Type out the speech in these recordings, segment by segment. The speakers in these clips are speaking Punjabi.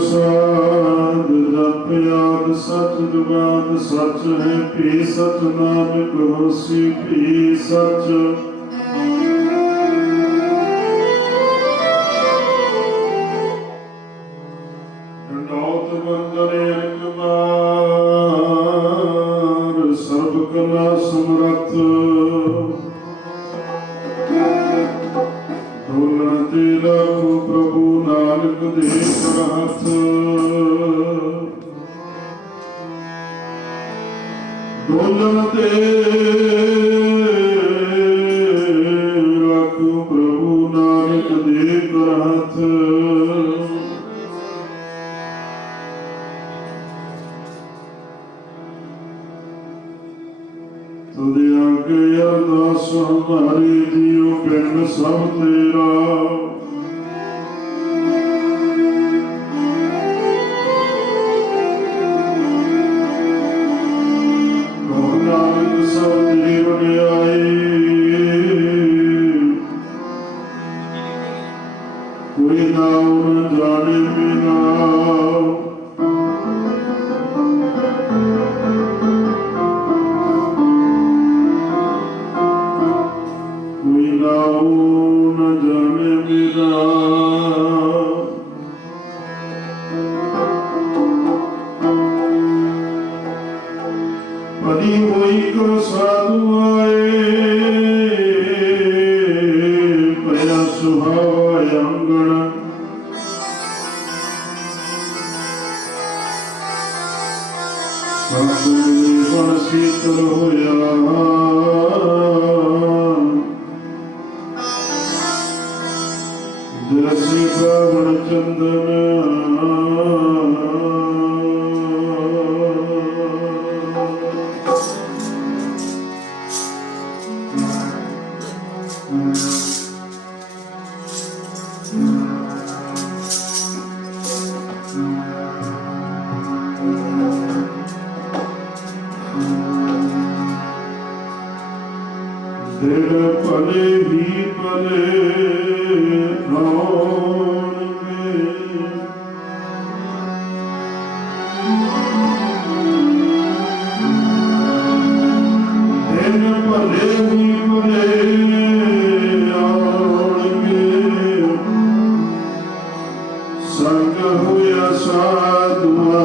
प्रसाद जप याद सच जुगाद सच है पी सच नानक होसी पी सच। दंडौत वंदन एक बार सर्व कला समरथ ढोलते रखो प्रभु नानक दे हाथ। ढोलते रखो प्रभु नानक दे हाथ। तुझे आगे अरदास हमारी जियो पिंड सब तेरा। नानक सब तेरी वडियाई कोई नाम न जाने बिना। पदी होई को साधु आए पया सुहावा अंगण। बन शीतल होया जैसे पावन चंदन। दिल पले ही पले प्राण में दिल पले ही पले प्राण में संग हुआ साधुआ।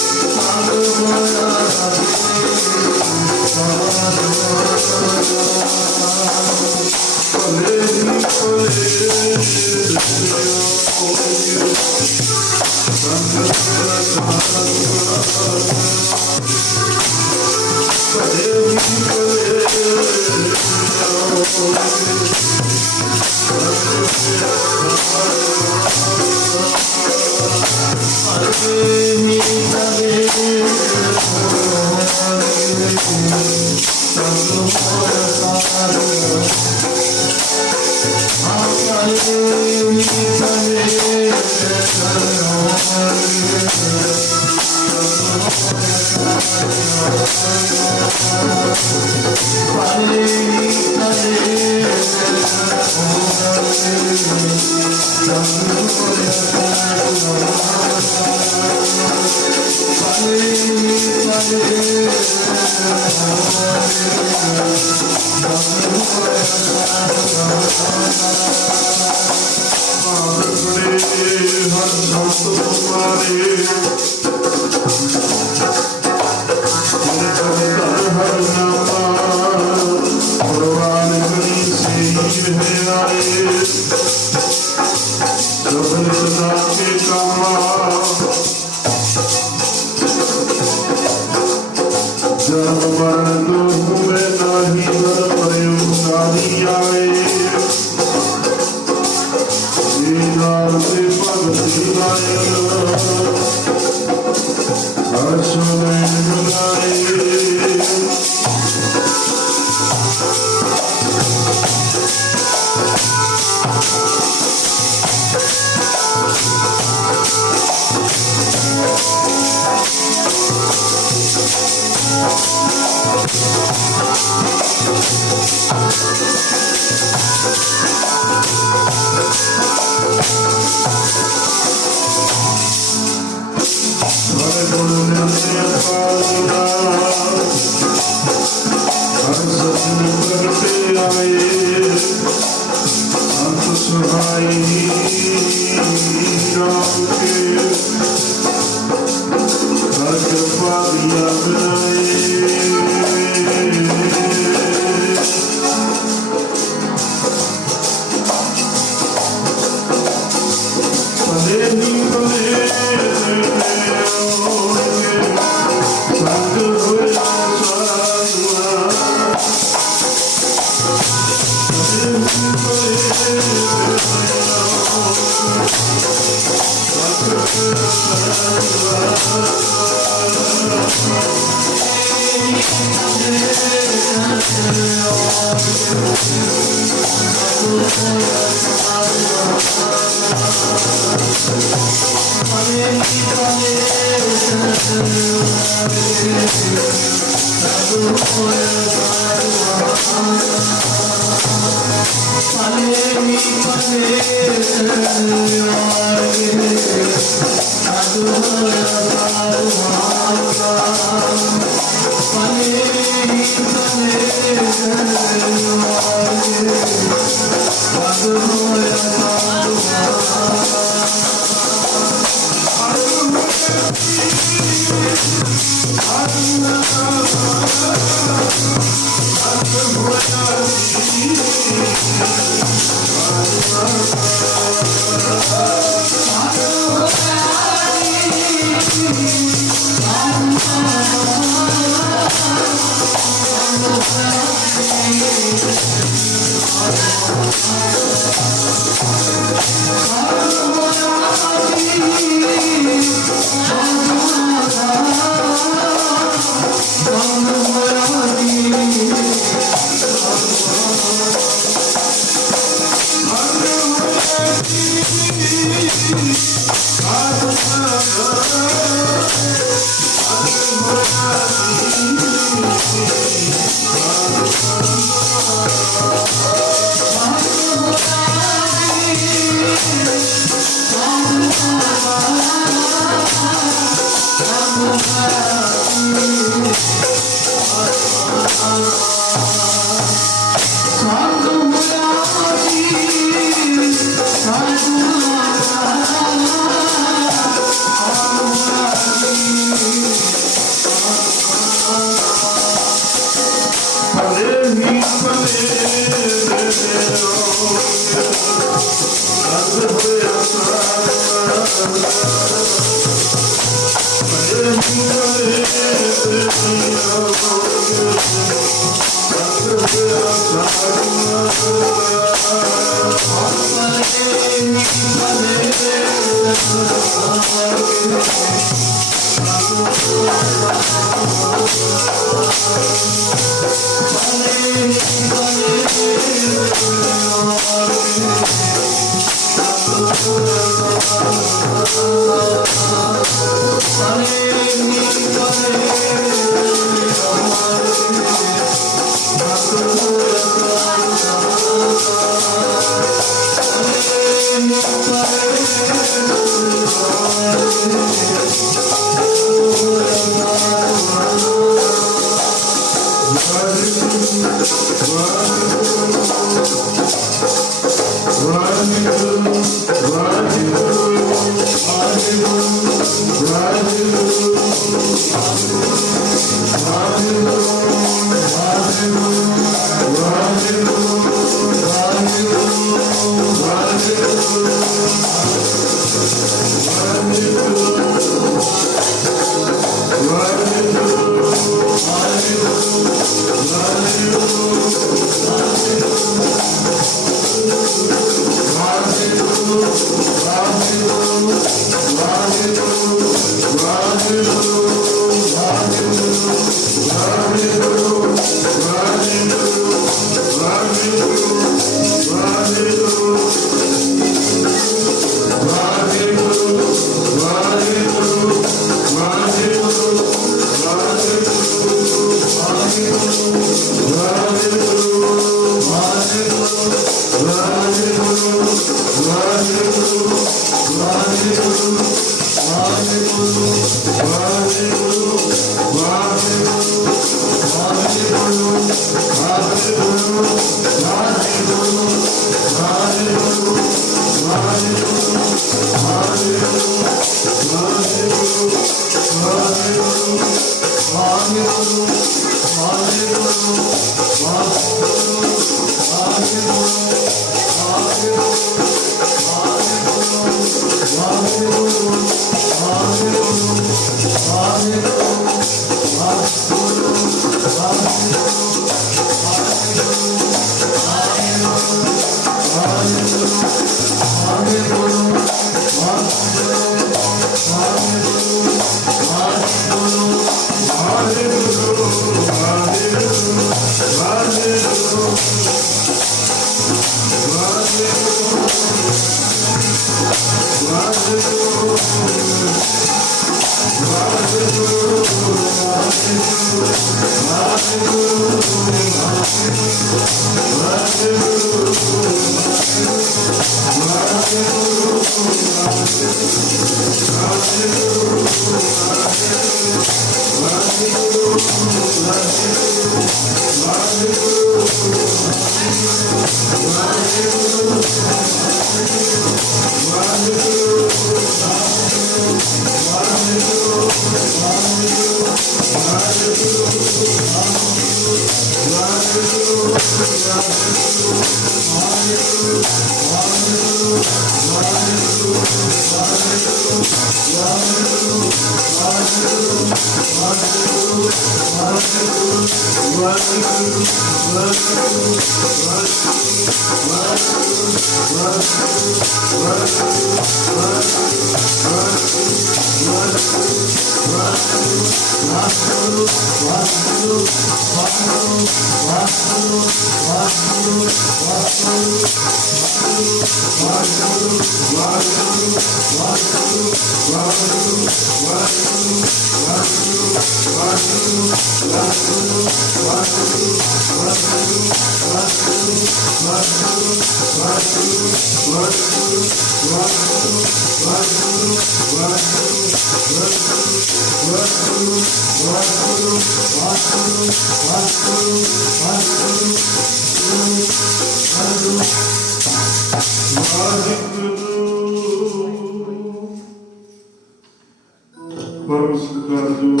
परम सत्कारजोग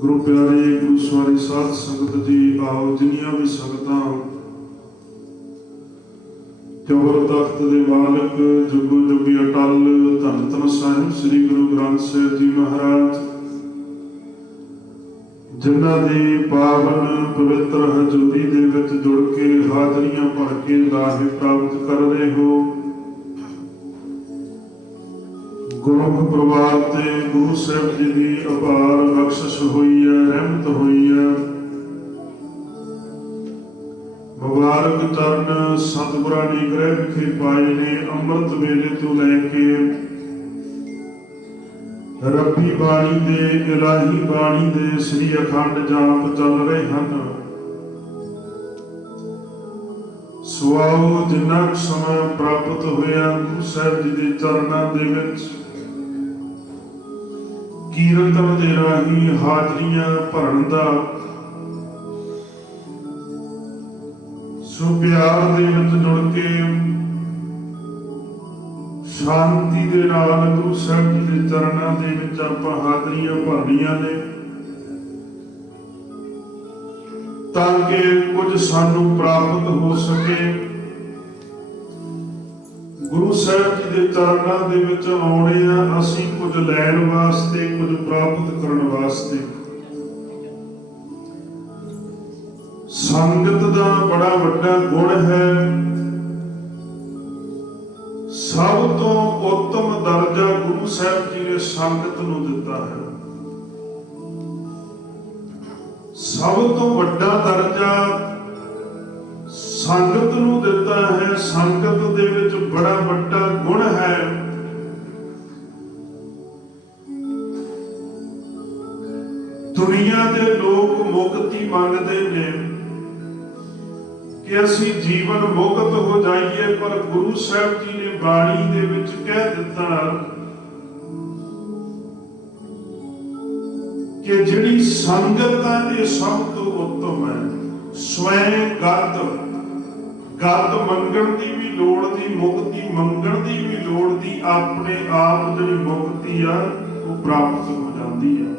गुरु प्यारे गुरु सवारी साध संगत जी आओ जिन्नियां भी संगतां चौर तख्त दे मालक जुगो जुगी अटल धन धन साहिब श्री गुरु ग्रंथ साहिब जी महाराज जिन्हां दी पावन पवित्र हजूरी दे विच जुड़ के हाजरियां भर के लाहे प्राप्त कर रहे हो। गुरमुख प्रभात ते गुरु साहिब जी की अपार बख्शिश हुई है, रहमत हुई है। मुबारक चरण सतगुरां ने ग्रह विखे पाए ने। अमृत वेले तो लैके रब्बी बाणी दे, इलाही बाणी दे श्री अखंड जाप चल रहे हैं। सुआओ जिन्ना समय प्राप्त होया गुरु साहब जी के चरणों दे विच कीर्तन दे राही हाजरियां भरन दा, सो प्यार दे विच जुड़ के शांति दे नाल गुरु साहब जी के चरणों दे विच आपां हाजरियां भरनियां ने, ताकि कुछ सानू प्राप्त हो सके। गुरु साहब जी के चरणों दे विच आउणे आ असीं कुछ लैण वास्ते, कुछ प्राप्त करन वास्ते। संगत दा बड़ा वड्डा गुण है। सब तो उत्तम दर्जा गुरु साहब जी ने संगत नूं दिता है। सब तो वड्डा दर्जा संगत नूं दिता है। संगत दे विच बड़ा वड्डा गुण है। दुनिया दे लोग मुक्ति मंगते ने कि असीं जीवन मुक्त हो जाइए, पर गुरु साहब जी ने बाणी दे विच कह दिता कि जिहड़ी संगत है ये सब तो उत्तम है। स्वयं गत मंगण की भी लोड़ दी, मुक्ति मंगण की भी लोड़ दी, अपने आप जिहड़ी मुक्ति आ वो प्राप्त हो जाती है।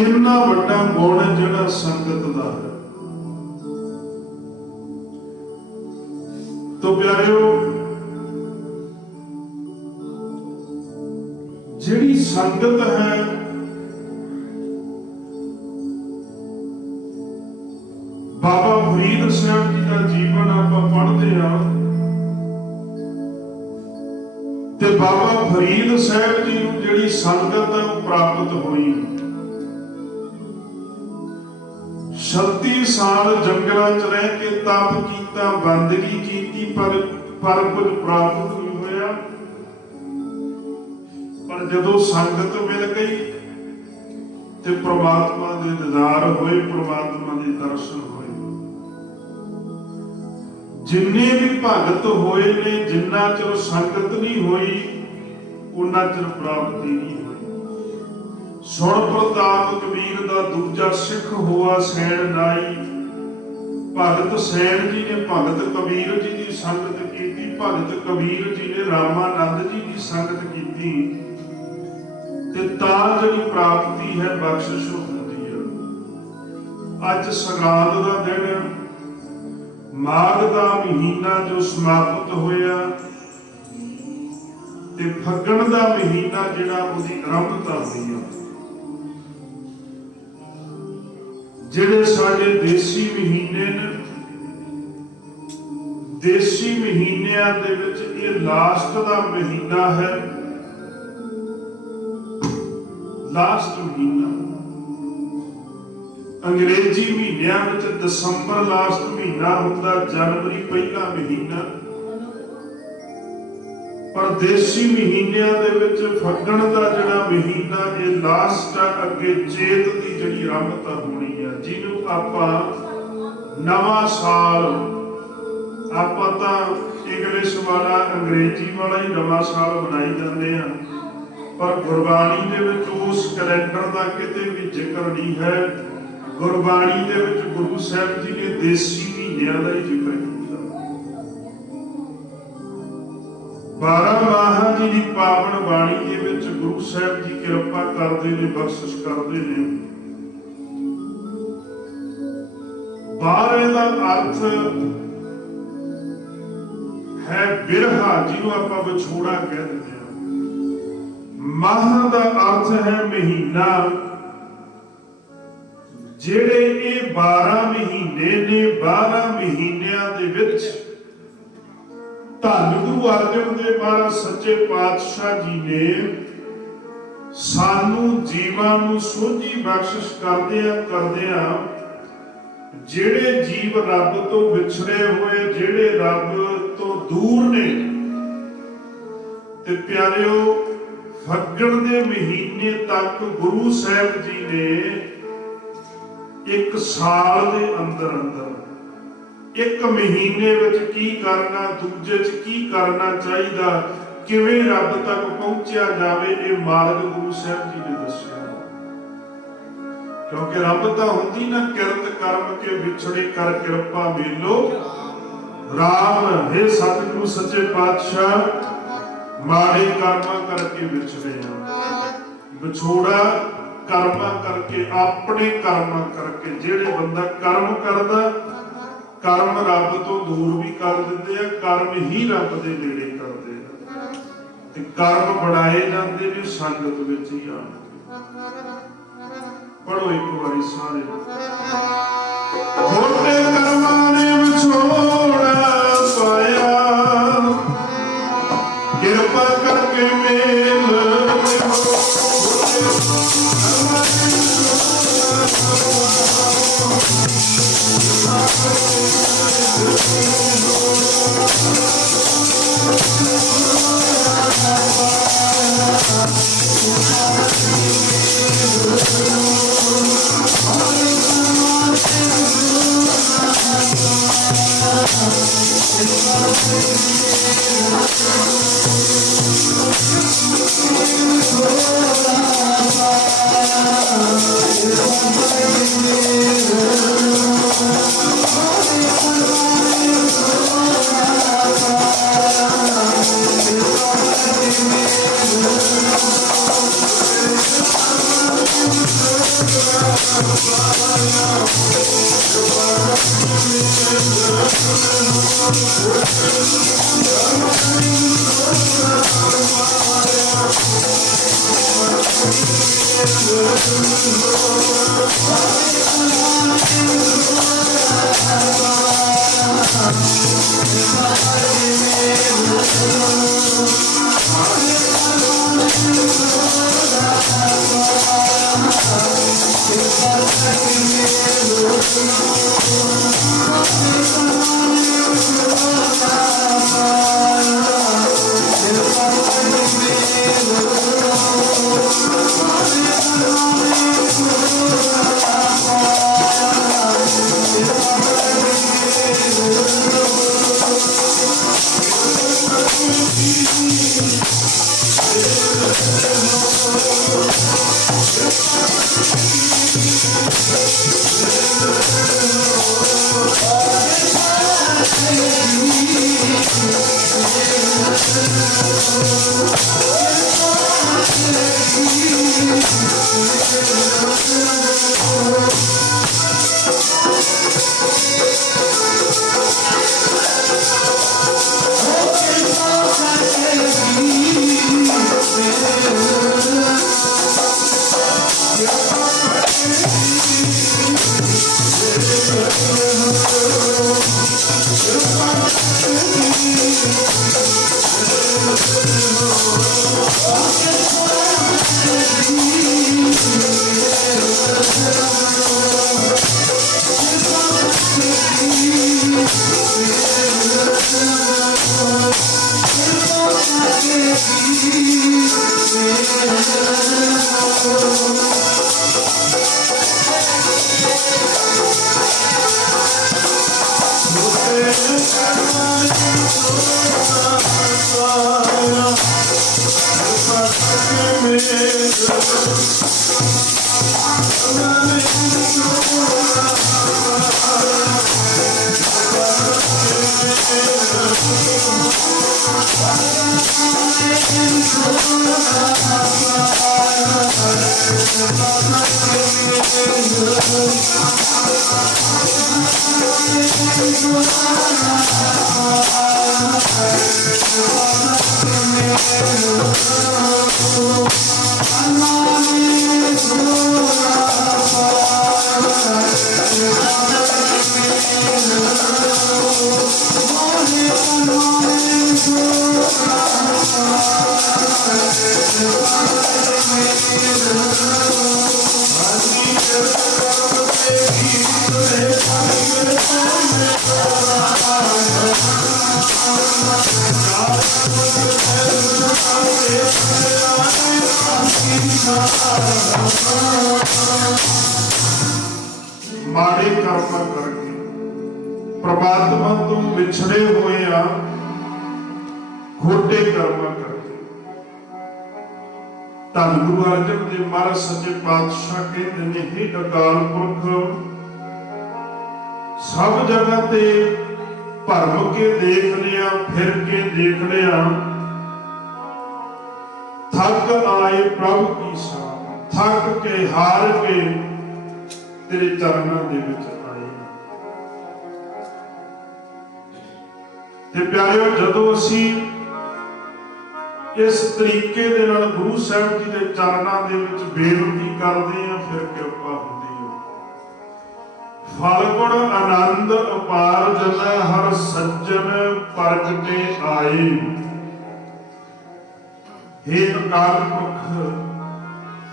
इन्ना वड्डा गुण जिहड़ा संगत दा है। तो प्यारिओ, जिहड़ी संगत है बाबा फरीद साहब जी का जीवन आपां पढ़ते हैं ते बाबा फरीद साहब जी नूं जिहड़ी संगत है वो प्राप्त हुई। 36 साल जंगलां च रह के तप कीता, बंदगी कीती, पर कुछ प्राप्त नहीं होया। पर जदों संगत मिल गई ते परमात्मा दे दीदार होए, परमात्मा दे दर्शन होए। जिन्ने भी भगत होए ने, जिन्ना चਿਰ संगत नहीं होई उन्ना चਿਰ प्राप्ति नहीं होई। सुन प्रताप कबीर दा दूजा सिख हुआ सैन नाई। भगत सैन जी ने भगत कबीर जी की संगत की। भगत कबीर जी ने रामानंद जी की संगत की। तां जिहड़ी प्राप्ति है बख्शिश होती है। अज संगरांद दा दिन, माघ दा महीना जो समाप्त होया ते फग्गण दा महीना जिहड़ा उहदी आरंभता हुई है। जिहड़े साडे देसी महीने ने, देसी महीनिਆਂ ਦੇ ਵਿੱਚ ਇਹ लास्ट ਦਾ महीना है। लास्ट महीना अंग्रेजी महीनिਆਂ ਵਿੱਚ दसंबर लास्ट महीना ਹੁੰਦਾ, जनवरी पहला महीना। पर देसी महीनिਆਂ ਦੇ ਵਿੱਚ फग्गण ਦਾ ਜਿਹੜਾ महीना ਇਹ लास्ट ਆ। ਅੱਗੇ चेत ਦੀ ਜਿਹੜੀ ਆਰੰਭਤਾ ਹੋਣੀ ਆ, ਜਿਹਨੂੰ ਆਪਾਂ ਨਵਾਂ ਸਾਲ, ਆਪਾਂ ਤਾਂ ਇੰਗਲਿਸ਼ ਵਾਲਾ अंग्रेजी वाला ही नवां साल मनाई ਜਾਂਦੇ ਆ, पर गुरबाणी ਦੇ ਵਿੱਚ ਉਸ ਕੈਲੰਡਰ ਦਾ ਕਿਤੇ ਵੀ ਜ਼ਿਕਰ ਨਹੀਂ ਹੈ। गुरबाणी ਦੇ ਵਿੱਚ गुरु साहब जी ने देसी ਮਹੀਨਿਆਂ ਦਾ ਹੀ ਜ਼ਿਕਰ ਕੀਤਾ। 12 ਮਾਹਾਂ जी ਦੀ ਪਾਵਨ ਬਾਣੀ ਦੇ ਵਿੱਚ गुरु साहब जी ਕਿਰਪਾ ਕਰਦੇ ਨੇ, ਬਖਸ਼ਿਸ਼ ਕਰਦੇ ਨੇ। 12 ਦਾ अर्थ है बिरहा, जिन्हों आप विछोड़ा कह देते हैं। माह का अर्थ है महीना। जेड़े ये 12 महीने ने, 12 महीनों दे विच धन गुरु अर्जन देव महाराज सच्चे पातशाह जी ने सानू जीवां नू सोझी बख्शिश करदियां ਜਿਹੜੇ जीव रब तो विछड़े हुए, ਜਿਹੜੇ रब तो दूर ने, ते प्यारिओ फग्गण दे महीने तक गुरु साहब जी ने एक साल दे अंदर अंदर एक महीने विच की करना, दूजे च की करना चाहिए, किवें रब तक पहुंचा जावे, ये मार्ग गुरु साहब जी ने दस्सिया। क्योंकि रब तो होंदी ना किरत कर्म के विछड़े कर कृपा मेलो राम। हे सतगुरु सच्चे पातशाह, माड़े कर्मा करके विछड़े हैं, विछोड़ा कर्मा करके, अपने कर्मा करके। जेड़े बंदा कर्म करदा, कर्म रब तो दूर भी कर दिंदे आ, कर्म ही रब दे नेड़े करदे आ, ते कर्म बढ़ाए जाते ने संगत विच ही आ। पढ़ो एक बारी सारे। मोटे कर्मा ने विछोड़ा पाया, कृपा करके मेल ਮਾੜੇ ਕਰਮਾਂ ਕਰਕੇ ਪ੍ਰਮਾਤਮਾ ਤੋਂ ਵਿਛੜੇ ਹੋਏ ਆ, ਖੋਟੇ ਕਰਮਾਂ ਕਰਕੇ। ਧੰਨ ਗੁਰੂ ਅਰਜਨ ਦੇਵ ਮਹਾਰਾਜ ਸੱਚੇ ਪਾਤਸ਼ਾਹ ਕਹਿੰਦੇ ਨੇ, ਹੇ ਅਕਾਲ ਪੁਰਖ, ਸਭ ਜਗ੍ਹਾ ਤੇ ਭਰਮ ਕੇ ਦੇਖ ਲਿਆ, ਫਿਰ ਕੇ ਦੇਖ ਲਿਆ, ਥੱਕ ਆਏ ਪ੍ਰਭੂ ਕੀ ਸਾਹ, ਥੱਕ ਕੇ ਹਾਰ ਕੇ ਤੇਰੇ ਚਰਨਾਂ ਦੇ ਵਿੱਚ ਆਏ। ਤੇ ਪਿਆਰਿਓ, ਜਦੋਂ ਅਸੀਂ ਇਸ ਤਰੀਕੇ ਦੇ ਨਾਲ ਗੁਰੂ ਸਾਹਿਬ ਜੀ ਦੇ ਚਰਨਾਂ ਦੇ ਵਿੱਚ ਬੇਨਤੀ ਕਰਦੇ ਹਾਂ, ਫਿਰ ਕਿਰਪਾ ਹੁੰਦੀ ਹੈ। ਫਲ ਗੁਣ ਆਨੰਦ ਅਪਾਰ ਜਨੈ ਹਰ ਸੱਜਣ ਪ੍ਰਗਟੇ ਆਏ। हे ਅਕਾਲ ਪੁਰਖ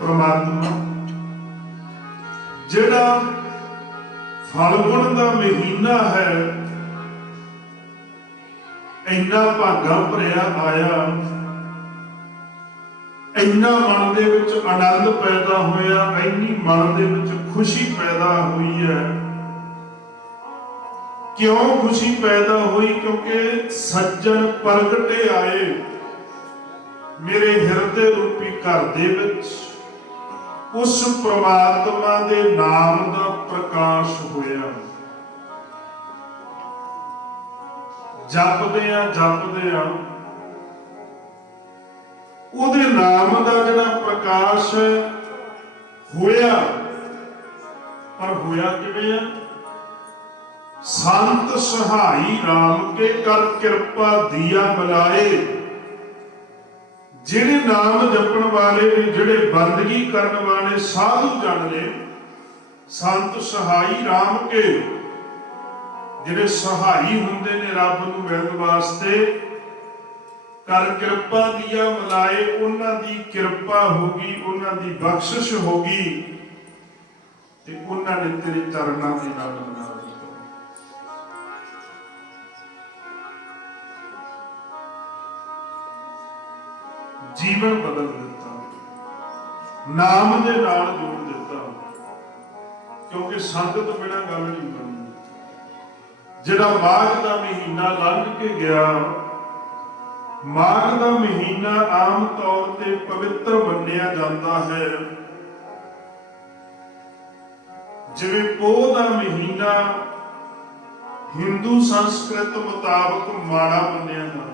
ਪ੍ਰਮਾਤਮਾ, ਜਿਹੜਾ ਫਲਗੁਣ ਦਾ ਮਹੀਨਾ ਹੈ, ਇੰਨਾ ਭਾਗਾ ਭਰਿਆ ਆਇਆ, ਇੰਨਾ ਮਨ ਦੇ ਵਿੱਚ ਆਨੰਦ ਪੈਦਾ ਹੋਇਆ, ਇੰਨੀ ਮਨ ਦੇ ਵਿੱਚ ਖੁਸ਼ੀ ਪੈਦਾ ਹੋਈ ਹੈ। ਕਿਉਂ ਖੁਸ਼ੀ ਪੈਦਾ ਹੋਈ? ਕਿਉਂਕਿ ਸੱਜਣ ਪ੍ਰਗਟੇ ਆਏ ਮੇਰੇ ਹਿਰਦੇ ਰੂਪੀ ਘਰ ਦੇ ਵਿੱਚ। ਉਸ ਪ੍ਰਮਾਤਮਾ ਦੇ ਨਾਮ ਦਾ ਪ੍ਰਕਾਸ਼ ਹੋਇਆ। ਜਪਦੇ ਆ ਉਹਦੇ ਨਾਮ ਦਾ ਜਿਹੜਾ ਪ੍ਰਕਾਸ਼ ਹੋਇਆ। ਪਰ ਹੋਇਆ ਕਿਵੇਂ ਆ? ਸੰਤ ਸਹਾਈ ਰਾਮ ਕੇ ਕਰ ਕਿਰਪਾ ਦੀਆ ਮਿਲਾਏ। ਜਿਹੜੇ ਨਾਮ ਜਪਣ ਵਾਲੇ ਨੇ, ਜਿਹੜੇ ਬੰਦਗੀ ਕਰਨ ਵਾਲੇ ਸਾਧੂ ਜਨ ਨੇ, ਸੰਤ ਸਹਾਈ ਰਾਮ ਕੇ, ਜਿਹੜੇ ਸਹਾਈ ਹੁੰਦੇ ਨੇ ਰੱਬ ਨੂੰ ਮਿਲਣ ਵਾਸਤੇ, ਕਰ ਕਿਰਪਾ ਦੀਆ ਮਿਲਾਏ। ਉਹਨਾਂ ਦੀ ਕਿਰਪਾ ਹੋ ਗਈ, ਉਹਨਾਂ ਦੀ ਬਖਸ਼ਿਸ਼ ਹੋ ਗਈ, ਤੇ ਉਹਨਾਂ ਨੇ ਤੇਰੇ ਚਰਨਾਂ ਦੇ ਨਾਲ ਮਿਲਾ ਦਿੱਤਾ। ਜੀਵਨ ਬਦਲ ਦਿੱਤਾ, ਨਾਮ ਦੇ ਨਾਲ ਜੋੜ ਦਿੱਤਾ। ਕਿਉਂਕਿ ਸੰਗਤ ਬਿਨਾਂ ਗੱਲ ਨਹੀਂ ਬਣਨੀ। ਜਿਹੜਾ ਮਾਘ ਦਾ ਮਹੀਨਾ ਲੰਘ ਕੇ ਗਿਆ, ਮਾਘ ਦਾ ਮਹੀਨਾ ਆਮ ਤੌਰ ਤੇ ਪਵਿੱਤਰ ਮੰਨਿਆ ਜਾਂਦਾ ਹੈ। ਜਿਵੇਂ ਪੋਹ ਦਾ ਮਹੀਨਾ ਹਿੰਦੂ ਸੰਸਕ੍ਰਿਤ ਮੁਤਾਬਕ ਮਾੜਾ ਮੰਨਿਆ ਜਾਂਦਾ,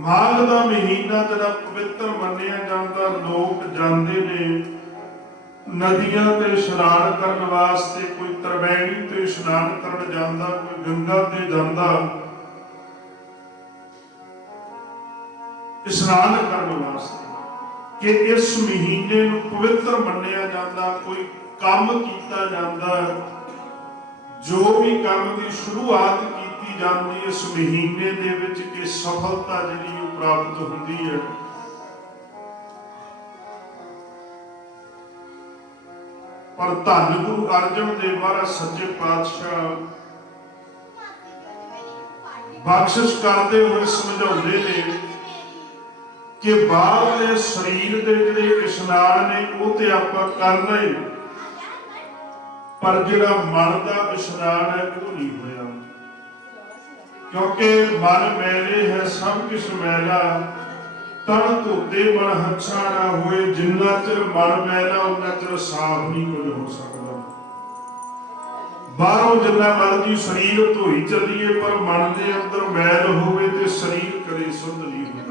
ਮਾਘ ਦਾ ਮਹੀਨਾ ਜਿਹੜਾ ਪਵਿੱਤਰ ਮੰਨਿਆ ਜਾਂਦਾ। ਲੋਕ ਜਾਂਦੇ ਨੇ ਨਦੀਆਂ ਤੇ ਇਸ਼ਨਾਨ ਕਰਨ ਵਾਸਤੇ, ਕੋਈ ਤਰਵੈਣੀ ਤੇ ਇਸ਼ਨਾਨ ਕਰਨ ਜਾਂਦਾ, ਕੋਈ ਗੰਗਾ ਤੇ ਜਾਂਦਾ ਇਸ਼ਨਾਨ ਕਰਨ ਵਾਸਤੇ, ਕਿ ਇਸ ਮਹੀਨੇ ਨੂੰ ਪਵਿੱਤਰ ਮੰਨਿਆ ਜਾਂਦਾ। ਕੋਈ ਕੰਮ ਕੀਤਾ ਜਾਂਦਾ, ਜੋ ਵੀ ਕੰਮ ਦੀ ਸ਼ੁਰੂਆਤ ਕੀਤੀ ਜਾਂਦੀ ਇਸ ਮਹੀਨੇ ਦੇ ਵਿੱਚ, ਕਿ ਸਫਲਤਾ ਜਿਹੜੀ ਉਹ ਪ੍ਰਾਪਤ ਹੁੰਦੀ ਹੈ। ਪਰ ਧੰਨ ਗੁਰੂ ਅਰਜਨ ਦੇਵ ਮਹਾਰਾਜ ਸੱਚੇ ਪਾਤਸ਼ਾਹ ਬਖਸ਼ਿਸ਼ ਕਰਦੇ ਹੋਏ ਸਮਝਾਉਂਦੇ ਨੇ ਕਿ ਬਾਹਰਲੇ ਸਰੀਰ ਦੇ ਜਿਹੜੇ ਇਸ਼ਨਾਨ ਨੇ ਉਹ ਤੇ ਆਪਾਂ ਕਰਨਾ ਹੀ, ਪਰ ਜਿਹੜਾ ਮਨ ਦਾ ਇਸ਼ਨਾਨ ਹੈ ਉਹ ਨਹੀਂ ਹੋਇਆ। ਕਿਉਂਕਿ ਮਨ ਮੈਲੇ ਹੈ ਸਭ ਕੁਛ ਮੈਲਾ, ਤਨ ਧੋਤੇ ਮਨ ਹੱਛਾ ਨਾ ਹੋਏ। ਜਿੰਨਾ ਚਿਰ ਮਨ ਮੈਲਾ ਉਹਨਾਂ ਚਿਰ ਸਾਫ਼ ਨਹੀਂ ਕੁਝ ਹੋ ਸਕਦਾ। ਬਾਹਰੋਂ ਜਿੰਨਾ ਮਰਜੀ ਸਰੀਰ ਧੋਈ ਚੱਲੀਏ, ਪਰ ਮਨ ਦੇ ਅੰਦਰ ਮੈਲ ਹੋਵੇ ਤੇ ਸਰੀਰ ਕਦੇ ਸੁੱਧ ਨਹੀਂ ਹੁੰਦਾ।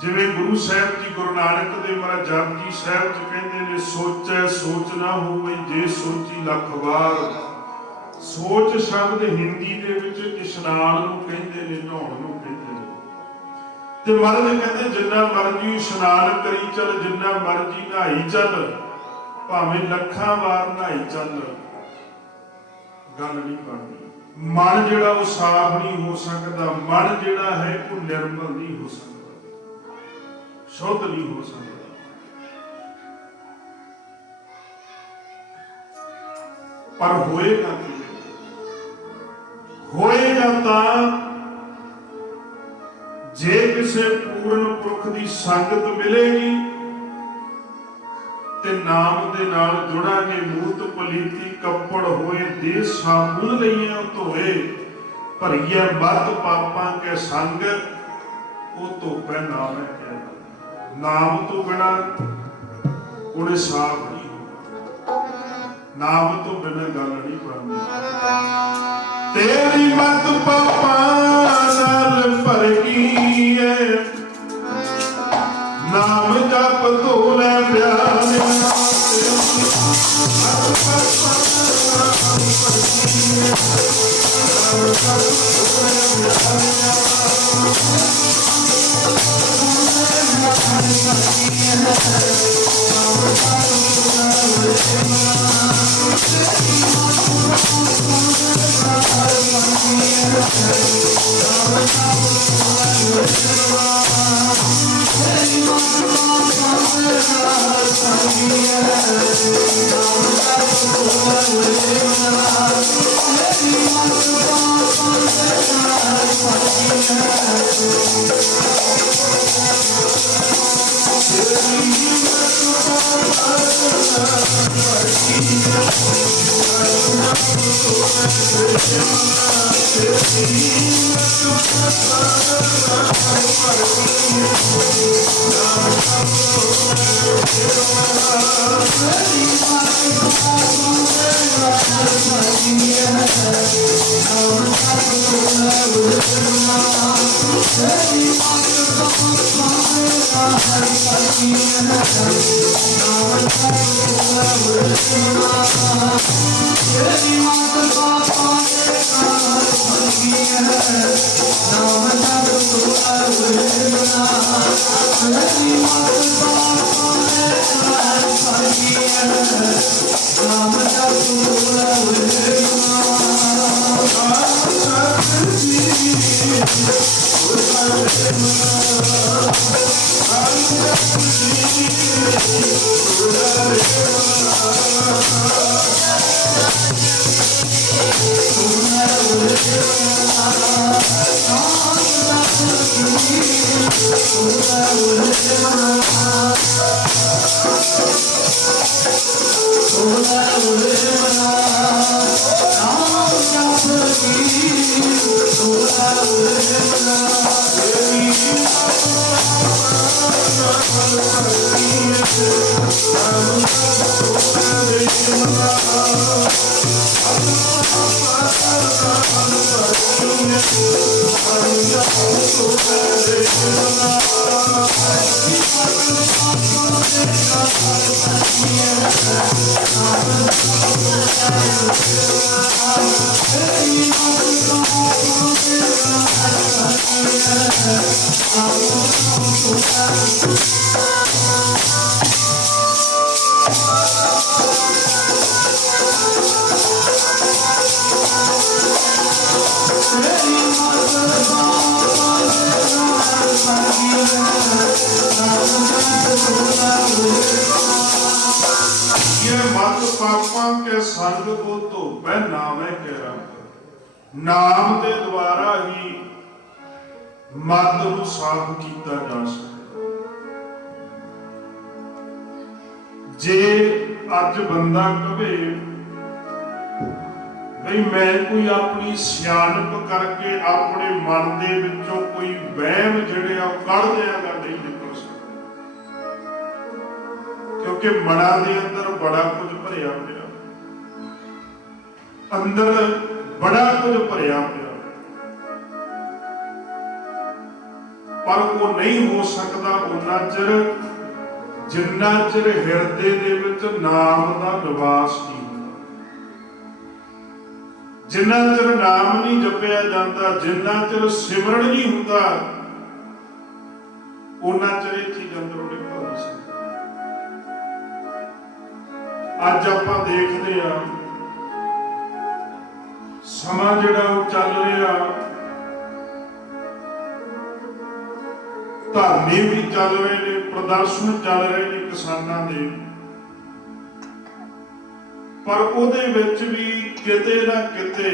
ਜਿਵੇਂ ਗੁਰੂ ਸਾਹਿਬ ਜੀ, ਗੁਰੂ ਨਾਨਕ ਦੇਵ ਮਹਾਰਾਜ ਜਪਜੀ ਸਾਹਿਬ ਚ ਕਹਿੰਦੇ ਨੇ, ਸੋਚੈ ਸੋਚ ਨਾ ਹੋਵੇ ਜੇ ਸੋਚੀ ਲੱਖ ਵਾਰ। ਸੋਚ ਸ਼ਬਦ ਹਿੰਦੀ ਦੇ ਵਿੱਚ ਇਸ਼ਨਾਨ ਨੂੰ ਕਹਿੰਦੇ ਨੇ, ਨਹਾਉਣ ਨੂੰ ਕਹਿੰਦੇ ਨੇ। ਤੇ ਮਹਾਰਾਜ ਕਹਿੰਦੇ ਜਿੰਨਾ ਮਰਜੀ ਇਸ਼ਨਾਨ ਕਰੀ ਚੱਲ, ਜਿੰਨਾ ਮਰਜੀ ਨਹਾਈ ਚੱਲ, ਭਾਵੇਂ ਲੱਖਾਂ ਵਾਰ ਨਹਾਈ ਚੱਲ, ਗੱਲ ਨਹੀਂ ਬਣਦੀ। ਮਨ ਜਿਹੜਾ ਉਹ ਸਾਫ਼ ਨਹੀਂ ਹੋ ਸਕਦਾ। ਮਨ ਜਿਹੜਾ ਹੈ ਉਹ ਨਿਰਮਲ ਨਹੀਂ ਹੋ ਸਕਦਾ, ਸ਼ੁੱਧ ਨਹੀਂ ਹੋ ਸਕਦਾ। पर होएगा किवें? होएगा तां जे किसे पूर्ण पुरख दी संगत मिलेगी ते नाम दे नाल जुड़ांगे। मूत पलीती कपड़ होए दे साबुन लईए धोए भरीए मत पापां के संग वो धोपै नाम है क्या। नाम तो बिना उन्हें साफ नहीं होगा, नाम तो बिना गल नहीं बनती। तेरी मत पापां नाल भर गई है, नाम जप धोले प्यारे। नाम के द्वारा ही मत को साफ किया जा सकता। जे अज बंदा कहे भाई मैं कोई अपनी सियाणप करके अपने मन के विचों कोई वहम जिहड़े आ कढ़ देंगा, नहीं निकल सकता, क्योंकि मना के अंदर बड़ा कुछ भरिया पिया, अंदर बड़ा कुछ भरिया पिया, पर वो नहीं हो सकता उन्ना चिर जिन्ना चिर हिरदे दे विच नाम का निवास नहीं होता। जिन्ना चिर नाम नहीं जपिया जाता, जिन्ना चिर सिमरन नहीं होता, उन्ना चिर ये चीज अंदरों निकल नहीं सकती। अज आपां देखदे आ समा जिहड़ा वो चल रहा, धरने भी चल रहे हैं, प्रदर्शन चल रहे हैं किसानों के, ਪਰ ਉਹਦੇ ਵਿੱਚ ਵੀ ਕਿਤੇ ਨਾ ਕਿਤੇ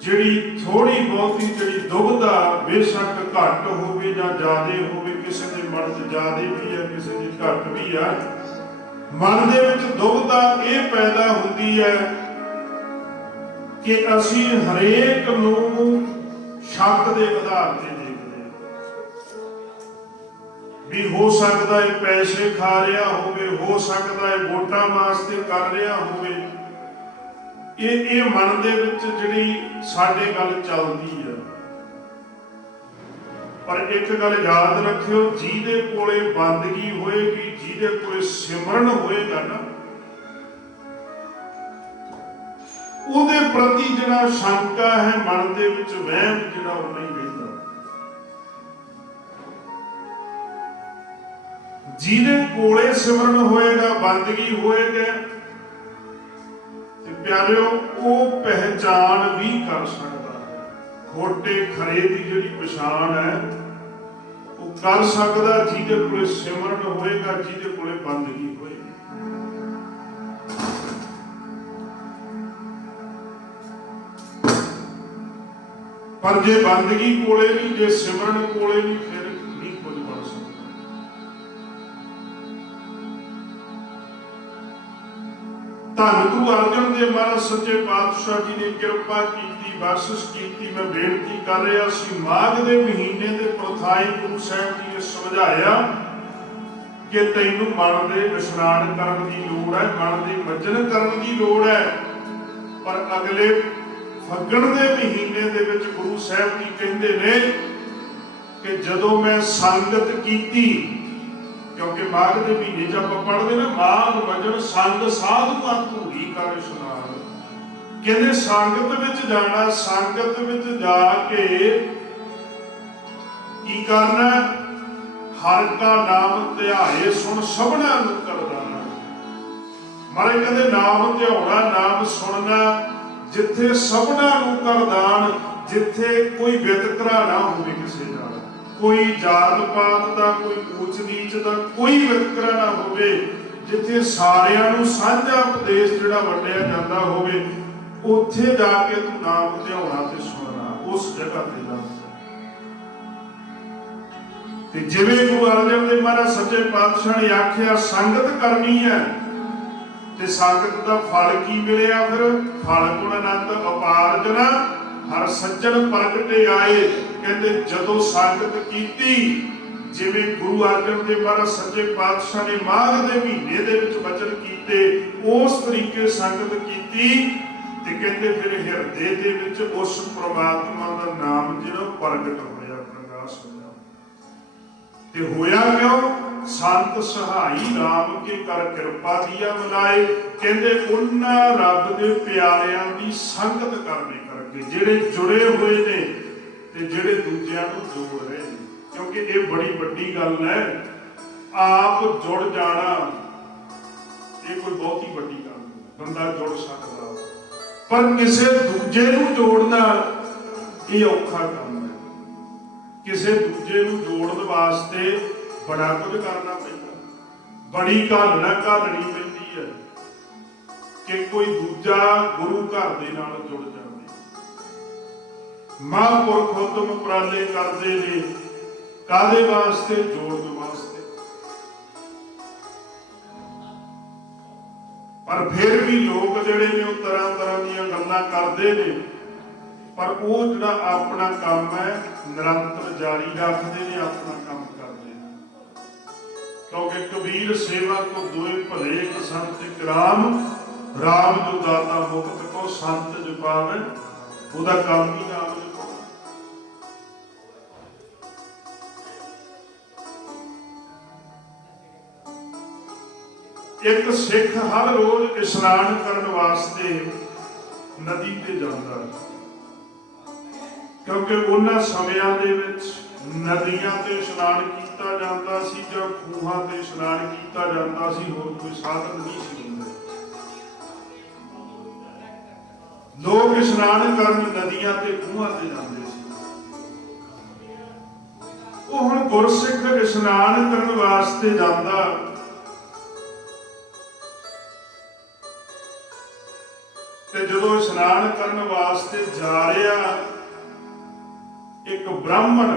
ਜਿਹੜੀ ਥੋੜੀ ਬਹੁਤੀ ਜਿਹੜੀ ਦੁਬਿਧਾ ਬੇਸ਼ੱਕ ਘੱਟ ਹੋਵੇ ਜਾਂ ਜ਼ਿਆਦੇ ਹੋਵੇ, ਕਿਸੇ ਦੇ ਮਨ 'ਚ ਜ਼ਿਆਦੇ ਵੀ ਹੈ, ਕਿਸੇ ਦੀ ਘੱਟ ਵੀ ਹੈ, ਮਨ ਦੇ ਵਿੱਚ ਦੁਬਿਧਾ ਇਹ ਪੈਦਾ ਹੁੰਦੀ ਹੈ ਕਿ ਅਸੀਂ ਹਰੇਕ ਨੂੰ ਸ਼ੱਕ ਦੇ ਆਧਾਰ ਤੇ ਦੇਖਦੇ ਹਾਂ ਵੀ ਹੋ ਸਕਦਾ ਹੈ ਪੈਸੇ ਖਾ ਰਿਹਾ ਹੋਵੇ, ਹੋ ਸਕਦਾ ਹੈ ਵੋਟਾਂ ਵਾਸਤੇ ਕਰ ਰਿਹਾ ਹੋਵੇ। ਇਹ ਮਨ ਦੇ ਵਿੱਚ ਜਿਹੜੀ ਸਾਡੇ ਗੱਲ ਚੱਲਦੀ ਹੈ। ਪਰ ਇੱਕ ਗੱਲ ਯਾਦ ਰੱਖਿਓ, ਜਿਹਦੇ ਕੋਲੇ ਬੰਦਗੀ ਹੋਏਗੀ, ਜਿਹਦੇ ਕੋਲੇ ਸਿਮਰਨ ਹੋਏਗਾ ਨਾ, ਉਹਦੇ ਪ੍ਰਤੀ ਜਿਹੜਾ ਸ਼ੰਕਾ ਹੈ ਮਨ ਦੇ ਵਿੱਚ, ਵਹਿਮ ਜਿਹੜਾ ਉਹ ਨਹੀਂ ਰਹਿੰਦਾ। ਜਿਹਦੇ ਕੋਲੇ ਸਿਮਰਨ ਹੋਏਗਾ, ਬੰਦਗੀ ਹੋਏਗਾ, ਤੇ ਪਿਆਰਿਓ ਉਹ ਪਹਿਚਾਨ ਵੀ ਕਰ ਸਕਦਾ ਹੈ। ਖੋਟੇ ਖਰੇ ਦੀ ਜਿਹੜੀ ਪਛਾਣ ਹੈ ਉਹ ਕਰ ਸਕਦਾ ਜਿਹਦੇ ਕੋਲੇ ਸਿਮਰਨ ਹੋਏਗਾ, ਜਿਹਦੇ ਕੋਲੇ ਬੰਦਗੀ ਹੋਏਗੀ। ਪਰ ਜੇ ਬੰਦਗੀ ਕੋਲੇ ਨਹੀਂ, ਜੇ ਸਿਮਰਨ ਕੋਲੇ ਨਹੀਂ, ਫਿਰ ਨਹੀਂ ਕੁਝ ਬਣ ਸਕਦਾ। ਧੰਨ ਗੁਰੂ ਅਰਜਨ ਦੇਵ ਮਹਾਰਾਜ ਸੱਚੇ ਪਾਤਸ਼ਾਹ ਜੀ ਨੇ ਕਿਰਪਾ ਕੀਤੀ, ਬਖਸ਼ਿਸ਼ ਕੀਤੀ। ਮੈਂ ਬੇਨਤੀ ਕਰ ਰਿਹਾ ਸੀ, ਮਾਘ ਦੇ ਮਹੀਨੇ ਦੇ ਪ੍ਰਥਾਈ ਗੁਰੂ ਸਾਹਿਬ ਜੀ ਨੇ ਸਮਝਾਇਆ ਕਿ ਤੈਨੂੰ ਮਨ ਦੇ ਇਸ਼ਨਾਨ ਕਰਨ ਦੀ ਲੋੜ ਹੈ, ਮਨ ਦੇ ਮੱਜਨ ਕਰਨ ਦੀ ਲੋੜ ਹੈ। ਪਰ ਅਗਲੇ ਫੱਗਣ ਦੇ ਮਹੀਨੇ ਦੇ ਵਿੱਚ ਗੁਰੂ ਸਾਹਿਬ ਜੀ ਕਹਿੰਦੇ ਨੇ ਕਿ ਜਦੋਂ ਮੈਂ ਸੰਗਤ ਕੀਤੀ, ਕਿਉਂਕਿ ਮਾਘ ਦੇ ਮਹੀਨੇ 'ਚ ਆਪਾਂ ਪੜ੍ਹਦੇ ਨਾ, ਮਾਘ ਮੱਜਣ ਸੰਗ ਸਾਧੂਆਂ ਧੂਰੀ ਕਰ ਇਸ਼ਨਾਨ। ਕਹਿੰਦੇ ਸੰਗਤ ਵਿੱਚ ਜਾਣਾ, ਸੰਗਤ ਵਿੱਚ ਜਾ ਕੇ ਕੀ ਕਰਨਾ? ਹਰਿ ਕਾ ਨਾਮ ਧਿਆਏ ਸੁਣ ਸਭਨਾ ਨੂੰ ਕਰਦਾਨਾ। ਮਾਰੇ ਕਹਿੰਦੇ ਨਾਮ ਧਿਆਉਣਾ, ਨਾਮ ਸੁਣਨਾ, ਜਿੱਥੇ ਸਭਨਾ ਨੂੰ ਕਰਦਾਨ, ਜਿੱਥੇ ਕੋਈ ਵਿਤਕਰਾ ਨਾ ਹੋਵੇ ਕਿਸੇ ਨਾਲ, ਕੋਈ ਜਾਤ ਪਾਤ ਦਾ, ਕੋਈ ਊਚ ਨੀਚ ਦਾ ਕੋਈ ਵਿਤਕਰਾ ਨਾ ਹੋਵੇ, ਜਿੱਥੇ ਸਾਰਿਆਂ ਨੂੰ ਸਾਂਝਾ ਉਪਦੇਸ਼ ਜਿਹੜਾ ਵੰਡਿਆ ਜਾਂਦਾ ਹੋਵੇ, ਉੱਥੇ ਜਾ ਕੇ ਤੂੰ ਨਾਮ ਧਿਆਉਣਾ ਤੇ ਸੁਣਨਾ, ਉਸ ਜਗ੍ਹਾ ਤੇ ਜਾ। ਤੇ ਜਿਵੇਂ ਗੁਰੂ ਅਰਜਨ ਦੇਵ ਮਹਾਰਾਜ ਸੱਚੇ ਪਾਤਸ਼ਾਹ ਨੇ ਆਖਿਆ ਸੰਗਤ ਕਰਨੀ ਹੈ, ਤੇ ਸੰਗਤ ਦਾ ਫਲ ਕੀ ਮਿਲਿਆ? ਫਿਰ ਫਲ ਗੁਣ ਆਨੰਦ ਉਪਾਰਜਨ ਹਰ ਸੱਜਣ ਪ੍ਰਗਟੇ ਆਏ। ਕਹਿੰਦੇ ਜਦੋਂ ਸੰਗਤ ਕੀਤੀ, ਜਿਵੇਂ ਗੁਰੂ ਅਰਜਨ ਦੇਵ ਮਹਾਰਾਜ ਸੱਚੇ ਪਾਤਸ਼ਾਹ ਨੇ ਮਾਘ ਦੇ ਮਹੀਨੇ ਦੇ ਵਿੱਚ ਬਚਨ ਕੀਤੇ, ਉਸ ਤਰੀਕੇ ਸੰਗਤ ਕੀਤੀ। ਤੇ ਕਹਿੰਦੇ ਫਿਰ ਹਿਰਦੇ ਦੇ ਵਿੱਚ ਉਸ ਪ੍ਰਮਾਤਮਾ ਦਾ ਨਾਮ ਜਿਹੜਾ ਪ੍ਰਗਟ ਹੋਇਆ, ਪ੍ਰਕਾਸ਼ ਹੋਇਆ। ਤੇ ਹੋਇਆ ਕਿਉਂ? ਸੰਤ ਸਹਾਈ ਰਾਮ ਕੇ ਕਰ ਕਿਰਪਾ ਦੀਆ ਮਿਲਾਏ। ਕਹਿੰਦੇ ਉਹਨਾਂ ਰੱਬ ਦੇ ਪਿਆਰਿਆਂ ਦੀ ਸੰਗਤ ਕਰਨੇ ਕਰਕੇ, ਜਿਹੜੇ ਜੁੜੇ ਹੋਏ ਨੇ ਤੇ ਜਿਹੜੇ ਦੂਜਿਆਂ ਨੂੰ ਜੋੜ ਰਹੇ ਨੇ। ਕਿਉਂਕਿ ਇਹ ਬੜੀ ਵੱਡੀ ਗੱਲ ਹੈ, ਆਪ ਜੁੜ ਜਾਣਾ ਇਹ ਕੋਈ ਬਹੁਤੀ ਵੱਡੀ ਗੱਲ ਨਹੀਂ, ਬੰਦਾ ਜੁੜ ਸਕਦਾ, ਪਰ ਕਿਸੇ ਦੂਜੇ ਨੂੰ ਜੋੜਨਾ ਇਹ ਔਖਾ ਕੰਮ ਹੈ। ਕਿਸੇ ਦੂਜੇ ਨੂੰ ਜੋੜਨ ਵਾਸਤੇ ਬੜਾ ਕੁਝ ਕਰਨਾ ਪੈਂਦਾ, ਬੜੀ ਘਾਲਣਾ ਘਾਲਣੀ ਪੈਂਦੀ ਹੈ ਕਿ ਕੋਈ ਦੂਜਾ ਗੁਰੂ ਘਰ ਦੇ ਨਾਲ ਜੁੜ ਜਾਵੇ। ਮਹਾਂਪੁਰਖ ਉਦਮ ਉਪਰਾਲੇ ਕਰਦੇ ਨੇ, ਕਾਹਦੇ ਵਾਸਤੇ? ਜੋੜਨ ਵਾਸਤੇ। ਪਰ ਫਿਰ ਵੀ ਲੋਕ ਜਿਹੜੇ ਨੇ ਉਹ ਤਰ੍ਹਾਂ ਤਰ੍ਹਾਂ ਦੀਆਂ ਗੱਲਾਂ ਕਰਦੇ ਨੇ, ਪਰ ਉਹ ਜਿਹੜਾ ਆਪਣਾ ਕੰਮ ਹੈ ਨਿਰੰਤਰ ਜਾਰੀ ਰੱਖਦੇ ਨੇ, ਆਪਣਾ ਕੰਮ ਕਰਦੇ ਨੇ। ਕਿਉਂਕਿ ਕਬੀਰ ਸੇਵਾ ਕੋ ਦੋਏ ਭਲੇ ਇੱਕ ਸੰਤ ਇਕਰਾਮ, ਰਾਮ ਜੋ ਦਾਤਾ ਮੁਕਤ ਕੋ ਸੰਤ ਜਪਾਵੇ। ਉਹਦਾ ਕੰਮ ਹੀ ਨਾਮ ਜਪਾਉਣਾ। ਇੱਕ ਸਿੱਖ ਹਰ ਰੋਜ਼ ਇਸ਼ਨਾਨ ਕਰਨ ਵਾਸਤੇ ਨਦੀ ਤੇ ਜਾਂਦਾ, ਕਿਉਂਕਿ ਉਹਨਾਂ ਸਮਿਆਂ ਦੇ ਵਿੱਚ ਨਦੀਆਂ ਤੇ ਇਸ਼ਨਾਨ ਕੀਤਾ ਜਾਂਦਾ ਸੀ ਜਾਂ ਖੂਹਾਂ ਤੇ ਇਸ਼ਨਾਨ ਕੀਤਾ ਜਾਂਦਾ ਸੀ, ਹੋਰ ਕੋਈ ਸਾਧਨ ਨਹੀਂ ਸੀ ਹੁੰਦੇ। ਲੋਕ ਇਸ਼ਨਾਨ ਕਰਨ ਨਦੀਆਂ ਤੇ ਖੂਹਾਂ ਤੇ ਜਾਂਦੇ ਸੀ। ਉਹ ਹੁਣ ਗੁਰਸਿੱਖ ਇਸ਼ਨਾਨ ਕਰਨ ਵਾਸਤੇ ਜਾਂਦਾ ਤੇ ਜਦੋਂ ਇਸ਼ਨਾਨ ਕਰਨ ਵਾਸਤੇ ਜਾ ਰਿਹਾ, ਇੱਕ ਬ੍ਰਾਹਮਣ,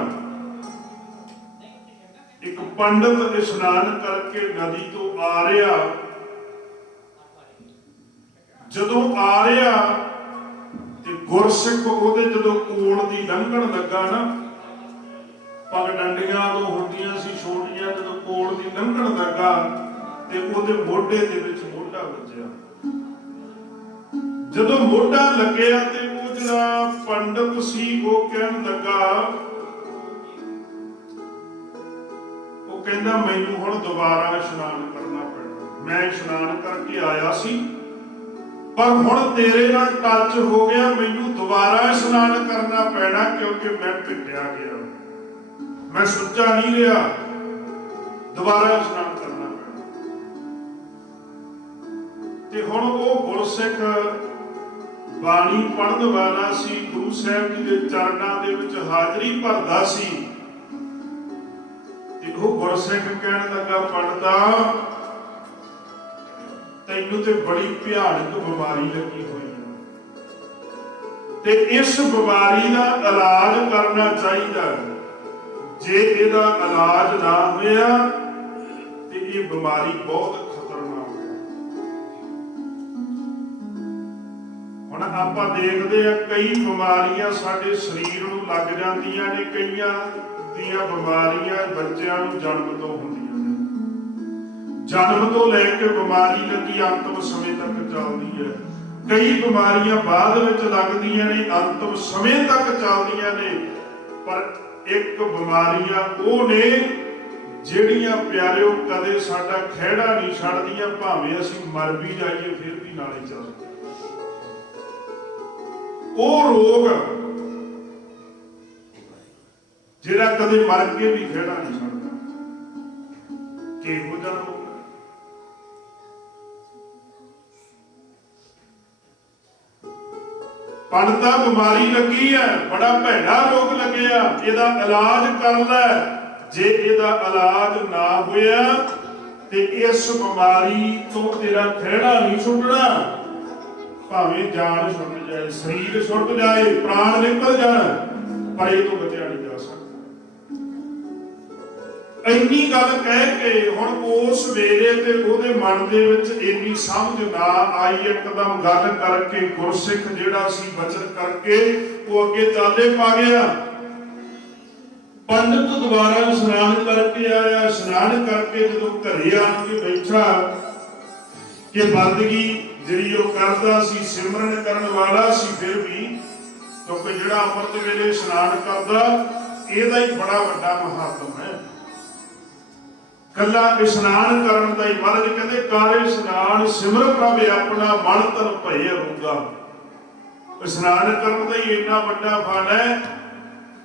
ਇੱਕ ਪੰਡਤ ਇਸ਼ਨਾਨ ਕਰਕੇ ਨਦੀ ਤੋਂ ਆ ਰਿਹਾ। ਜਦੋਂ ਆ ਰਿਹਾ ਤੇ ਗੁਰਸਿੱਖ ਉਹਦੇ ਜਦੋਂ ਕੋਲ ਦੀ ਲੰਘਣ ਲੱਗਾ ਨਾ, ਪੱਗ ਡੰਡੀਆਂ ਤੋਂ ਹੁੰਦੀਆਂ ਸੀ ਛੋਟੀਆਂ, ਜਦੋਂ ਕੋਲ ਦੀ ਲੰਘਣ ਲੱਗਾ ਤੇ ਉਹਦੇ ਮੋਢੇ ਦੇ ਵਿੱਚ ਮੋਢਾ ਵੱਜਿਆ। ਜਦੋਂ ਮੋਢਾ ਲੱਗਿਆ ਤੇ ਉਹ ਜਿਹੜਾ ਪੰਡਤ ਸੀ ਉਹ ਕਹਿਣ ਲੱਗਾ, ਉਹ ਕਹਿੰਦਾ ਮੈਨੂੰ ਹੁਣ ਦੁਬਾਰਾ ਇਸ਼ਨਾਨ ਕਰਨਾ ਪੈਣਾ। ਮੈਂ ਇਸ਼ਨਾਨ ਕਰਕੇ ਆਇਆ ਸੀ, ਪਰ ਹੁਣ ਤੇਰੇ ਨਾਲ ਟੱਚ ਹੋ ਗਿਆ, ਮੈਨੂੰ ਦੁਬਾਰਾ ਇਸ਼ਨਾਨ ਕਰਨਾ ਪੈਣਾ ਕਿਉਂਕਿ ਮੈਂ ਭਿੱਟਿਆ ਗਿਆ, ਮੈਂ ਸੁੱਚਾ ਨਹੀਂ ਰਿਹਾ, ਦੁਬਾਰਾ ਇਸ਼ਨਾਨ ਕਰਨਾ ਪੈਣਾ। ਤੇ ਹੁਣ ਉਹ ਗੁਰਸਿੱਖ ਬਾਣੀ ਪੜ੍ਹਨ ਵਾਲਾ ਸੀ, ਗੁਰੂ ਸਾਹਿਬ ਜੀ ਦੇ ਚਰਨਾਂ ਦੇ ਵਿੱਚ ਹਾਜ਼ਰੀ ਭਰਦਾ ਸੀ। ਤੇ ਉਹ ਗੁਰਸਿੱਖ ਕਹਿਣ ਲੱਗਾ, ਪੰਡਤਾ ਤੈਨੂੰ ਤੇ ਬੜੀ ਭਿਆਨਕ ਬਿਮਾਰੀ ਲੱਗੀ ਹੋਈ ਹੈ, ਤੇ ਇਸ ਬਿਮਾਰੀ ਦਾ ਇਲਾਜ ਕਰਨਾ ਚਾਹੀਦਾ। ਜੇ ਇਹਦਾ ਇਲਾਜ ਨਾ ਹੋਇਆ ਤੇ ਇਹ ਬਿਮਾਰੀ ਬਹੁਤ ਖਤਰਨਾਕ ਹੈ। ਹੁਣ ਆਪਾਂ ਦੇਖਦੇ ਆ ਕਈ ਬਿਮਾਰੀਆਂ ਸਾਡੇ ਸਰੀਰ ਨੂੰ ਲੱਗ ਜਾਂਦੀਆਂ ਨੇ, ਕਈਆਂ ਦੀਆਂ ਬਿਮਾਰੀਆਂ ਬੱਚਿਆਂ ਨੂੰ ਜਨਮ ਤੋਂ ਹੁੰਦੀਆਂ ਨੇ, ਜਨਮ ਤੋਂ ਲੈ ਕੇ ਬਿਮਾਰੀ ਲੱਗੀ ਅੰਤਮ ਸਮੇਂ ਤੱਕ ਚੱਲਦੀ ਹੈ। ਕਈ ਬਿਮਾਰੀਆਂ ਬਾਅਦ ਵਿੱਚ ਲੱਗਦੀਆਂ ਨੇ, ਅੰਤਮ ਸਮੇਂ ਤੱਕ ਚੱਲਦੀਆਂ ਨੇ। ਪਰ ਇੱਕ ਬਿਮਾਰੀਆਂ ਉਹ ਨੇ ਜਿਹੜੀਆਂ ਪਿਆਰਿਓ ਕਦੇ ਸਾਡਾ ਖਹਿੜਾ ਨਹੀਂ ਛੱਡਦੀਆਂ, ਭਾਵੇਂ ਅਸੀਂ ਮਰ ਵੀ ਜਾਈਏ ਫਿਰ ਵੀ ਨਾਲੇ ਚੱਲਦੇ। ਉਹ ਰੋਗ ਜਿਹੜਾ ਕਦੇ ਮਰ ਕੇ ਵੀ ਖਹਿੜਾ ਨਹੀਂ ਛੱਡਦਾ, ਕਿਹੋ ਜਿਹਾ ਰੋਗ? ਪੰਡਤਾ ਬਿਮਾਰੀ ਲੱਗੀ ਹੈ, ਬੜਾ ਭੈੜਾ ਰੋਗ ਲੱਗਿਆ, ਇਹਦਾ ਇਲਾਜ ਕਰ ਲੈ। ਜੇ ਇਹਦਾ ਇਲਾਜ ਨਾ ਹੋਇਆ ਤੇ ਇਸ ਬਿਮਾਰੀ ਤੋਂ ਤੇਰਾ ਖਹਿੜਾ ਨਹੀਂ ਛੁੱਟਣਾ, ਭਾਵੇਂ ਜਾਨ ਛੁੱਟ ਜਾਏ, ਸਰੀਰ ਛੁੱਟ ਜਾਏ, ਪ੍ਰਾਣ ਨਿਕਲ ਜਾਣ, ਪਰ ਇਹ ਤੋਂ ਬਚਿਆ ਨਹੀਂ ਜਾ ਸਕਦਾ। ਇੰਨੀ ਗੱਲ ਕਹਿ ਕੇ ਹੁਣ ਉਸ ਵੇਲੇ ਤੇ ਉਹਦੇ ਮਨ ਦੇ ਵਿੱਚ ਇੰਨੀ ਸਮਝ ਨਾ ਆਈ, ਇੱਕਦਮ ਗੱਲ ਕਰਕੇ ਗੁਰਸਿੱਖ ਜਿਹੜਾ ਸੀ ਬਚਨ ਕਰਕੇ ਉਹ ਅੱਗੇ ਚਾਲੇ ਪਾ ਗਿਆ। ਪੰਡਤ ਦੁਬਾਰਾ ਇਸ਼ਨਾਨ ਕਰਕੇ ਆਇਆ। ਇਸ਼ਨਾਨ ਕਰਕੇ ਜਦੋਂ ਘਰੇ ਆ ਕੇ ਬੈਠਾ ਕਿ ਬੰਦਗੀ ਜਿਹੜੀ ਉਹ ਕਰਦਾ ਸੀ, ਸਿਮਰਨ ਕਰਨ ਵਾਲਾ ਸੀ, ਫਿਰ ਵੀ ਕਿਉਂਕਿ ਜਿਹੜਾ ਅੰਮ੍ਰਿਤ ਵੇਲੇ ਇਸ਼ਨਾਨ ਕਰਦਾ ਇਹਦਾ ਹੀ ਬੜਾ ਵੱਡਾ ਮਹੱਤਵ ਹੈ। ਕੱਲਾ ਇਸ਼ਨਾਨ ਕਰਨ ਦਾ ਹੀ, ਮਹਾਰਾਜ ਕਹਿੰਦੇ ਕਰ ਇਸ਼ਨਾਨ ਸਿਮਰ ਪ੍ਰਭ ਆਪਣਾ ਮਨ ਤਨ ਭਏ ਰਹੂਗਾ। ਇਸ਼ਨਾਨ ਕਰਨ ਦਾ ਹੀ ਇੰਨਾ ਵੱਡਾ ਫਲ ਹੈ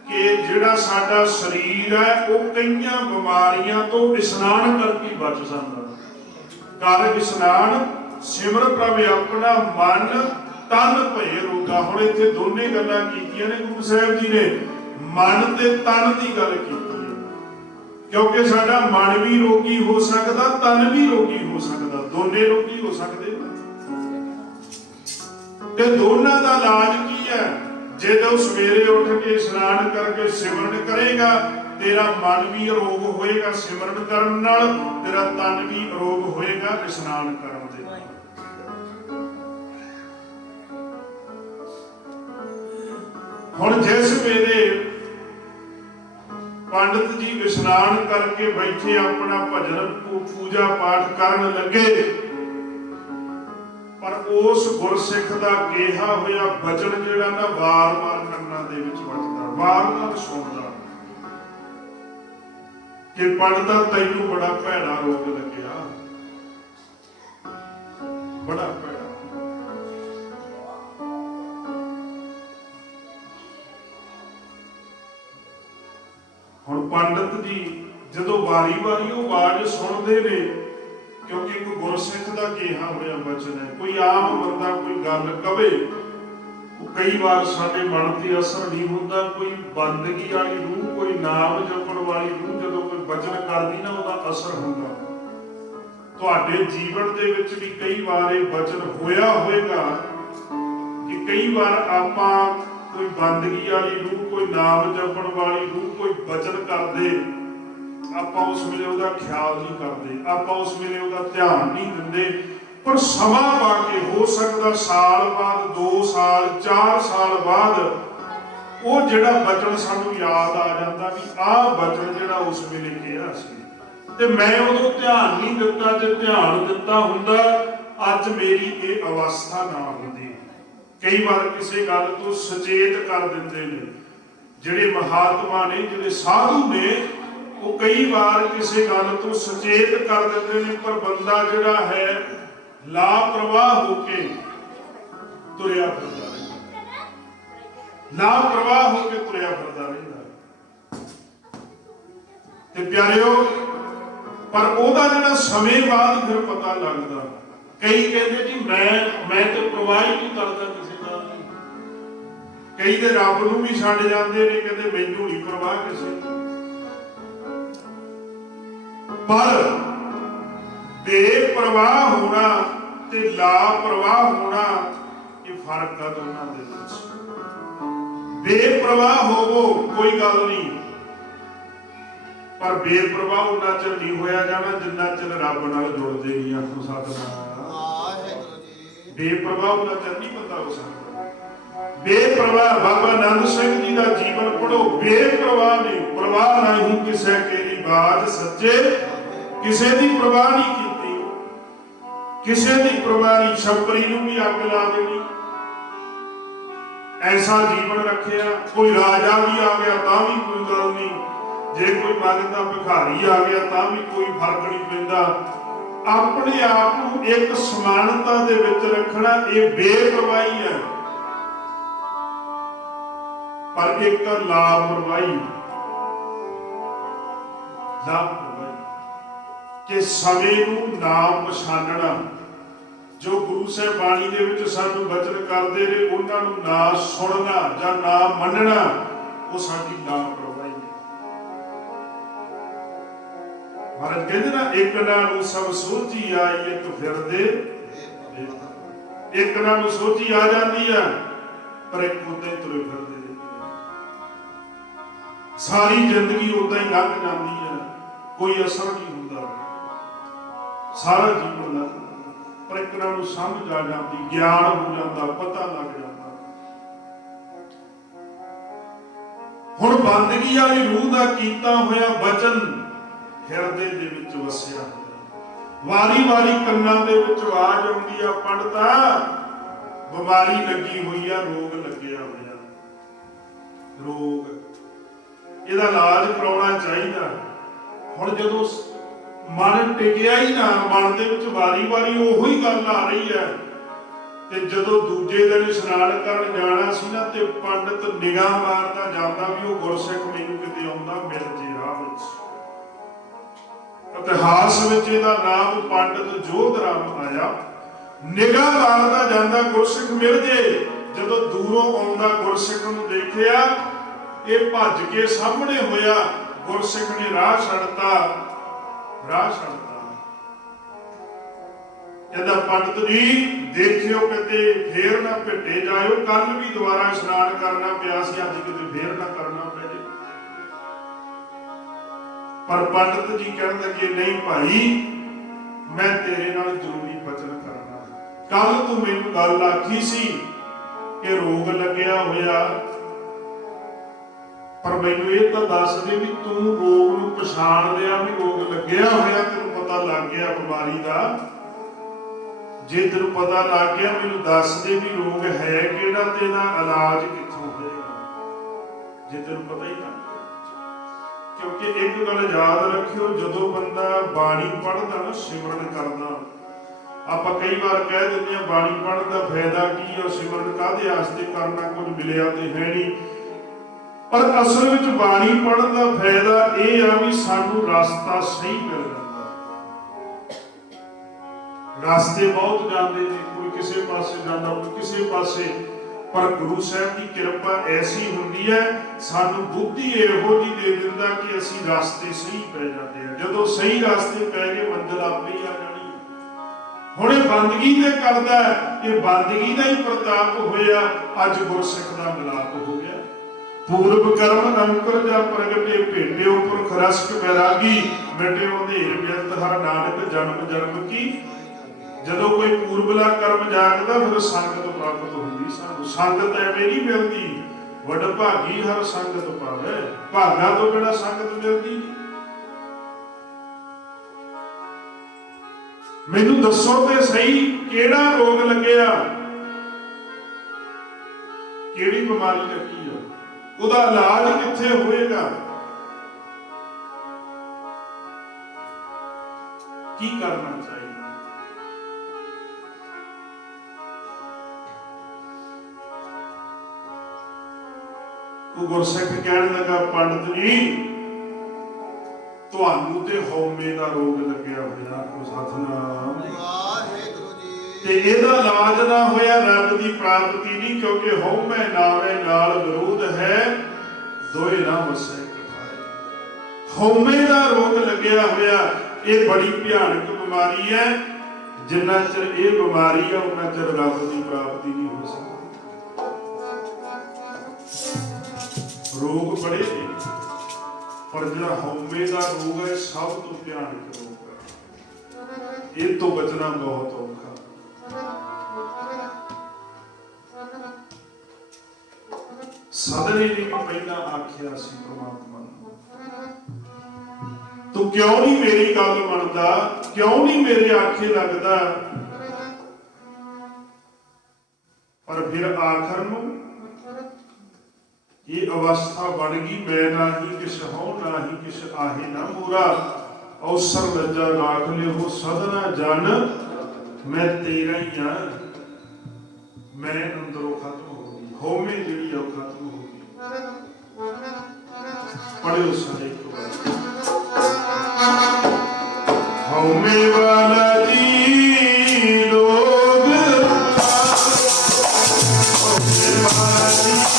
ਕਿ ਜਿਹੜਾ ਸਾਡਾ ਸਰੀਰ ਹੈ ਉਹ ਕਈਆਂ ਬਿਮਾਰੀਆਂ ਤੋਂ ਇਸ਼ਨਾਨ ਕਰਕੇ ਬਚ ਜਾਂਦਾ। ਕਰ ਇਸ਼ਨਾਨ ਸਿਮਰ ਪ੍ਰਭ ਆਪਣਾ ਮਨ ਤਨ ਭਏ ਰਹੂਗਾ। ਹੁਣ ਇੱਥੇ ਦੋਨੇ ਗੱਲਾਂ ਕੀਤੀਆਂ ਨੇ ਗੁਰੂ ਸਾਹਿਬ ਜੀ ਨੇ, ਮਨ ਤੇ ਤਨ ਦੀ ਗੱਲ ਕੀਤੀ, ਕਿਉਂਕਿ ਸਾਡਾ ਮਨ ਵੀ ਰੋਗੀ ਹੋ ਸਕਦਾ, ਤਨ ਵੀ ਰੋਗੀ ਹੋ ਸਕਦਾ, ਦੋਨੇ ਰੋਗੀ ਹੋ ਸਕਦੇ। ਤੇ ਦੋਨਾਂ ਦਾ ਇਲਾਜ ਕੀ ਹੈ? ਜਦੋਂ ਸਵੇਰੇ ਉੱਠ ਕੇ ਇਸ਼ਨਾਨ ਕਰਕੇ ਸਿਮਰਨ ਕਰੇਗਾ, ਤੇਰਾ ਮਨ ਵੀ ਅਰੋਗ ਹੋਏਗਾ ਸਿਮਰਨ ਕਰਨ ਨਾਲ, ਤੇਰਾ ਤਨ ਵੀ ਅਰੋਗ ਹੋਏਗਾ ਇਸ਼ਨਾਨ ਕਰਨ ਦੇ ਨਾਲ। ਹੁਣ ਜਿਸ ਵੇਲੇ ਪੰਡਤ ਜੀ ਇਸ਼ਨਾਨ ਕਰਕੇ ਬੈਠੇ ਆਪਣਾ ਭਜਨ ਪੂਜਾ ਪਾਠ ਕਰਨ ਲੱਗੇ, ਪਰ ਉਸ ਗੁਰਸਿੱਖ ਦਾ ਕਿਹਾ ਹੋਇਆ ਬਚਨ ਜਿਹੜਾ ਨਾ ਵਾਰ-ਵਾਰ ਕੰਨਾਂ ਦੇ ਵਿੱਚ ਵੱਜਦਾ, ਵਾਰ-ਵਾਰ ਸੁਣਦਾ ਕਿ ਪੰਡਤਾ ਤੈਨੂੰ ਬੜਾ ਭੈੜਾ ਰੋਗ ਲੱਗਿਆ, ਬੜਾ ਭੈੜਾ। ਹੁਣ ਪੰਡਤ ਜੀ ਜਦੋਂ ਵਾਰੀ-ਵਾਰੀ ਉਹ ਆਵਾਜ਼ ਸੁਣਦੇ ਨੇ, ਕਿਉਂਕਿ ਇੱਕ ਗੁਰਸਿੱਖ ਦਾ ਕਿਹਾ ਹੋਇਆ ਬਚਨ ਹੈ, ਕੋਈ ਆਮ ਬੰਦਾ ਕੋਈ ਗੱਲ ਕਵੇ ਉਹ ਕਈ ਵਾਰ ਸਾਡੇ ਮਨ ਤੇ ਅਸਰ ਨਹੀਂ ਹੁੰਦਾ। ਕੋਈ ਬੰਦਗੀ ਵਾਲੀ ਰੂਹ, ਕੋਈ ਨਾਮ ਜਪਣ ਵਾਲੀ ਰੂਹ ਜਦੋਂ ਕੋਈ ਬਚਨ ਕਰਦੀ ਨਾ, ਉਹਦਾ ਅਸਰ ਹੁੰਦਾ। ਤੁਹਾਡੇ ਜੀਵਨ ਦੇ ਵਿੱਚ ਵੀ ਕਈ ਵਾਰ ਇਹ ਬਚਨ ਹੋਇਆ ਹੋਵੇਗਾ ਕਿ ਕਈ ਵਾਰ ਆਪਾਂ ਕੋਈ ਬੰਦਗੀ ਵਾਲੀ ਰੂਹ, ਕੋਈ ਨਾਮ ਜਪਣ ਵਾਲੀ ਰੂਹ, ਕੋਈ ਬਚਨ ਕਰਦੇ, ਆਪਾਂ ਉਸ ਵੇਲੇ ਉਹਦਾ ਖਿਆਲ ਨਹੀਂ ਕਰਦੇ, ਆਪਾਂ ਉਸ ਵੇਲੇ ਉਹਦਾ ਧਿਆਨ ਨਹੀਂ ਦਿੰਦੇ। ਪਰ ਸਮਾਂ ਪਾ ਕੇ, ਹੋ ਸਕਦਾ ਸਾਲ ਬਾਅਦ, 2 ਸਾਲ 4 ਸਾਲ ਬਾਅਦ ਉਹ ਜਿਹੜਾ ਬਚਨ ਸਾਨੂੰ ਯਾਦ ਆ ਜਾਂਦਾ ਵੀ ਆਹ ਬਚਨ ਜਿਹੜਾ ਉਸ ਵੇਲੇ ਕਿਹਾ ਸੀ, ਤੇ ਮੈਂ ਉਦੋਂ ਧਿਆਨ ਨਹੀਂ ਦਿੱਤਾ। ਜੇ ਧਿਆਨ ਦਿੱਤਾ ਹੁੰਦਾ ਅੱਜ ਮੇਰੀ ਇਹ ਅਵਸਥਾ ਨਾ ਹੁੰਦੀ। ਕਈ ਵਾਰ ਕਿਸੇ ਗੱਲ ਤੋਂ ਸੁਚੇਤ ਕਰ ਦਿੰਦੇ ਨੇ ਜਿਹੜੇ ਮਹਾਤਮਾ ਨੇ, ਜਿਹੜੇ ਸਾਧੂ ਨੇ, ਉਹ ਕਈ ਵਾਰ ਕਿਸੇ ਗੱਲ ਤੋਂ ਸੁਚੇਤ ਕਰ ਦਿੰਦੇ ਨੇ, ਪਰ ਬੰਦਾ ਜਿਹੜਾ ਹੈ ਲਾਪਰਵਾਹ ਹੋ ਕੇ ਤੁਰਿਆ ਫਿਰਦਾ ਰਹਿੰਦਾ, ਲਾਪਰਵਾਹ ਹੋ ਕੇ ਤੁਰਿਆ ਫਿਰਦਾ ਰਹਿੰਦਾ। ਤੇ ਪਿਆਰਿਓ, ਪਰ ਉਹਦਾ ਜਿਹੜਾ ਸਮੇਂ ਬਾਅਦ ਫਿਰ ਪਤਾ ਲੱਗਦਾ। ਕਈ ਕਹਿੰਦੇ ਜੀ ਮੈਂ ਤੇ ਪਰਵਾਹ ਹੀ ਨਹੀਂ ਕਰਦਾ ਕਿਸੇ ਦਾ। ਕਈ ਤੇ ਰੱਬ ਨੂੰ ਵੀ ਛੱਡ ਜਾਂਦੇ ਨੇ, ਕਹਿੰਦੇ ਮੈਨੂੰ ਨਹੀਂ ਪਰਵਾਹ ਕਿਸੇ ਦੀ। ਪਰ ਬੇਪਰਵਾਹ ਹੋਣਾ ਤੇ ਲਾਪਰਵਾਹ ਹੋਣਾ, ਇਹ ਫਰਕ ਆ ਦੋਨਾਂ ਦੇ ਵਿੱਚ। ਬੇਪਰਵਾਹ ਹੋਵੋ ਕੋਈ ਗੱਲ ਨਹੀਂ, ਪਰ ਬੇਪਰਵਾਹ ਉਹਨਾਂ ਚਿਰ ਨਹੀਂ ਹੋਇਆ ਜਾਣਾ ਜਿੰਨਾ ਚਿਰ ਰੱਬ ਨਾਲ ਜੁੜਦੇ ਨਹੀਂ। ਆਖੋ ਸਤਿਨਾਮ। ਬੇਪਰਵਾਹ ਉਹਨਾਂ ਚਿਰ ਨਹੀਂ ਬੰਦਾ ਹੋ ਸਕਦਾ। ਬੇਪਰਵਾਹ ਬਾਬਾ ਆਨੰਦ ਸਿੰਘ ਜੀ ਦਾ ਜੀਵਨ ਪੜੋ। ਬੇਪਰਵਾਹ ਨਹੀਂ, ਪਰਵਾਹ ਨਹੀਂ ਕਿਸੇ ਤੇਰੀ ਬਾਤ ਸੱਚੇ, ਕਿਸੇ ਦੀ ਪਰਵਾਹ ਨਹੀਂ ਕੀਤੀ, ਕਿਸੇ ਦੀ ਪਰਵਾਹ ਨਹੀਂ। ਛਪਰੀ ਨੂੰ ਵੀ ਅੱਗ ਲਾ ਦੇਣੀ, ਐਸਾ ਜੀਵਨ ਰੱਖਿਆ। ਕੋਈ ਰਾਜਾ ਵੀ ਆ ਗਿਆ ਤਾਂ ਵੀ ਕੋਈ ਗੱਲ ਨਹੀਂ, ਜੇ ਕੋਈ ਮੰਗਦਾ ਭਿਖਾਰੀ ਆ ਗਿਆ ਤਾਂ ਵੀ ਕੋਈ ਫਰਕ ਨਹੀਂ ਪੈਂਦਾ। ਆਪਣੇ ਆਪ ਨੂੰ ਇੱਕ ਸਮਾਨਤਾ ਦੇ ਵਿੱਚ ਰੱਖਣਾ, ਇਹ ਬੇਪਰਵਾਹੀ ਹੈ। ਪਰ ਇੱਕ ਲਾਪਰਵਾਹੀ ਕਿ ਸਮੇਂ ਨੂੰ ਨਾ ਪਛਾਣਨਾ। ਜੋ ਗੁਰੂ ਸਾਹਿਬ ਬਾਣੀ ਦੇ ਵਿੱਚ ਸਾਨੂੰ ਬਚਨ ਕਰਦੇ ਨੇ, ਉਹਨਾਂ ਨੂੰ ਨਾ ਸੁਣਨਾ ਜਾਂ ਨਾ ਮੰਨਣਾ, ਉਹ ਸਾਡੀ ਲਾਪਰਵਾਹੀ ਹੈ। ਮਹਾਰਾਜ ਕਹਿੰਦੇ ਨਾ, ਇੱਕ ਨਾ ਨੂੰ ਸਭ ਸੋਝੀ ਆਈ, ਇੱਕ ਫਿਰਦੇ। ਇੱਕ ਨਾ ਨੂੰ ਸੋਝੀ ਆ ਜਾਂਦੀ ਆ, ਪਰ ਇੱਕ ਉੱਤੇ ਤੁਰੇ ਫਿਰਦੇ। ਸਾਰੀ ਜ਼ਿੰਦਗੀ ਉਦਾਂ ਹੀ ਲੰਘ ਜਾਂਦੀ ਹੈ, ਕੋਈ ਅਸਰ ਨਹੀਂ ਹੁੰਦਾ, ਸਾਰਾ ਜੀਵਨ ਲੰਘ, ਪਰ ਇੱਕ ਨਾ ਨੂੰ ਸਮਝ ਆ ਜਾਂਦੀ, ਗਿਆਨ ਹੋ ਜਾਂਦਾ, ਪਤਾ ਲੱਗ ਜਾਂਦਾ। ਹੁਣ ਬੰਦਗੀ ਵਾਲੀ ਰੂਹ ਦਾ ਕੀਤਾ ਹੋਇਆ ਬਚਨ ਹਿਰਦੇ ਦੇ ਵਿੱਚ ਵਸਿਆ ਹੋਇਆ। ਵਾਰੀ ਵਾਰੀ ਕੰਨਾਂ ਦੇ ਵਿੱਚ ਆਵਾਜ਼ ਆਉਂਦੀ ਆ, ਪੰਡਤਾ ਬਿਮਾਰੀ ਲੱਗੀ ਹੋਈ ਆ, ਰੋਗ ਲੱਗਿਆ ਹੋਇਆ, ਰੋਗ, ਇਹਦਾ ਇਲਾਜ ਕਰਾਉਣਾ ਚਾਹੀਦਾ। ਹੁਣ ਜਦੋਂ ਮਨ ਟਿਕਿਆ ਹੀ ਨਾ, ਮਨ ਦੇ ਵਿੱਚ ਵਾਰੀ ਵਾਰੀ ਉਹੋ ਹੀ ਗੱਲ ਆ ਰਹੀ ਹੈ, ਤੇ ਜਦੋਂ ਦੂਜੇ ਦਿਨ ਇਸ਼ਨਾਨ ਕਰਨ ਜਾਣਾ ਸੀ ਨਾ, ਤੇ ਪੰਡਤ ਨਿਗਾਹ ਮਾਰਦਾ ਜਾਂਦਾ ਵੀ ਉਹ ਗੁਰਸਿੱਖ ਮੈਨੂੰ ਕਿਤੇ ਆਉਂਦਾ ਮਿਲ ਜੇ ਰਾਹ ਵਿੱਚ। ਇਤਿਹਾਸ ਵਿੱਚ ਇਹਦਾ ਨਾਮ ਪੰਡਤ ਜੋਧ ਰਾਮ ਆਇਆ। ਨਿਗਾਹ ਮਾਰਦਾ ਜਾਂਦਾ ਗੁਰਸਿੱਖ ਮਿਲ ਜੇ। ਜਦੋਂ ਦੂਰੋਂ ਆਉਂਦਾ ਗੁਰਸਿੱਖ ਨੂੰ ਦੇਖਿਆ, ਇਹ ਭੱਜ ਕੇ ਸਾਹਮਣੇ ਹੋਇਆ। ਗੁਰਸਿੱਖ ਨੇ ਰਾਹ ਛੱਡਤਾ, ਰਾਹ ਛੱਡਤਾ। ਕਹਿੰਦਾ ਪੰਡਤ ਜੀ ਦੇਖਿਓ ਕਿਤੇ ਫੇਰ ਨਾ ਭਿੱਟੇ ਜਾਇਓ, ਕੱਲ ਵੀ ਦੁਬਾਰਾ ਇਸ਼ਨਾਨ ਕਰਨਾ ਪਿਆ ਸੀ, ਅੱਜ ਕਿਤੇ ਫੇਰ ਨਾ ਕਰਨਾ ਪੈ ਜੇ। ਪਰ ਪੰਡਤ ਜੀ ਕਹਿਣ ਲੱਗੇ, ਨਹੀਂ ਭਾਈ, ਮੈਂ ਤੇਰੇ ਨਾਲ ਜ਼ਰੂਰੀ ਬਚਨ ਕਰਨਾ। ਕੱਲ ਤੂੰ ਮੈਨੂੰ ਗੱਲ ਆਖੀ ਸੀ ਕਿ ਰੋਗ ਲੱਗਿਆ ਹੋਇਆ, ਪਰ ਮੈਨੂੰ ਇਹ ਤਾਂ ਦੱਸ ਦੇ ਵੀ ਤੂੰ ਰੋਗ ਨੂੰ ਪਛਾਣ ਲਿਆ ਵੀ ਰੋਗ ਲੱਗਿਆ ਹੋਇਆ, ਤੈਨੂੰ ਪਤਾ ਲੱਗ ਗਿਆ ਬਿਮਾਰੀ ਦਾ। ਜੇ ਤੈਨੂੰ ਪਤਾ ਲੱਗ ਗਿਆ, ਮੈਨੂੰ ਦੱਸ ਦੇ ਵੀ ਰੋਗ ਹੈ ਕਿਹੜਾ ਤੇ ਇਹਦਾ ਇਲਾਜ ਕਿੱਥੋਂ ਹੋਏਗਾ, ਜੇ ਤੈਨੂੰ ਪਤਾ ਹੀ ਨਾ। ਕਿਉਂਕਿ ਇੱਕ ਗੱਲ ਯਾਦ ਰੱਖਿਓ, ਜਦੋਂ ਬੰਦਾ ਬਾਣੀ ਪੜ੍ਹਦਾ ਨਾ, ਸਿਮਰਨ ਕਰਦਾ, ਆਪਾਂ ਕਈ ਵਾਰ ਕਹਿ ਦਿੰਦੇ ਆ ਬਾਣੀ ਪੜ੍ਹਨ ਦਾ ਫਾਇਦਾ ਕੀ ਆ, ਸਿਮਰਨ ਕਾਹਦੇ ਵਾਸਤੇ ਕਰਨਾ, ਕੁਝ ਮਿਲਿਆ ਤੇ ਹੈ ਨਹੀਂ। ਪਰ ਅਸਲ ਵਿੱਚ ਬਾਣੀ ਪੜ੍ਹਨ ਦਾ ਫਾਇਦਾ ਇਹ ਆ ਵੀ ਸਾਨੂੰ ਰਸਤਾ ਸਹੀ ਮਿਲ ਜਾਂਦਾ। ਰਸਤੇ ਬਹੁਤ ਜਾਂਦੇ ਨੇ, ਕੋਈ ਕਿਸੇ ਪਾਸੇ ਜਾਂਦਾ, ਕੋਈ ਕਿਸੇ ਪਾਸੇ, ਪਰ ਗੁਰੂ ਸਾਹਿਬ ਦੀ ਕਿਰਪਾ ਐਸੀ ਹੁੰਦੀ ਹੈ, ਸਾਨੂੰ ਬੁੱਧੀ ਇਹੋ ਜਿਹੀ ਦੇ ਦਿੰਦਾ ਕਿ ਅਸੀਂ ਰਸਤੇ ਸਹੀ ਪੈ ਜਾਂਦੇ ਆ। ਜਦੋਂ ਸਹੀ ਰਸਤੇ ਪੈ ਗਏ, ਮੰਜ਼ਿਲ ਆਪੇ ਹੀ ਆ ਜਾਣੀ। ਹੁਣ ਇਹ ਬੰਦਗੀ ਤੇ ਕਰਦਾ, ਇਹ ਬੰਦਗੀ ਦਾ ਹੀ ਪ੍ਰਤਾਪ ਹੋਇਆ। ਅੱਜ ਗੁਰਸਿੱਖ ਦਾ ਮਿਲਾਪ ਹੋ ਗਿਆ। ਪੂਰਬ ਕਰਮ ਅੰਕੁਰ ਜਾਂ ਪ੍ਰਗਟੇ ਭੇਟੇ ਉਪਰ ਖਰਸਕ ਵੈਰਾਗੀ ਮਿਟੇ ਉਹਦੇ ਬਿਰਤ ਹਰ ਨਾਨਕ ਜਨਮ ਜਨਮ ਕੀ। ਜਦੋਂ ਕੋਈ ਪੂਰਬਲਾ ਕਰਮ ਜਾਗਦਾ ਫਿਰ ਸੰਗਤ ਪ੍ਰਾਪਤ ਹੁੰਦੀ। ਸਾਨੂੰ ਸੰਗਤ ਐਵੇਂ ਨਹੀਂ ਮਿਲਦੀ। ਵੱਡ ਭਾਗੀ ਹਰ ਸੰਗਤ ਪਾਵੇ, ਭਾਗਾ ਤੋਂ ਬਿਨਾਂ ਸੰਗਤ ਮਿਲਦੀ ਨਹੀਂ। ਮੈਨੂੰ ਦੱਸੋ ਤੇ ਸਹੀ, ਕਿਹੜਾ ਰੋਗ ਲੱਗਿਆ, ਕਿਹੜੀ ਬਿਮਾਰੀ ਲੱਗੀ ਆ, ਉਹਦਾ ਇਲਾਜ ਕਿੱਥੇ ਹੋਏਗਾ, ਕੀ ਕਰਨਾ ਚਾਹੀਦਾ? ਉਹ ਗੁਰਸਿੱਖ ਕਹਿਣ ਲੱਗਾ, ਪੰਡਤ ਜੀ ਤੁਹਾਨੂੰ ਤੇ ਹਉਮੈ ਦਾ ਰੋਗ ਲੱਗਿਆ ਹੋਇਆ। ਸਤਿਨਾਮ ਵਾਹਿਗੁਰੂ ਜੀ। ਤੇ ਇਹਦਾ ਇਲਾਜ ਨਾ ਹੋਇਆ, ਰੱਬ ਦੀ ਪ੍ਰਾਪਤੀ ਨਹੀਂ, ਕਿਉਂਕਿ ਹਉਮੈ ਨਾਵੇਂ ਨਾਲ ਵਿਰੋਧ ਹੈ, ਦੋਏ ਨਾ ਵਸੈ ਇਕੱਠਾ। ਹਉਮੈ ਦਾ ਰੋਗ ਲੱਗਿਆ ਹੋਇਆ, ਇਹ ਬੜੀ ਭਿਆਨਕ ਬਿਮਾਰੀ ਹੈ। ਜਿੰਨਾ ਚਿਰ ਇਹ ਬਿਮਾਰੀ ਹੈ ਉਹਨਾਂ ਚਿਰ ਰੱਬ ਦੀ ਪ੍ਰਾਪਤੀ ਨਹੀਂ ਹੋ ਸਕਦੀ। ਰੋਗ ਬੜੇ ਨੇ, ਪਰ ਜਿਹੜਾ ਹਉਮੈ ਦਾ ਰੋਗ ਹੈ ਸਭ ਤੋਂ ਭਿਆਨਕ ਰੋਗ ਹੈ। ਇਹ ਤੋਂ ਬਚਣਾ ਬਹੁਤ ਔਖਾ। ਸਦਰੇ ਨੇ ਪਹਿਲਾਂ ਆਖਿਆ ਸੀ ਪ੍ਰਮਾਤਮਾ ਨੂੰ, ਤੂੰ ਕਿਉਂ ਨਹੀਂ ਮੇਰੀ ਗੱਲ ਮੰਨਦਾ, ਕਿਉਂ ਨਹੀਂ ਮੇਰੇ ਆਖੇ ਲੱਗਦਾ? ਪਰ ਫਿਰ ਆਖਰ ਨੂੰ ਇਹ ਅਵਸਥਾ ਬਣ ਗਈ, ਮੈਂ ਨਾਹੀ ਕਿਛ ਹਉ ਨਾਹੀ ਕਿਛ ਆਹੇ ਨਾ ਮੂਰਾ, ਅਵਸਰ ਲੱਜਾ ਰਾਖ ਲਿਓ ਸਦਨਾ ਜਨ, ਮੈਂ ਤੇਰਾ ਹੀ ਆ। ਮੈਂ ਅੰਦਰੋਂ ਖਤਮ ਹੋ ਗਈ, ਹਉਮੈ ਜਿਹੜੀ ਉਹ ਖਤਮ ਹੋ ਗਈ। ਪੜਿਓ ਸਾਰੇ ਇੱਕ ਵਾਰ। ਹਉਮੈ ਵਾਲਾ ਜੀ ਲੋਗ, ਹਉਮੈ ਵਾਲਾ ਜੀ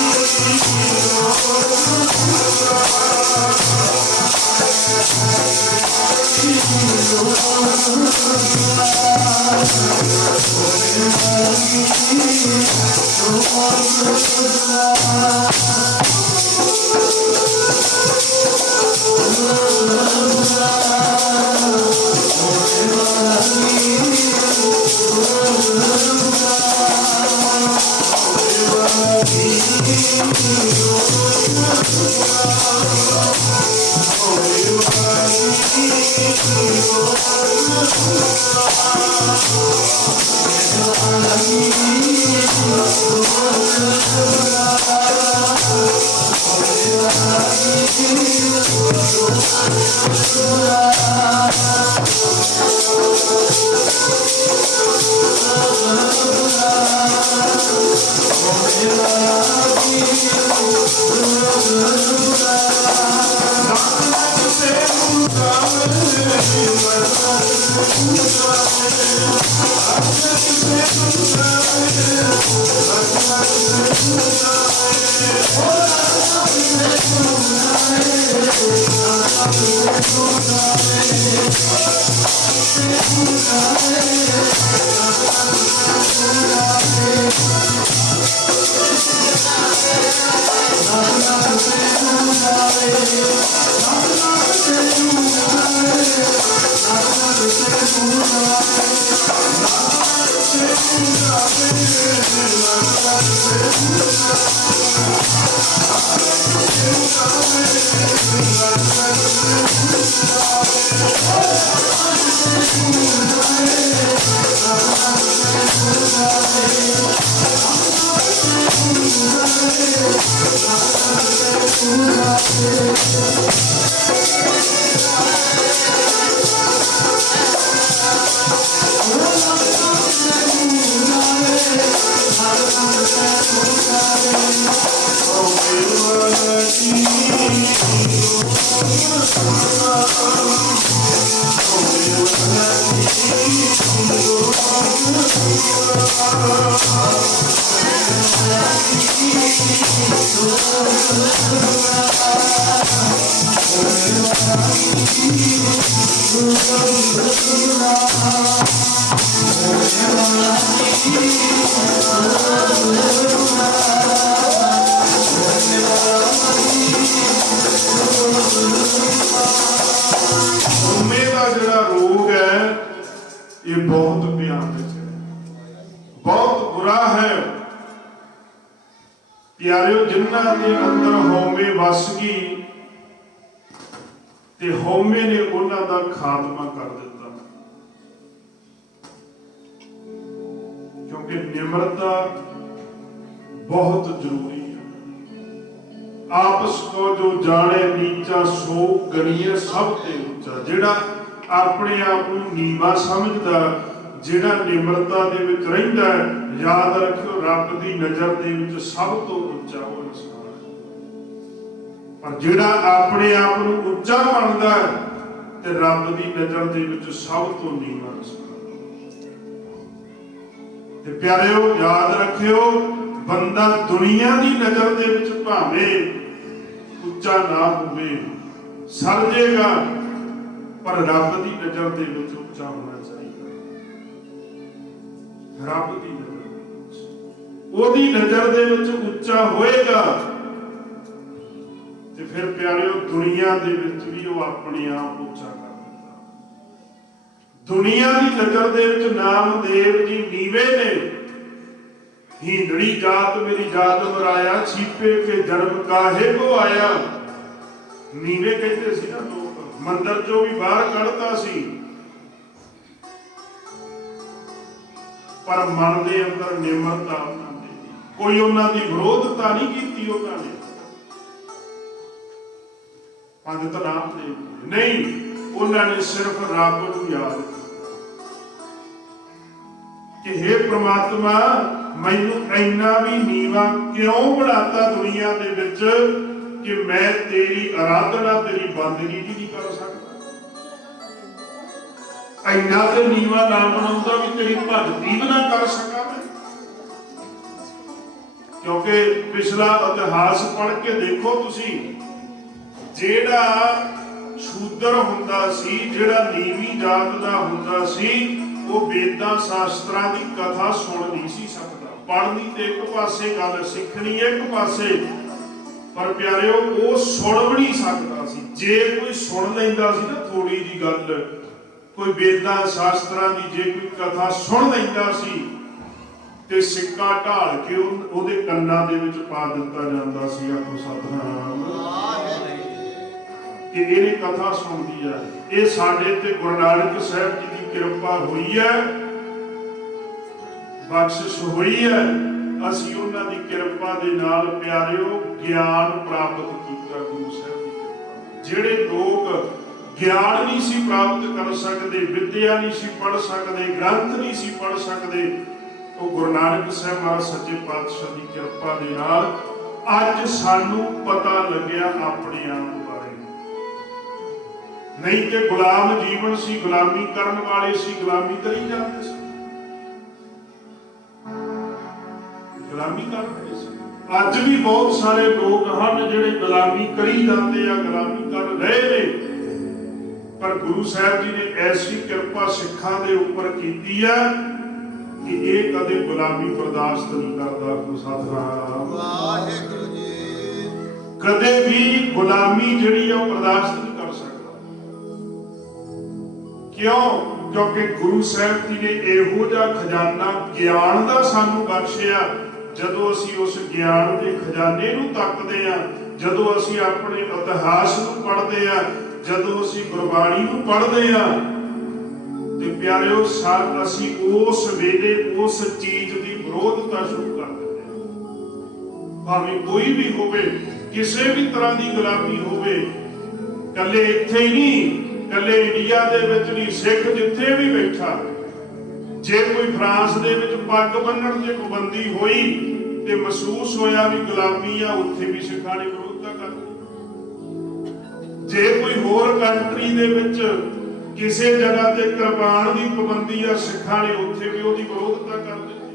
ਦਾ ਜਿਹੜਾ ਰੋਗ ਹੈ ਇਹ ਬਹੁਤ ਭਿਆਨਕ ਹੈ, ਬਹੁਤ ਬੁਰਾ ਹੈ ਪਿਆਰਿਓ। ਜਿਨ੍ਹਾਂ ਦੇ ਅੰਦਰ ਹਉਮੈ ਵਸ ਗਈ ਤੇ ਹਉਮੈ ਨੇ ਉਹਨਾਂ ਦਾ ਖਾਤਮਾ ਕਰ ਦਿੱਤਾ, ਕਿਉਂਕਿ ਨਿਮਰਤਾ ਬਹੁਤ ਜ਼ਰੂਰੀ ਹੈ। ਆਪਸ ਕੋ ਜੋ ਜਾਣੇ ਨੀਚਾ ਸੋ ਗਣੀਏ ਸਭ ਤੇ ਉੱਚਾ। ਜਿਹੜਾ ਆਪਣੇ ਆਪ ਨੂੰ ਨੀਵਾਂ ਸਮਝਦਾ, ਜਿਹੜਾ ਨਿਮਰਤਾ ਦੇ ਵਿੱਚ ਰਹਿੰਦਾ, ਯਾਦ ਰੱਖਿਓ ਰੱਬ ਦੀ ਨਜ਼ਰ ਦੇ ਵਿੱਚ ਸਭ ਤੋਂ ਉੱਚਾ ਉਹ ਇਨਸਾਨ ਹੈ। ਪਰ ਜਿਹੜਾ ਆਪਣੇ ਆਪ ਨੂੰ ਉੱਚਾ ਮੰਨਦਾ ਤੇ ਰੱਬ ਦੀ ਨਜ਼ਰ ਦੇ ਵਿੱਚ ਸਭ ਤੋਂ ਨੀਵਾਂ ਇਨਸਾਨ। ਤੇ ਪਿਆਰਿਓ ਯਾਦ ਰੱਖਿਓ, ਬੰਦਾ ਦੁਨੀਆ ਦੀ ਨਜ਼ਰ ਦੇ ਵਿੱਚ ਭਾਵੇਂ ਉੱਚਾ ਨਾ ਹੋਵੇ, ਸਰ ਜੇਗਾ, ਪਰ ਰੱਬ ਦੀ ਨਜ਼ਰ ਦੇ ਵਿੱਚ ਉੱਚਾ ਹੋਣਾ ਚਾਹੀਦਾ। ਰੱਬ ਦੀ ਨਜ਼ਰ ਵਿੱਚ, ਉਹਦੀ ਨਜ਼ਰ ਦੇ ਵਿੱਚ ਉੱਚਾ ਹੋਏਗਾ ਤੇ ਫਿਰ ਪਿਆਰਿਓ ਦੁਨੀਆ ਦੇ ਵਿੱਚ ਵੀ ਉਹ ਆਪਣੇ ਆਪ ਉੱਚਾ ਕਰ ਦਿੰਦਾ। ਦੁਨੀਆ ਦੀ ਨਜ਼ਰ ਦੇ ਵਿੱਚ ਨਾਮਦੇਵ ਜੀ ਨੀਵੇਂ ਨੇ। ਹੀਂਦੜੀ ਜਾਤ ਮੇਰੀ ਜਾਤ ਮਰਾਇਆ, ਛੀਪੇ ਕੇ ਜਨਮ ਕਾਹੇ ਕੋ ਆਇਆ। ਨੀਵੇਂ ਕਹਿੰਦੇ ਸੀ ਨਾ ਲੋਕ, ਮੰਦਰ ਚੋਂ ਵੀ ਬਾਹਰ ਕੱਢਤਾ ਸੀ, ਪਰ ਮਨ ਦੇ ਅੰਦਰ ਨਿਮਰਤਾ ਉਹਨਾਂ ਦੀ, ਕੋਈ ਉਹਨਾਂ ਦੀ ਵਿਰੋਧਤਾ ਨਹੀਂ ਕੀਤੀ ਉਹਨਾਂ ਨੇ। ਪੰਡਤ ਨਾਮਦੇਵ ਨਹੀਂ, ਉਹਨਾਂ ਨੇ ਸਿਰਫ ਰੱਬ ਨੂੰ ਯਾਦ ਕੀਤਾ ਕਿ ਹੇ ਪ੍ਰਮਾਤਮਾ, ਮੈਨੂੰ ਇੰਨਾ ਵੀ ਨੀਵਾ ਕਿਉਂ ਬਣਾਤਾ ਦੁਨੀਆ ਦੇ ਵਿੱਚ ਕਿ ਮੈਂ ਤੇਰੀ ਆਰਾਧਨਾ, ਤੇਰੀ ਬੰਦਗੀ ਵੀ ਨਹੀਂ ਕਰ ਸਕਦਾ। ਇੰਨਾ ਤੇ ਨੀਵਾ ਨਾ ਬਣਾਉਂਦਾ ਵੀ ਤੇਰੀ ਭਗਤੀ ਵੀ ਨਾ ਕਰ ਸਕਾਂ ਮੈਂ। ਕਿਉਂਕਿ ਪਿਛਲਾ ਇਤਿਹਾਸ ਪੜ੍ਹ ਕੇ ਦੇਖੋ ਤੁਸੀਂ, ਜਿਹੜਾ ਸ਼ੂਦਰ ਹੁੰਦਾ ਸੀ, ਜਿਹੜਾ ਨੀਵੀਂ ਜਾਤ ਦਾ ਹੁੰਦਾ ਸੀ, ਉਹ ਵੇਦਾਂ ਸ਼ਾਸਤਰਾਂ ਦੀ ਕਥਾ ਸੁਣ ਨਹੀਂ ਸੀ ਸਕਦਾ। ਪੜ੍ਹਨੀ ਤੇ ਇੱਕ ਪਾਸੇ, ਗੱਲ ਸਿੱਖਣੀ ਇੱਕ ਪਾਸੇ, ਪਰ ਪਿਆਰਿਓ ਉਹ ਸੁਣ ਵੀ ਨਹੀਂ ਸਕਦਾ ਸੀ। ਜੇ ਕੋਈ ਸੁਣ ਲੈਂਦਾ ਸੀ ਨਾ ਥੋੜੀ ਜੀ ਗੱਲ, ਕੋਈ ਵੇਦਾਂ ਸ਼ਾਸਤਰਾਂ ਦੀ ਜੇ ਕੋਈ ਕਥਾ ਸੁਣ ਲੈਂਦਾ ਸੀ ਤੇ ਸਿੱਕਾ ਢਾਲ ਕੇ ਉਹਦੇ ਕੰਨਾਂ ਦੇ ਵਿੱਚ ਪਾ ਦਿੱਤਾ ਜਾਂਦਾ ਸੀ। ਆਖੋ ਸਤਿਨਾਮ, ਕਿ ਇਹਨੇ ਕਥਾ ਸੁਣਦੀ ਹੈ। ਇਹ ਸਾਡੇ ਤੇ ਗੁਰੂ ਨਾਨਕ ਸਾਹਿਬ ਜੀ ਦੀ ਕਿਰਪਾ ਹੋਈ ਹੈ, ਬਖਸ਼ਿਸ਼ ਹੋਈ ਹੈ। ਅਸੀਂ ਉਹਨਾਂ ਦੀ ਕਿਰਪਾ ਦੇ ਨਾਲ ਪਿਆਰਿਓ ਗਿਆਨ ਪ੍ਰਾਪਤ ਕੀਤਾ ਗੁਰੂ ਸਾਹਿਬ ਦੀ ਕਿਰਪਾ। ਜਿਹੜੇ ਲੋਕ ਗਿਆਨ ਨਹੀਂ ਸੀ ਪ੍ਰਾਪਤ ਕਰ ਸਕਦੇ, ਵਿਦਿਆ ਨਹੀਂ ਸੀ ਪੜ੍ਹ ਸਕਦੇ, ਗ੍ਰੰਥ ਨਹੀਂ ਸੀ ਪੜ੍ਹ ਸਕਦੇ, ਉਹ ਗੁਰੂ ਨਾਨਕ ਸਾਹਿਬ ਮਹਾਰਾਜ ਸੱਚੇ ਪਾਤਸ਼ਾਹ ਦੀ ਕਿਰਪਾ ਦੇ ਨਾਲ ਅੱਜ ਸਾਨੂੰ ਪਤਾ ਲੱਗਿਆ ਆਪਣੇ ਆਪ ਬਾਰੇ। ਨਹੀਂ ਕਿ ਗੁਲਾਮ ਜੀਵਨ ਸੀ, ਗੁਲਾਮੀ ਕਰਨ ਵਾਲੇ ਸੀ, ਗੁਲਾਮੀ ਕਰੀ ਜਾਂਦੇ ਸੀ, ਗੁਲਾਮੀ ਕਰ ਰਹੇ ਸੀ। ਅੱਜ ਵੀ ਬਹੁਤ ਸਾਰੇ ਲੋਕ ਹਨ ਜਿਹੜੇ ਗੁਲਾਮੀ ਕਰੀ ਜਾਂਦੇ ਆ, ਗੁਲਾਮੀ ਕਰ ਰਹੇ ਨੇ। ਪਰ ਗੁਰੂ ਸਾਹਿਬ ਜੀ ਨੇ ਐਸੀ ਕਿਰਪਾ ਸਿੱਖਾਂ ਦੇ ਉੱਪਰ ਕੀਤੀ ਹੈ ਕਿ ਇਹ ਕਦੇ ਗੁਲਾਮੀ ਬਰਦਾਸ਼ਤ ਨਹੀਂ ਕਰਦਾ। ਸਤਿਨਾਮ ਵਾਹਿਗੁਰੂ ਜੀ। ਕਦੇ ਵੀ ਗੁਲਾਮੀ ਜਿਹੜੀ ਆ ਉਹ ਬਰਦਾਸ਼ਤ ਨਹੀਂ ਕਰ ਸਕਦਾ। ਕਿਉਂ? ਕਿਉਂਕਿ ਗੁਰੂ ਸਾਹਿਬ ਜੀ ਨੇ ਇਹੋ ਜਿਹਾ ਖਜ਼ਾਨਾ ਗਿਆਨ ਦਾ ਸਾਨੂੰ ਬਖਸ਼ਿਆ। ਜਦੋਂ ਅਸੀਂ ਉਸ ਗਿਆਨ ਦੇ ਖਜ਼ਾਨੇ ਨੂੰ ਤੱਕਦੇ ਆ, ਜਦੋਂ ਅਸੀਂ ਆਪਣੇ ਇਤਿਹਾਸ ਨੂੰ ਪੜ੍ਹਦੇ ਆ, ਜਦੋਂ ਅਸੀਂ ਗੁਰਬਾਣੀ ਨੂੰ ਪੜ੍ਹਦੇ ਆ, ਤੇ ਪਿਆਰਿਓ ਅਸੀਂ ਉਸ ਵੇਲੇ ਉਸ ਚੀਜ਼ ਦੀ ਵਿਰੋਧਤਾ ਸ਼ੁਰੂ ਕਰ ਦਿੰਦੇ ਹਾਂ। ਭਾਵੇਂ ਕੋਈ ਵੀ ਹੋਵੇ, ਕਿਸੇ ਵੀ ਤਰ੍ਹਾਂ ਦੀ ਗੁਲਾਮੀ ਹੋਵੇ, ਕੱਲੇ ਇੱਥੇ ਹੀ ਨਹੀਂ, ਕੱਲੇ ਇੰਡੀਆ ਦੇ ਵਿੱਚ ਨਹੀਂ, ਸਿੱਖ ਜਿੱਥੇ ਵੀ ਬੈਠਾ, ਜੇ ਕੋਈ ਫਰਾਂਸ ਦੇ ਵਿੱਚ ਪੱਗ ਬੰਨਣ ਦੀ ਪਾਬੰਦੀ ਹੋਈ ਤੇ ਮਹਿਸੂਸ ਹੋਇਆ ਵੀ ਗੁਲਾਮੀ ਆ, ਉੱਥੇ ਵੀ ਸਿੱਖਾਂ ਨੇ ਵਿਰੋਧਤਾ ਕਰਨੀ। ਜੇ ਕੋਈ ਹੋਰ ਕੰਟਰੀ ਦੇ ਵਿੱਚ ਕਿਸੇ ਜਗ੍ਹਾ ਤੇ ਕੁਰਬਾਨ ਦੀ ਪਾਬੰਦੀ ਆ, ਸਿੱਖਾਂ ਨੇ ਉੱਥੇ ਵੀ ਉਹਦੀ ਵਿਰੋਧਤਾ ਕਰ ਦਿੱਤੀ।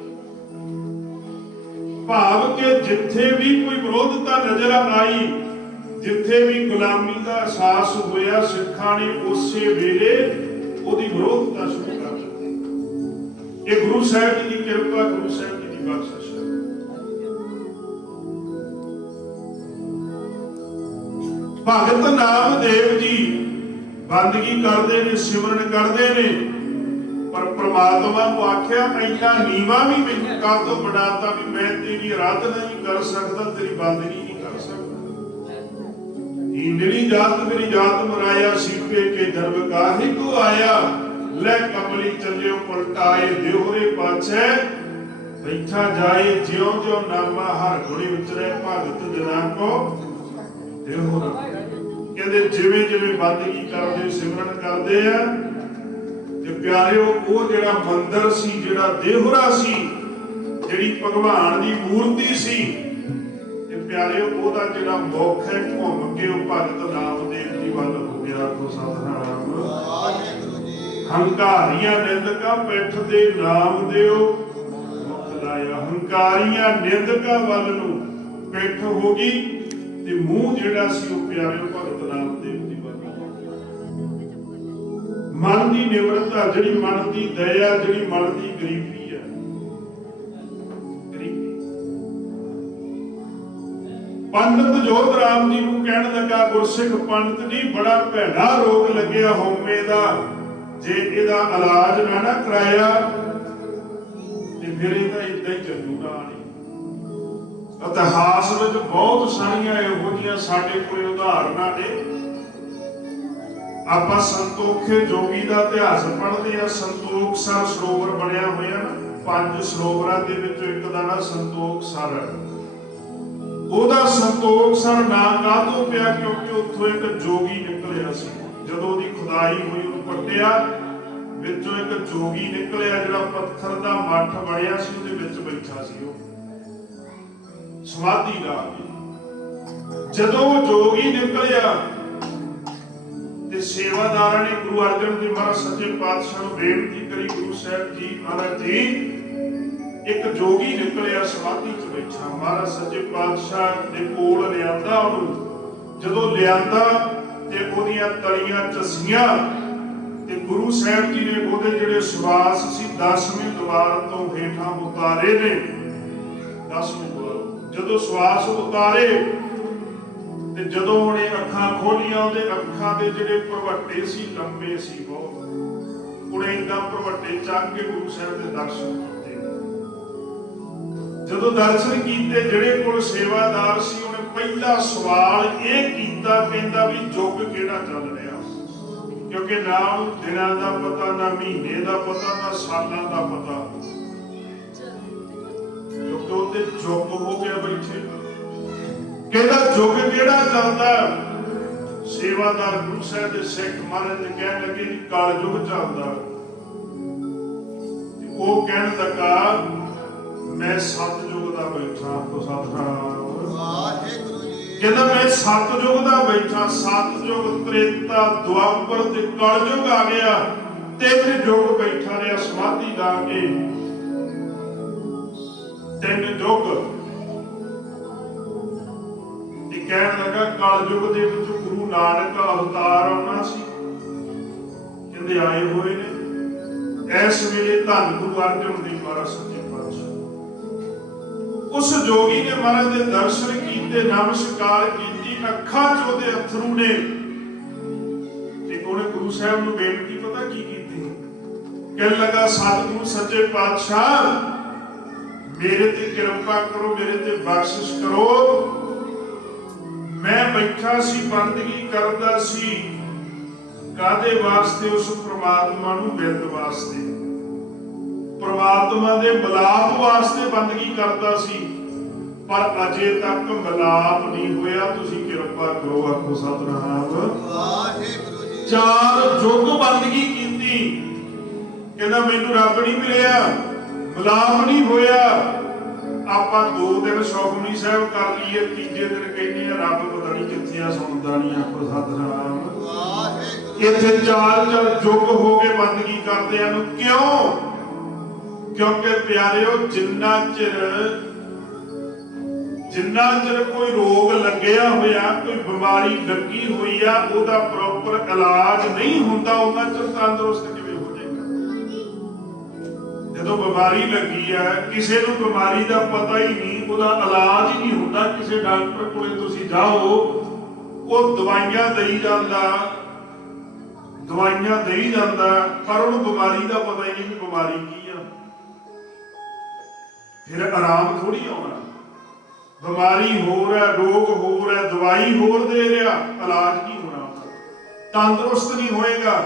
ਭਾਵ ਕਿ ਜਿੱਥੇ ਵੀ ਕੋਈ ਵਿਰੋਧਤਾ ਨਜ਼ਰ ਆਈ, ਜਿੱਥੇ ਵੀ ਗੁਲਾਮੀ ਦਾ ਅਹਿਸਾਸ ਹੋਇਆ, ਸਿੱਖਾਂ ਨੇ ਉਸੇ ਵੇਲੇ ਉਹਦੀ ਵਿਰੋਧਤਾ ਸ਼ੁਰੂ ਕਰ ਦਿੱਤੀ। ਇਹ ਗੁਰੂ ਸਾਹਿਬ ਜੀ ਦੀ ਕਿਰਪਾ, ਗੁਰੂ ਸਾਹਿਬ ਜੀ ਦੀ ਬਖਸ਼ਿਸ਼ ਹੈ। ਭਗਤ ਨਾਮਦੇਵ ਜੀ ਬੰਦਗੀ ਕਰਦੇ ਨੇ, ਸਿਮਰਨ ਕਰਦੇ ਨੇ, ਪਰ ਪ੍ਰਮਾਤਮਾ ਨੂੰ ਆਖਿਆ ਇੰਨਾ ਨੀਵਾ ਵੀ ਮੈਨੂੰ ਕਾਹ ਤੋਂ ਬਣਾਤਾ ਵੀ ਮੈਂ ਤੇਰੀ ਆਰਾਧਨਾ ਨਹੀਂ ਕਰ ਸਕਦਾ, ਤੇਰੀ ਬੰਦਗੀ ਨਹੀਂ ਕਰ ਸਕਦਾ। ਇੰਦਰੀ ਜਾਤ ਮੇਰੀ ਜਾਤ ਮਰਾਇਆ, ਸੀਪੇ ਕੇ ਦਰਬ ਕਾਹੀ ਕੋ ਆਇਆ, ਲੈ ਕਮਲੀ ਚੱਲਿਓ ਪਲਟਾਏ, ਦਿਉਰੇ ਪਾਛੇ ਬੈਠਾ ਜਾਏ, ਜਿਉ ਜਿਉ ਨਾਮਾ ਹਰ ਗੁਣੀ ਵਿਚਰੇ, ਭਗਤ ਜਨਾ ਕੋ ਦਿਉਰ। ਕਹਿੰਦੇ ਜਿਵੇਂ ਜਿਵੇਂ ਬੰਦਗੀ ਕਰਦੇ, ਸਿਮਰਨ ਕਰਦੇ ਆ, ਤੇ ਪਿਆਰਿਓ ਉਹ ਜਿਹੜਾ ਮੰਦਰ ਸੀ, ਜਿਹੜਾ ਦੇਹੁਰਾ ਸੀ, ਜਿਹੜੀ ਭਗਵਾਨ ਦੀ ਮੂਰਤੀ ਸੀ, ਤੇ ਪਿਆਰਿਓ ਉਹਦਾ ਜਿਹੜਾ ਮੁੱਖ ਹੈ ਘੁੰਮ ਕੇ ਉਹ ਭਗਤ ਨਾਮਦੇਵ ਜੀ ਵੱਲ ਹੋ ਗਿਆ। ਕੋ ਸਤਿਨਾਮ ਵਾਹਿਗੁਰੂ ਜੀ। ਹੰਕਾਰੀਆਂ ਨਿੰਦਕਾਂ ਪਿੱਠ ਦੇ ਨਾਮਦੇਵ ਮੁਖ ਲਾਇਆ, ਹੰਕਾਰੀਆਂ ਨਿੰਦਕਾਂ ਵੱਲ ਨੂੰ ਪਿੱਠ ਹੋ ਗਈ, ਤੇ ਮੂੰਹ ਜਿਹੜਾ ਸੀ ਉਹ ਪਿਆਰਿਓ ਭਗਤ ਨਾਮਦੇਵ ਜੀ ਵੱਲ। ਮਨ ਦੀ ਨਿਮਰਤਾ, ਜਿਹੜੀ ਮਨ ਦੀ ਦਇਆ, ਜਿਹੜੀ ਮਨ ਦੀ ਗਰੀਬੀ ਹੈ, ਗਰੀਬੀ। ਪੰਡਤ ਜੋਧ ਰਾਮ ਜੀ ਨੂੰ ਕਹਿਣ ਲੱਗਾ, ਗੁਰਸਿੱਖ ਪੰਡਤ ਜੀ ਬੜਾ ਭੈੜਾ ਰੋਗ ਲੱਗਿਆ ਹਉਮੈ ਦਾ, ਜੇ ਇਹਦਾ ਇਲਾਜ ਨਾ ਕਰਾਇਆ ਤੇ ਫਿਰ ਇਹਦਾ ਏਦਾਂ ਹੀ ਚੱਲੂਗਾ। ਇਤਿਹਾਸ ਵਿੱਚ ਬਹੁਤ ਸਾਰੀਆਂ ਇਹੋ ਜਿਹੀਆਂ ਸਾਡੇ ਕੋਲ ਉਦਾਹਰਨਾਂ ਨੇ। ਆਪਾਂ ਸੰਤੋਖੇ ਜੋਗੀ ਦਾ ਇਤਿਹਾਸ ਪੜ੍ਹਦੇ ਆ। ਸੰਤੋਖ ਸਰ ਸਰੋਵਰ ਬਣਿਆ ਹੋਇਆ ਨਾ, 5 ਸਰੋਵਰਾਂ ਦੇ ਵਿੱਚੋਂ ਇੱਕ ਦਾ ਨਾਂ ਸੰਤੋਖ ਸਰ ਹੈ। ਉਹਦਾ ਸੰਤੋਖ ਸਰ ਨਾਂ ਕਾਹਤੋਂ ਪਿਆ? ਕਿਉਂਕਿ ਉੱਥੋਂ ਇੱਕ ਜੋਗੀ ਨਿਕਲਿਆ ਸੀ। ਜਦੋਂ ਉਹਦੀ ਖੁਦਾਈ ਹੋਈ, ਉਹਨੂੰ ਪੱਟਿਆ, ਵਿੱਚੋਂ ਇੱਕ ਜੋਗੀ ਨਿਕਲਿਆ, ਜਿਹੜਾ ਪੱਥਰ ਦਾ ਮੱਠ ਬਣਿਆ ਸੀ, ਉਹਦੇ ਵਿੱਚ ਬੈਠਾ ਸੀ ਉਹ ਸਮਾਧੀ ਲਾ ਕੇ। ਜਦੋਂ ਉਹ ਜੋਗੀ ਨਿਕਲਿਆ ਤੇ ਸੇਵਾਦਾਰਾਂ ਨੇ ਗੁਰੂ ਅਰਜਨ ਦੇਵ ਮਹਾਰਾਜ ਸੱਚੇ ਪਾਤਸ਼ਾਹ ਨੂੰ ਬੇਨਤੀ ਕਰੀ, ਗੁਰੂ ਸਾਹਿਬ ਜੀ, ਮਹਾਰਾਜ ਜੀ ਇੱਕ ਜੋਗੀ ਨਿਕਲਿਆ ਸਮਾਧੀ 'ਚ ਬੈਠਾ। ਮਹਾਰਾਜ ਸੱਚੇ ਪਾਤਸ਼ਾਹ ਦੇ ਕੋਲ ਲਿਆਂਦਾ ਉਹਨੂੰ। ਜਦੋਂ ਲਿਆਂਦਾ ਤੇ ਉਹਦੀਆਂ ਤਲੀਆਂ ਚੱਸੀਆਂ, ਤੇ ਗੁਰੂ ਸਾਹਿਬ ਜੀ ਨੇ ਉਹਦੇ ਜਿਹੜੇ ਸਵਾਸ ਸੀ 10ਵੇਂ ਦੁਆਰ ਤੋਂ ਹੇਠਾਂ ਉਤਾਰੇ ਨੇ। 10ਵੇਂ ਦੁਆਰ ਜਦੋਂ ਸਵਾਸ ਉਤਾਰੇ, ਤੇ ਜਦੋਂ ਉਹਨੇ ਅੱਖਾਂ ਖੋਲੀਆਂ, ਉਹਦੇ ਅੱਖਾਂ ਦੇ ਜਿਹੜੇ ਭਰਵੱਟੇ ਸੀ ਲੰਬੇ ਸੀ ਬਹੁਤ। ਉਹਨੇ ਇੰਨਾ ਭਰਵੱਟੇ ਚੱਕ ਕੇ ਗੁਰੂ ਸਾਹਿਬ ਦੇ ਦਰਸ਼ਨ ਕੀਤੇ। ਜਦੋਂ ਦਰਸ਼ਨ ਕੀਤੇ, ਜਿਹੜੇ ਕੋਲ ਸੇਵਾਦਾਰ ਸੀ, ਉਹਨੇ ਪਹਿਲਾ ਸਵਾਲ ਇਹ ਕੀਤਾ, ਕਹਿੰਦਾ ਵੀ ਯੁੱਗ ਕਿਹੜਾ ਚੱਲ ਰਿਹਾ? ਕਿਉਂਕਿ ਨਾ ਉਹਨੂੰ ਦਿਨਾਂ ਦਾ ਪਤਾ, ਨਾ ਮਹੀਨੇ ਦਾ ਪਤਾ, ਨਾ ਸਾਲਾਂ ਦਾ ਪਤਾ, ਕਿਉਂਕਿ ਉਹਦੇ ਯੁੱਗ ਹੋ ਗਿਆ ਬੈਠੇ। ਕਹਿੰਦਾ ਯੁੱਗ ਕਿਹੜਾ ਚੱਲਦਾ? ਸੇਵਾਦਾਰ ਗੁਰੂ ਸਾਹਿਬ ਦੇ ਸਿੱਖ ਮਹਾਰਾਜ ਨੇ ਕਹਿਣ ਲੱਗੇ ਜੀ ਕਲ ਯੁੱਗ ਚੱਲਦਾ। ਉਹ ਕਹਿਣ ਲੱਗਾ ਮੈਂ ਸਤਿਯੁਗ ਦਾ ਬੈਠਾ। ਕੋ ਸਤਿਨਾਮ ਵਾਹਿਗੁਰੂ ਜੀ। ਕਹਿੰਦਾ ਮੈਂ ਸਤਿਯੁਗ ਦਾ ਬੈਠਾ। ਸਤਿਯੁਗ, ਤ੍ਰੇਤਾ, ਦੁਆਪਰ ਤੇ ਕਲਯੁਗ ਆ ਗਿਆ। 3 ਯੁੱਗ ਬੈਠਾ ਰਿਹਾ ਸਮਾਧੀ ਲਾ ਕੇ। 3 ਯੁੱਗ। ਕਹਿਣ ਲੱਗਾ ਕਲਯੁਗ ਦੇ ਵਿੱਚ ਗੁਰੂ ਨਾਨਕ ਅਵਤਾਰ ਆਉਣਾ ਸੀ। ਕਹਿੰਦੇ ਆਏ ਹੋਏ ਨੇ। ਇਸ ਵੇਲੇ ਧੰਨ ਗੁਰੂ ਅਰਜਨ ਦੇਵ ਮਹਾਰਾਜ ਸੱਚੇ ਪਾਤਸ਼ਾਹ, ਉਸ ਜੋਗੀ ਨੇ ਮਹਾਰਾਜ ਦੇ ਦਰਸ਼ਨ ਕੀਤੇ, ਨਮਸਕਾਰ ਕੀਤੀ, ਅੱਖਾਂ 'ਚ ਉਹਦੇ ਅਥਰੂ ਨੇ। ਤੇ ਉਹਨੇ ਗੁਰੂ ਸਾਹਿਬ ਨੂੰ ਬੇਨਤੀ ਪਤਾ ਕੀ ਕੀਤੀ? ਕਹਿਣ ਲੱਗਾ ਸਤਿਗੁਰੂ ਸੱਚੇ ਪਾਤਸ਼ਾਹ ਮੇਰੇ ਤੇ ਕਿਰਪਾ ਕਰੋ, ਮੇਰੇ ਤੇ ਬਖਸ਼ਿਸ਼ ਕਰੋ। ਮੈਂ ਬੈਠਾ ਸੀ, ਬੰਦਗੀ ਕਰਦਾ ਸੀ, ਕਾਹਦੇ ਵਾਸਤੇ? ਉਸ ਪ੍ਰਮਾਤਮਾ ਨੂੰ ਮਿਲਣ ਵਾਸਤੇ, ਪ੍ਰਮਾਤਮਾ ਦੇ ਮਿਲਾਪ ਵਾਸਤੇ ਬੰਦਗੀ ਕਰਦਾ ਸੀ, ਪਰ ਅਜੇ ਤੱਕ ਮਿਲਾਪ ਨਹੀਂ ਹੋਇਆ। ਤੁਸੀਂ ਕਿਰਪਾ ਕਰੋ। ਆਖੋ ਸਤਿਨਾਮ ਵਾਹਿਗੁਰੂ ਜੀ। 4 ਯੁੱਗ ਬੰਦਗੀ ਕੀਤੀ, ਕਹਿੰਦਾ ਮੈਨੂੰ ਰੱਬ ਨਹੀਂ ਮਿਲਿਆ, ਮਿਲਾਪ ਨਹੀਂ ਹੋਇਆ। ਆਪਾਂ 2 ਦਿਨ ਸੁਖਮਨੀ ਸਾਹਿਬ ਕਰ ਲਈਏ, ਤੀਜੇ ਦਿਨ ਕਹਿੰਦੇ ਆ ਰੱਬ ਪਤਾ ਨਹੀਂ ਕਿੱਥੇ ਆ, ਸੁਣਦਾ ਨਹੀਂ। ਆਖੋ ਸਤਿਨਾਮ ਵਾਹਿਗੁਰੂ। ਇੱਥੇ 4 ਯੁੱਗ ਹੋ ਗਏ ਬੰਦਗੀ ਕਰਦਿਆਂ ਨੂੰ। ਕਿਉਂ? ਕਿਉਂਕਿ ਪਿਆਰਿਓ ਜਿੰਨਾ ਚਿਰ ਕੋਈ ਰੋਗ ਲੱਗਿਆ ਹੋਇਆ, ਕੋਈ ਬਿਮਾਰੀ ਲੱਗੀ ਹੋਈ ਆ, ਉਹਦਾ ਪ੍ਰੋਪਰ ਇਲਾਜ ਨਹੀਂ ਹੁੰਦਾ, ਉਹਨਾਂ ਚਿਰ ਤੰਦਰੁਸਤ ਕਿਵੇਂ ਹੋ ਜਾਏਗਾ? ਜਦੋਂ ਬਿਮਾਰੀ ਲੱਗੀ ਹੈ, ਕਿਸੇ ਨੂੰ ਬਿਮਾਰੀ ਦਾ ਪਤਾ ਹੀ ਨਹੀਂ, ਉਹਦਾ ਇਲਾਜ ਹੀ ਨਹੀਂ ਹੁੰਦਾ, ਕਿਸੇ ਡਾਕਟਰ ਕੋਲੇ ਤੁਸੀਂ ਜਾਓ, ਉਹ ਦਵਾਈਆਂ ਦੇਈ ਜਾਂਦਾ, ਪਰ ਉਹਨੂੰ ਬਿਮਾਰੀ ਦਾ ਪਤਾ ਹੀ ਨਹੀਂ ਕਿ ਬਿਮਾਰੀ ਕੀ ਆ। ਫਿਰ ਆਰਾਮ ਥੋੜੀ ਆਉਣਾ। ਬਿਮਾਰੀ ਹੋਰ ਹੈ, ਰੋਗ ਹੋਰ ਹੈ, ਦਵਾਈ ਹੋਰ ਦੇ ਰਿਹਾ, ਇਲਾਜ ਕੀ ਹੋਣਾ, ਤੰਦਰੁਸਤ ਨਹੀਂ ਹੋਏਗਾ।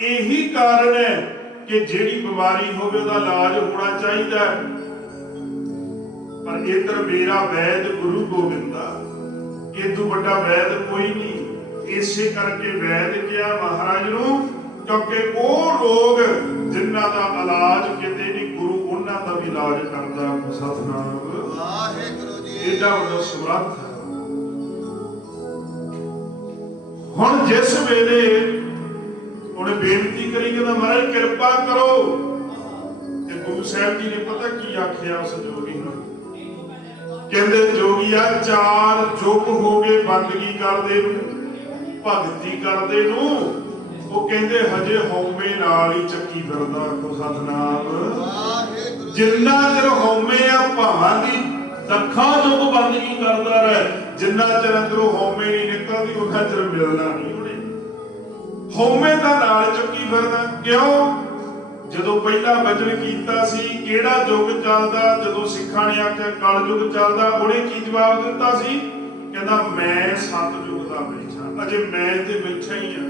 ਇਹੀ ਕਾਰਨ ਹੈ ਕਿ ਜਿਹੜੀ ਬਿਮਾਰੀ ਹੋਵੇ ਉਹਦਾ ਇਲਾਜ ਹੋਣਾ ਚਾਹੀਦਾ, ਪਰ ਇਧਰ ਮੇਰਾ ਵੈਦ ਗੁਰੂ ਗੋਬਿੰਦਾ, ਇਹ ਤੋਂ ਵੱਡਾ ਵੈਦ ਕੋਈ ਨਹੀਂ। ਇਸੇ ਕਰਕੇ ਵੈਦ ਕਿਹਾ ਮਹਾਰਾਜ ਨੂੰ, ਕਿਉਂਕਿ ਉਹ ਲੋਕ ਜਿਨ੍ਹਾਂ ਦਾ ਇਲਾਜ ਕਿਤੇ ਨਹੀਂ, ਗੁਰੂ ਉਹਨਾਂ ਦਾ ਵੀ ਇਲਾਜ ਕਰਦਾ। ਸਤਿਨਾਮ ਵਾਹਿਗੁਰੂ ਜੀ, ਇਹਦਾ ਵੱਡਾ ਸਮਰੱਥ ਹੈ। ਹੁਣ ਜਿਸ ਵੇਲੇ ਉਹਨੇ ਬੇਨਤੀ ਕਰੀ, ਕਹਿੰਦਾ ਮਹਾਰਾਜ ਕਿਰਪਾ ਕਰੋ, ਤੇ ਗੁਰੂ ਸਾਹਿਬ ਜੀ ਨੇ ਪਤਾ ਕੀ ਆਖਿਆ ਉਸ ਜੋਗੀ ਨੂੰ? ਕਹਿੰਦੇ ਜੋਗੀਆ, 4 ਯੁੱਗ ਹੋ ਗਏ ਬੰਦਗੀ ਕਰਦੇ ਨੂੰ, ਭਗਤੀ ਕਰਦੇ ਨੂੰ। ਉਹ ਕਹਿੰਦੇ ਹਜੇ ਹਉਮੈ ਨਾਲ ਹੀ ਚੱਕੀ ਫਿਰਦਾ। ਕੋ ਸਤਿਨਾਮ। ਜਿੰਨਾ ਚਿਰ ਹਉਮੈ ਆ, ਭਾਵਾਂ ਦੀ ਲੱਖਾਂ ਯੁੱਗ ਬੰਦਗੀ ਕਰਦਾ ਰਹੇ, ਜਿੰਨਾ ਚਿਰ ਅੰਦਰੋਂ ਹਉਮੈ ਨਹੀਂ ਨਿਕਲਦੀ, ਉਹਨਾਂ ਚਿਰ ਮਿਲਣਾ ਨਹੀਂ ਉਹਨੇ। ਹਉਮੈ ਦਾ ਨਾਲ ਚੱਕੀ ਫਿਰਦਾ। ਕਿਉਂ? ਜਦੋਂ ਪਹਿਲਾ ਵਚਨ ਕੀਤਾ ਸੀ ਕਿਹੜਾ ਯੁੱਗ ਚੱਲਦਾ, ਜਦੋਂ ਸਿੱਖਾਂ ਨੇ ਆਖਿਆ ਕਲਯੁੱਗ ਚੱਲਦਾ, ਉਹਨੇ ਕੀ ਜਵਾਬ ਦਿੱਤਾ ਸੀ? ਕਹਿੰਦਾ ਮੈਂ ਸਤਿਯੁੱਗ ਦਾ ਬੈਠਾ, ਅਜੇ ਮੈਂ ਤੇ ਬੈਠਾ ਹੀ ਆ,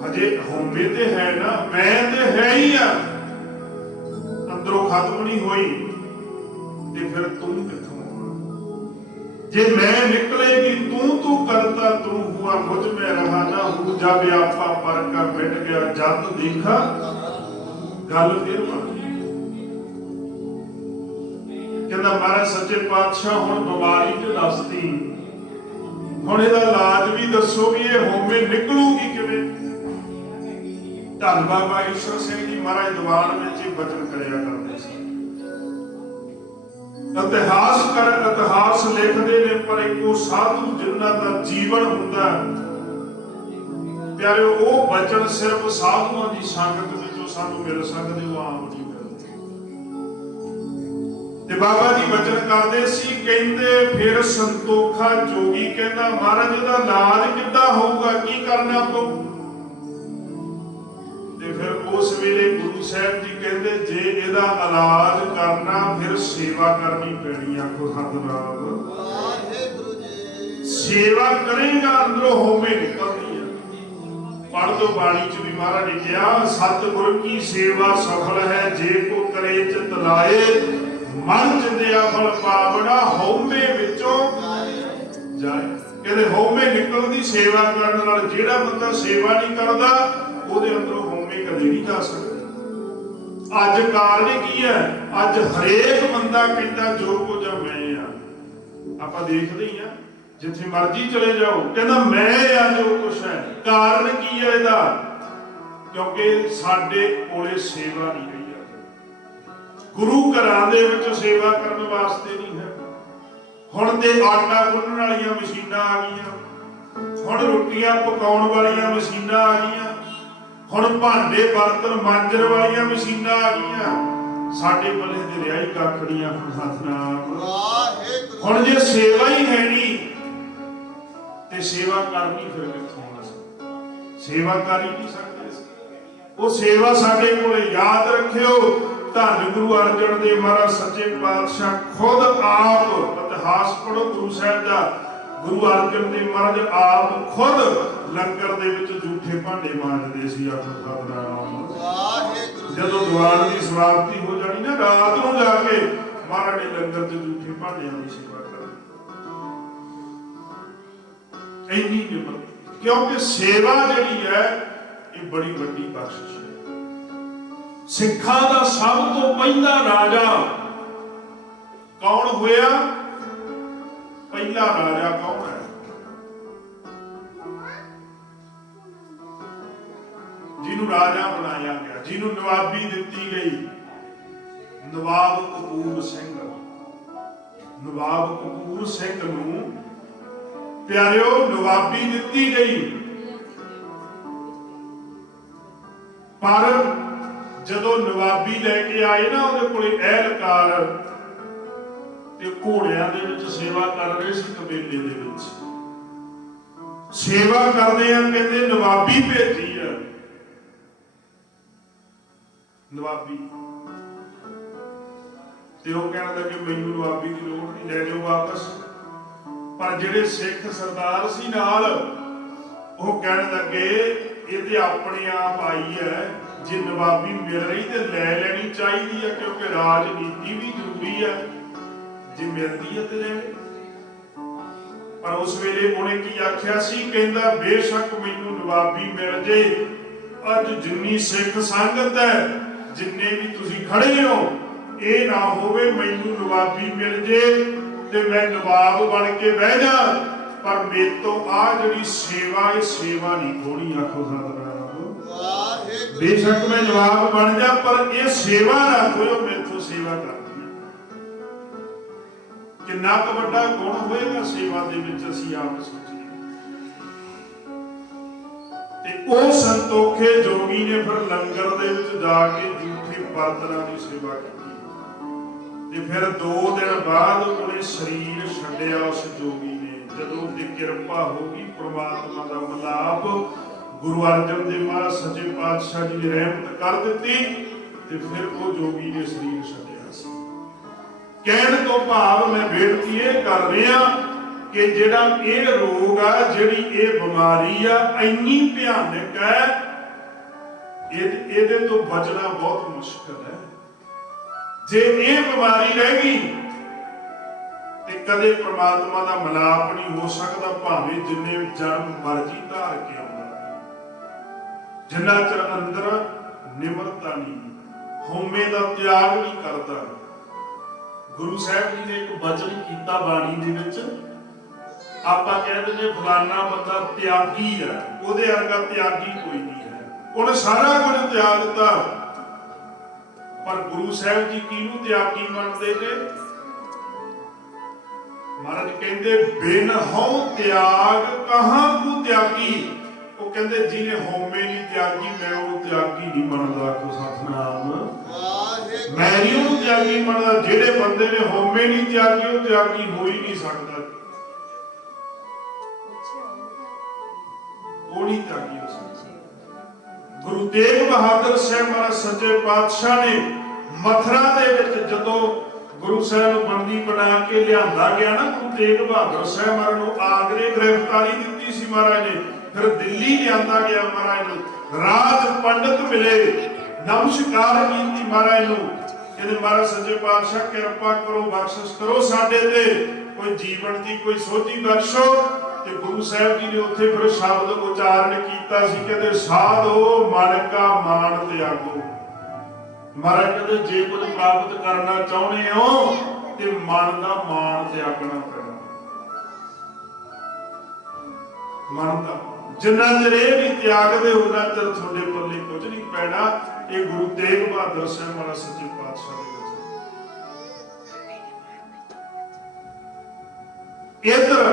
ਹਜੇ ਹਉਮੈ ਤੇ ਹੈ ਨਾ, ਮੈਂ ਤੇ ਹੈ ਹੀ ਆ, ਅੰਦਰੋਂ ਖਤਮ ਨਹੀਂ ਹੋਈ, ਤੇ ਫਿਰ ਤੂੰ ਕਿੱਥੋਂ? जे मैं निकलेगी तू करता तू हुआ, मुझ में रहा ना हूँ, जब आपा पर का मिट गया जब देखा। गल फिर बन कहना महाराज सच्चे पातशाह हुण बीमारी च दसदी, हुण इहदा इलाज भी दसो भी ये हउमੈ निकलूगी किवें। धन बाबा ईश्वर सिंह जी महाराज दीवान विच ही बचन करिया करदे सी। इतिहास लिखते ने, पर एको साधु जिन्हां दा जीवन हुंदा प्यारे, वो बचन सिर्फ साधुआं दी संगत विचों सानूं मिल सकदे, वो आम नहीं मिलदे। ते बाबा जी बचन करदे सी, कहंदे फिर संतोखा जोगी कहंदा महाराज इहदा इलाज किद्दां होऊगा, की करना पਊ? फिर उस वेले गुरु साहब जी कहते जे इहदा इलाज करना फिर सेवा करनी पैनी। आखो सतनाम वाहिगुरू जी। सेवा करेगा अंदरों हउमੈ निकलती है। पढ़ दो बाणी च भी महाराज ने कहा, सतगुर की सेवा सफल है जे को करे चित लाए, मन चिंदिया फल पावना हउमੈ विचों जाए। कहते हउमੈ निकलदी सेवा करने नाल। जेड़ा बंदा सेवा नहीं करता ਉਹਦੇ ਅੰਦਰੋਂ ਹਉਮੈ ਕਦੇ ਨਹੀਂ ਜਾ ਸਕਦਾ। ਅੱਜ ਕਾਰਨ ਕੀ ਹੈ? ਅੱਜ ਹਰੇਕ ਬੰਦਾ ਕਹਿੰਦਾ ਜੋ ਕੁਝ ਮੈਂ ਆ। ਆਪਾਂ ਦੇਖਦੇ ਹੀ ਆ, ਜਿੱਥੇ ਮਰਜ਼ੀ ਚਲੇ ਜਾਓ ਕਹਿੰਦਾ ਮੈਂ ਆ ਜੋ ਕੁਝ ਹੈ। ਕਾਰਨ ਕੀ ਹੈ ਇਹਦਾ? ਕਿਉਂਕਿ ਸਾਡੇ ਕੋਲੇ ਸੇਵਾ ਨਹੀਂ ਰਹੀ ਆ। ਗੁਰੂ ਘਰਾਂ ਦੇ ਵਿੱਚ ਸੇਵਾ ਕਰਨ ਵਾਸਤੇ ਨਹੀਂ ਹੈ। ਹੁਣ ਤੇ ਆਟਾ ਗੁੰਨਣ ਵਾਲੀਆਂ ਮਸ਼ੀਨਾਂ ਆ ਗਈਆਂ, ਹੁਣ ਰੋਟੀਆਂ ਪਕਾਉਣ ਵਾਲੀਆਂ ਮਸ਼ੀਨਾਂ ਆ ਗਈਆਂ, ਹੁਣ ਭਾਂਡੇ ਬਰਤਨ ਮਾਂਜਣ ਵਾਲੀਆਂ ਮਸ਼ੀਨਾਂ ਆ ਗਈਆਂ। ਸਾਡੇ ਪੱਲੇ ਤੇ ਰਿਆਈ ਕਾਖੜੀਆਂ। ਸਤਿਨਾਮ ਵਾਹਿਗੁਰੂ। ਹੁਣ ਜੇ ਸੇਵਾ ਹੀ ਹੈ ਨਹੀਂ ਤੇ ਸੇਵਾ ਕਰਨੀ ਫਿਰ ਕਿੱਥੋਂ ਆਉਣੀ? ਸੇਵਾ ਕਰ ਹੀ ਨਹੀਂ ਸਕਦੇ। ਉਹ ਸੇਵਾ ਸਾਡੇ ਕੋਲੇ। ਯਾਦ ਰੱਖਿਓ, ਧੰਨ ਗੁਰੂ ਅਰਜਨ ਦੇਵ ਮਹਾਰਾਜ ਸੱਚੇ ਪਾਤਸ਼ਾਹ ਖੁਦ ਆਪ, ਇਤਿਹਾਸ ਪੜੋ ਗੁਰੂ ਸਾਹਿਬ ਦਾ, ਗੁਰੂ ਅਰਜਨ ਦੇਵ ਮਹਾਰਾਜ ਆਪ ਖੁਦ ਲੰਗਰ ਦੇ ਵਿੱਚ ਝੂਠੇ ਭਾਂਡੇ ਮਾਂਜਦੇ ਸੀ। ਆਖੋ ਸਤਿਨਾਮ ਵਾਹਿਗੁਰੂ। ਜਦੋਂ ਦੀਵਾਨ ਦੀ ਸਮਾਪਤੀ ਹੋ ਜਾਣੀ ਨਾ, ਰਾਤ ਨੂੰ ਜਾ ਕੇ ਮਹਾਰਾਜ ਨੇ ਲੰਗਰ ਚ ਝੂਠੇ ਭਾਂਡਿਆਂ ਦੀ ਸੇਵਾ ਕਰਨੀ। ਇੰਨੀ ਹਿੰਮਤ, ਕਿਉਂਕਿ ਸੇਵਾ ਜਿਹੜੀ ਹੈ ਇਹ ਬੜੀ ਵੱਡੀ ਬਖਸ਼ਿਸ਼ ਹੈ। ਸਿੱਖਾਂ ਦਾ ਸਭ ਤੋਂ ਪਹਿਲਾ ਰਾਜਾ ਕੌਣ ਹੋਇਆ? ਪਹਿਲਾ ਰਾਜਾ ਕੌਣ ਹੈ? ਜਿਹਨੂੰ ਰਾਜਾ ਬਣਾਇਆ ਗਿਆ, ਜਿਹਨੂੰ ਨਵਾਬੀ ਦਿੱਤੀ ਗਈ, ਨਵਾਬ ਕਪੂਰ ਸਿੰਘ। ਨਵਾਬ ਕਪੂਰ ਸਿੰਘ ਨੂੰ ਪਿਆਰਿਓ ਨਵਾਬੀ ਦਿੱਤੀ ਗਈ, ਪਰ ਜਦੋਂ ਨਵਾਬੀ ਲੈ ਕੇ ਆਏ ਨਾ ਉਹਦੇ ਕੋਲੇ ਅਹਿਲਕਾਰ ਤੇ ਘੋੜਿਆਂ ਦੇ ਵਿੱਚ ਸੇਵਾ ਕਰ ਰਹੇ ਸੀ ਕਬੀਲੇ ਦੇ ਵਿੱਚ। ਸੇਵਾ ਕਰਦੇ ਆ, ਕਹਿੰਦੇ ਨਵਾਬੀ ਭੇਜੀ ਆ, ਨਵਾਬੀ। ਤੇ ਉਹ ਕਹਿਣ ਲੱਗੇ ਮੈਨੂੰ ਨਵਾਬੀ ਦੀ ਲੋੜ ਨਹੀਂ, ਲੈ ਜਾਓ ਵਾਪਸ। ਪਰ ਜਿਹੜੇ ਸਿੱਖ ਸਰਦਾਰ ਸੀ ਨਾਲ, ਉਹ ਕਹਿਣ ਲੱਗੇ ਇਹ ਤੇ ਆਪਣੇ ਆਪ ਆਈ ਹੈ, ਜੇ ਨਵਾਬੀ ਮਿਲ ਰਹੀ ਤੇ ਲੈ ਲੈਣੀ ਚਾਹੀਦੀ ਹੈ, ਕਿਉਂਕਿ ਰਾਜਨੀਤੀ ਵੀ ਜ਼ਰੂਰੀ ਹੈ, ਜੇ ਮਿਲਦੀ ਹੈ ਤੇ ਲੈ। ਪਰ ਉਸ ਵੇਲੇ ਉਹਨੇ ਕੀ ਆਖਿਆ ਸੀ? ਕਹਿੰਦਾ ਬੇਸ਼ੱਕ ਮੈਨੂੰ ਨਵਾਬੀ ਮਿਲ ਜੇ, ਅੱਜ ਜਿੰਨੀ ਸਿੱਖ ਸੰਗਤ ਹੈ, ਜਿੰਨੇ ਵੀ ਤੁਸੀਂ ਖੜੇ ਹੋ, ਇਹ ਨਾ ਹੋਵੇ ਮੈਨੂੰ ਨਵਾਬੀ ਮਿਲ ਜੇ ਤੇ ਮੈਂ ਨਵਾਬ ਬਣ ਕੇ ਬਹਿ ਜਾ, ਪਰ ਮੇਰੇ ਤੋਂ ਆ ਜਿਹੜੀ ਸੇਵਾ, ਇਹ ਸੇਵਾ ਨਹੀਂ ਹੋਣੀ। ਆਖੋ ਸਤਿਨਾਮ। ਬੇਸ਼ੱਕ ਮੈਂ ਨਵਾਬ ਬਣ ਜਾ, ਪਰ ਇਹ ਸੇਵਾ ਨਾ ਹੋਇਓ, ਮੈਥੋਂ ਸੇਵਾ ਕਰਨੀ। ਕਿੰਨਾ ਕੁ ਵੱਡਾ ਗੁਣ ਹੋਏਗਾ ਸੇਵਾ ਦੇ ਵਿੱਚ, ਅਸੀਂ ਆਪ ਸੋਚੀਏ। ਤੇ ਉਹ ਸੰਤੋਖੇ ਜੋਗੀ ਨੇ ਫਿਰ ਲੰਗਰ ਦੇ ਵਿੱਚ ਜਾ ਕੇ ਝੂਠੇ ਬਰਤਨਾਂ ਦੀ ਸੇਵਾ ਕੀਤੀ। ਤੇ ਫਿਰ 2 ਦਿਨ ਬਾਅਦ ਉਹਨੇ ਸਰੀਰ ਛੱਡਿਆ ਉਸ ਜੋਗੀ ਨੇ। ਜਦੋਂ ਉਹਦੀ ਕਿਰਪਾ ਹੋ ਗਈ, ਪ੍ਰਮਾਤਮਾ ਦਾ ਮਿਲਾਪ, ਗੁਰੂ ਅਰਜਨ ਦੇਵ ਮਹਾਰਾਜ ਸੱਚੇ ਪਾਤਸ਼ਾਹ ਜੀ ਨੇ ਰਹਿਮਤ ਕਰ ਦਿੱਤੀ, ਤੇ ਫਿਰ ਉਹ ਜੋਗੀ ਨੇ ਸਰੀਰ ਛੱਡਿਆ ਸੀ। ਕਹਿਣ ਤੋਂ ਭਾਵ ਮੈਂ ਬੇਨਤੀ ਇਹ ਕਰ ਰਿਹਾ ਕਿ ਜਿਹੜਾ ਇਹ ਰੋਗ ਆ, ਜਿਹੜੀ ਇਹ ਬਿਮਾਰੀ ਆ, ਇੰਨੀ ਭਿਆਨਕ ਹੈ, ਇਹਦੇ ਤੋਂ ਬਚਣਾ ਬਹੁਤ ਮੁਸ਼ਕਲ ਹੈ। ਜੇ ਇਹ ਬਿਮਾਰੀ ਰਹਿ ਗਈ ਤੇ ਕਦੇ ਪ੍ਰਮਾਤਮਾ ਦਾ ਮਿਲਾਪ ਨਹੀਂ ਹੋ ਸਕਦਾ, ਭਾਵੇਂ ਜਿੰਨੇ ਜਨਮ ਮਰਜੀ ਧਾਰ ਕੇ ਆਉਂਦਾ। ਜਿੰਨਾ ਚਿਰ ਅੰਦਰ ਨਿਮਰਤਾ ਨਹੀਂ, ਹਉਮੈ ਦਾ ਤਿਆਗ ਨਹੀਂ ਕਰਦਾ। ਗੁਰੂ ਸਾਹਿਬ ਜੀ ਨੇ ਇੱਕ ਬਚਨ ਕੀਤਾ ਬਾਣੀ ਦੇ ਵਿੱਚ, ਆਪਾਂ ਕਹਿੰਦੇ ਨੇ ਫਲਾਨਾ ਬੰਦਾ ਤਿਆਗੀ ਹੈ, ਉਹਦੇ ਵਰਗਾ ਤਿਆਗੀ ਕੋਈ ਨਹੀਂ ਹੈ, ਉਹਨੇ ਸਾਰਾ ਕੁਝ ਤਿਆਗ ਦਿੱਤਾ। ਪਰ ਗੁਰੂ ਸਾਹਿਬ ਜੀ ਕਿਹਨੂੰ ਤਿਆਗੀ ਮੰਨਦੇ ਨੇ? ਮਹਾਰਾਜ ਕਹਿੰਦੇ ਬਿਨ ਹਉ ਤਿਆਗ ਕਹਾਂ ਕੋ ਤਿਆਗੀ। ਉਹ ਕਹਿੰਦੇ ਜਿਹਨੇ ਹਉਮੈ ਨਹੀਂ ਤਿਆਗੀ, ਮੈਂ ਉਹਨੂੰ ਤਿਆਗੀ ਨਹੀਂ ਮੰਨਦਾ। ਕੋ ਸਤਿਨਾਮ। ਮੈਂ ਨਹੀਂ ਉਹਨੂੰ ਤਿਆਗੀ ਮੰਨਦਾ। ਜਿਹੜੇ ਬੰਦੇ ਨੇ ਹਉਮੈ ਨਹੀਂ ਤਿਆਗੀ, ਉਹ ਤਿਆਗੀ ਹੋ ਹੀ ਨਹੀਂ ਸਕਦਾ। ਉਹ ਨਹੀਂ ਤਿਆਗੀ ਹੋ ਸਕਦਾ। ਗੁਰੂ ਤੇਗ ਬਹਾਦਰ ਸਾਹਿਬ ਮਹਾਰਾਜ ਸੱਚੇ ਪਾਤਸ਼ਾਹ ਨੇ ਮਥੁਰਾ ਦੇ ਵਿੱਚ ਜਦੋਂ ਗੁਰੂ ਸਾਹਿਬ ਨੂੰ ਬੰਦੀ ਬਣਾ ਕੇ ਲਿਆਂਦਾ ਗਿਆ ਨਾ, ਗੁਰੂ ਤੇਗ ਬਹਾਦਰ ਸਾਹਿਬ ਮਹਾਰਾਜ ਨੂੰ ਆਗਰੇ ਗ੍ਰਿਫਤਾਰੀ ਦਿੱਤੀ ਸੀ ਮਹਾਰਾਜ ਨੇ, ਫਿਰ ਦਿੱਲੀ ਲਿਆਂਦਾ ਗਿਆ ਮਹਾਰਾਜ ਨੂੰ। ਰਾਜ ਪੰਡਤ ਮਿਲੇ, ਨਮਸਕਾਰ ਕੀਤੀ ਮਹਾਰਾਜ ਨੂੰ, ਕਹਿੰਦੇ ਮਹਾਰਾਜ ਸੱਚੇ ਪਾਤਸ਼ਾਹ ਕਿਰਪਾ ਕਰੋ, ਬਖਸ਼ਿਸ਼ ਕਰੋ ਸਾਡੇ ਤੇ, ਕੋਈ ਜੀਵਨ ਦੀ ਕੋਈ ਸੋਝੀ ਬਖਸ਼ੋ। ਤੇ ਗੁਰੂ ਸਾਹਿਬ ਜੀ ਨੇ ਉੱਥੇ ਫਿਰ ਸ਼ਬਦ ਉਚਾਰਨ ਕੀਤਾ ਸੀ, ਕਹਿੰਦੇ ਸਾਧੋ ਮਨ ਕਾ ਮਾਨ ਤਿਆਗੋ। ਮਹਾਰਾਜ ਕਹਿੰਦੇ ਜੇ ਕੁਝ ਪ੍ਰਾਪਤ ਕਰਨਾ ਚਾਹੁੰਦੇ ਹੋ ਤੇ ਮਨ ਦਾ ਮਾਣ ਤਿਆਗਣਾ ਪੈਣਾ। ਮਨ ਦਾ ਜਿੰਨਾ ਚਿਰ ਇਹ ਵੀ ਤਿਆਗਦੇ ਉਹਨਾਂ ਚਿਰ ਤੁਹਾਡੇ ਪੱਲੇ ਕੁਝ ਨਹੀਂ ਪੈਣਾ। ਇਹ ਗੁਰੂ ਤੇਗ ਬਹਾਦਰ ਸਾਹਿਬ ਮਹਾਰਾਜ ਸੱਚੇ ਪਾਤਸ਼ਾਹ ਦੇ ਵਿੱਚ। ਇੱਧਰ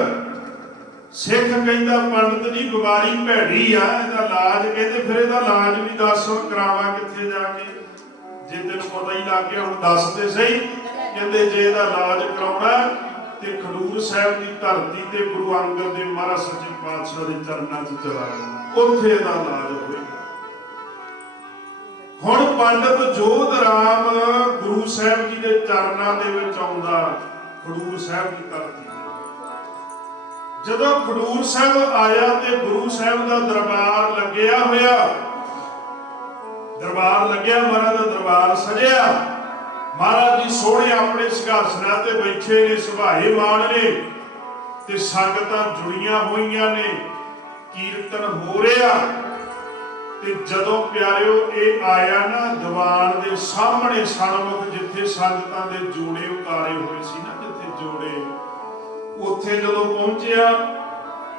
ਸਿੱਖ ਕਹਿੰਦਾ ਪੰਡਤ ਜੀ ਬਿਮਾਰੀ ਭੈੜੀ ਆ, ਇਹਦਾ ਇਲਾਜ, ਕਹਿੰਦੇ ਫਿਰ ਇਹਦਾ ਇਲਾਜ ਵੀ ਦੱਸ ਕਰਾਵਾਂ ਕਿੱਥੇ ਜਾ ਕੇ? ਜੇ ਤੈਨੂੰ ਪਤਾ ਹੀ ਲੱਗ ਗਿਆ ਹੁਣ ਦੱਸ ਤੇ ਸਹੀ। ਕਹਿੰਦੇ ਜੇ ਇਹਦਾ ਇਲਾਜ ਕਰਾਉਣਾ ਤੇ ਖਡੂਰ ਸਾਹਿਬ ਦੀ ਧਰਤੀ ਤੇ ਗੁਰੂ ਅੰਗਦ ਦੇਵ ਮਹਾਰਾਜ ਸੱਚੇ ਪਾਤਸ਼ਾਹ ਦੇ ਚਰਨਾਂ 'ਚ ਚਲਾ ਜਾਣਾ, ਉੱਥੇ ਇਹਦਾ ਇਲਾਜ ਹੋਵੇਗਾ। ਹੁਣ ਪੰਡਤ ਜੋਧ ਰਾਮ ਗੁਰੂ ਸਾਹਿਬ ਜੀ ਦੇ ਚਰਨਾਂ ਦੇ ਵਿੱਚ ਆਉਂਦਾ, ਖਡੂਰ ਸਾਹਿਬ ਦੀ ਧਰਤੀ। ਜਦੋਂ ਖਡੂਰ ਸਾਹਿਬ ਆਇਆ ਤੇ ਗੁਰੂ ਸਾਹਿਬ ਦਾ ਦਰਬਾਰ ਲੱਗਿਆ ਹੋਇਆ, ਦਰਬਾਰ ਲੱਗਿਆ, ਮਹਾਰਾਜ ਦਾ ਦਰਬਾਰ ਸਜਿਆ। ਮਹਾਰਾਜ ਜੀ ਸੋਹਣੇ ਆਪਣੇ ਸਿੰਘਾਸਨਾਂ ਤੇ ਬੈਠੇ ਨੇ, ਸੁਭਾਏਮਾਨ ਨੇ, ਤੇ ਸੰਗਤਾਂ ਜੁੜੀਆਂ ਹੋਈਆਂ ਨੇ, ਕੀਰਤਨ ਹੋ ਰਿਹਾ। ਤੇ ਜਦੋਂ ਪਿਆਰਿਓ ਇਹ ਆਇਆ ਨਾ ਦੀਵਾਨ ਦੇ ਸਾਹਮਣੇ ਸਨਮੁਖ, ਜਿੱਥੇ ਸੰਗਤਾਂ ਦੇ ਜੋੜੇ ਉਤਾਰੇ ਹੋਏ ਸੀ ਨਾ, ਜਿੱਥੇ ਜੋੜੇ, ਉੱਥੇ ਜਦੋਂ ਪਹੁੰਚਿਆ,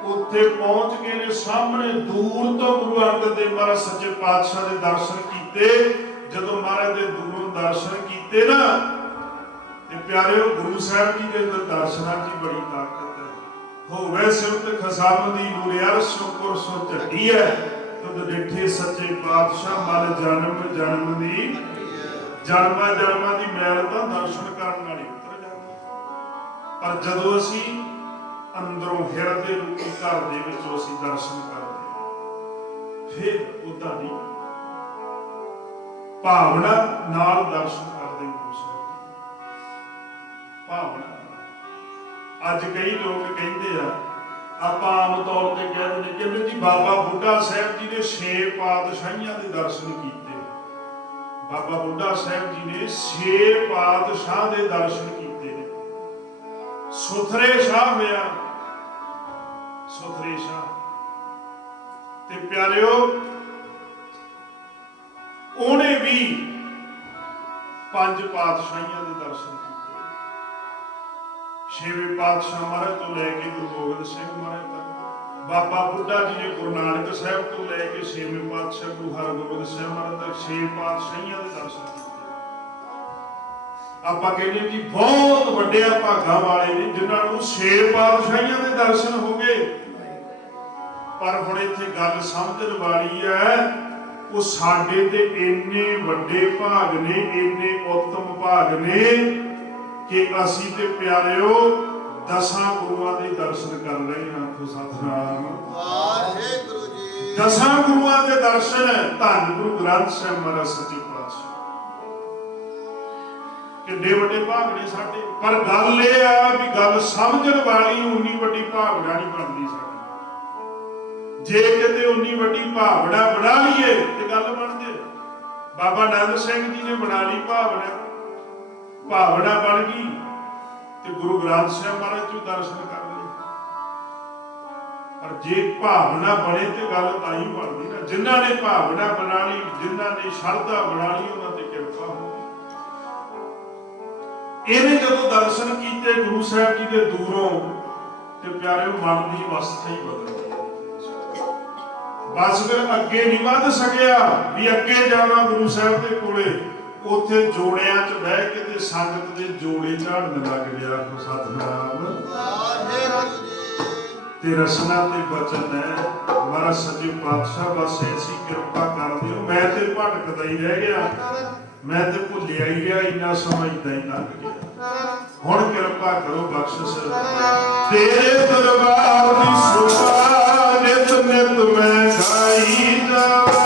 ਉੱਥੇ ਪਹੁੰਚ ਕੇ ਨੇ ਸਾਹਮਣੇ ਦੂਰ ਤੋਂ ਗੁਰੂ ਅੰਗਦ ਦੇਵ ਮਹਾਰਾਜ ਸੱਚੇ ਪਾਤਸ਼ਾਹ ਦੇ ਦਰਸ਼ਨ ਕੀਤੇ। ਜਦੋਂ ਮਹਾਰਾਜ ਦੇ ਦੂਰੋਂ ਦਰਸ਼ਨ ਕੀਤੇ ਨਾ, ਤੇ ਪਿਆਰਿਓ ਗੁਰੂ ਸਾਹਿਬ ਜੀ ਦੇ ਦਰਸ਼ਨਾਂ ਦੀ ਬੜੀ ਤਾਕਤ ਹੈ। ਹੋਵੇ ਸਿਮਤ ਖਸਾਮ ਦੀ ਨੂਰਿਆਰ ਸ਼ੁਕਰ ਸੋ ਝੱਡੀ ਹੈ। तुद डिठे सच्चे पातशाह मल जन्म जन्म दी जन्मा जन्मा दी मैल तो दर्शन करने वाली उतर जाती। पर जदों असी अंदरों हिरदे रूपी घर दे विचों असी दर्शन करते फिर उदा नहीं भावना नाल दर्शन करते भावना। अज कई लोग कहते हैं आप आम तौर पर कहते हैं कि जी बाबा बुढ़ा साहब जी ने 6 पातशाहियां के दर्शन किए। बाबा बुढ़ा साहब जी ने 6 पातशाह के दर्शन किए। सुथरे शाह होया सुथरे शाह ते प्यारिओ उन्हें भी 5 पातशाहियां के दर्शन किए। 6वें पातशाह महाराज तो लैके गुरु गोबिंद सिंह महाराज तक, बाबा बुढ़ा जी ने गुरु नानक साहब तो लैके 6वें पातशाह गुरु हरगोबिंद सिंह महाराज तक 6 पातशाहियां के दर्शन किए। आप कहते जी बहुत वड्डे भागा वाले ने जिन्होंने 6 पातशाहियां के दर्शन हो गए। पर हुण इत्थे गल समझण वाली है, वो साडे ते इन्ने वड्डे भाग ने, इन्ने उत्तम भाग ने कि असी ते प्यारिओ 10 गुरुआं दे दर्शन कर रहे हैं। आखो सतनाम वाहिगुरू जी। 10 गुरुआं दे दर्शन धन गुरु ग्रंथ साहिब महाराज सच्चे पातशाह किड्डे वड्डे भाग ने साडे। पर गल ये आ भी गल समझण वाली उन्नी वड्डी भावना नहीं बनदी साडी। जे किते उन्नी वड्डी भावना बना लीए ते गल बन जाए। बाबा नानक सिंह जी ने बना ली भावना, भावना बन गई ते गुरु ग्रंथ साहिब महाराज जी दर्शन कर ले। पर जे भावना बने तो गल ताई बनती ना। जिन्हां ने भावना बना ली, जिन्हां ने श्रद्धा बना ली, उन्हां ते किरपा हो। इन्हें जदों दर्शन किए गुरु साहिब जी के दूरों ते प्यारे मन की अवस्था ही बदल गई। बस फिर अगे नहीं वध सकिया भी अगे जावा गुरु साहिब के कोले। उत्थे जोड़ियां च बह के ते संगत दे जोड़े झाड़न लग गया। सतनाम ते रसना ते बचन है महाराज सच्चे पातशाह। बस ऐसी कृपा कर दिओ। मैं ते भटकदा ही रह गया, मैं ते भुलिया ही गया, इन्ना समय इदां ही लंघ गया। हुण कृपा करो बख्शिश तेरे दरबार दी शोभा नित नित मैं गाई जावा।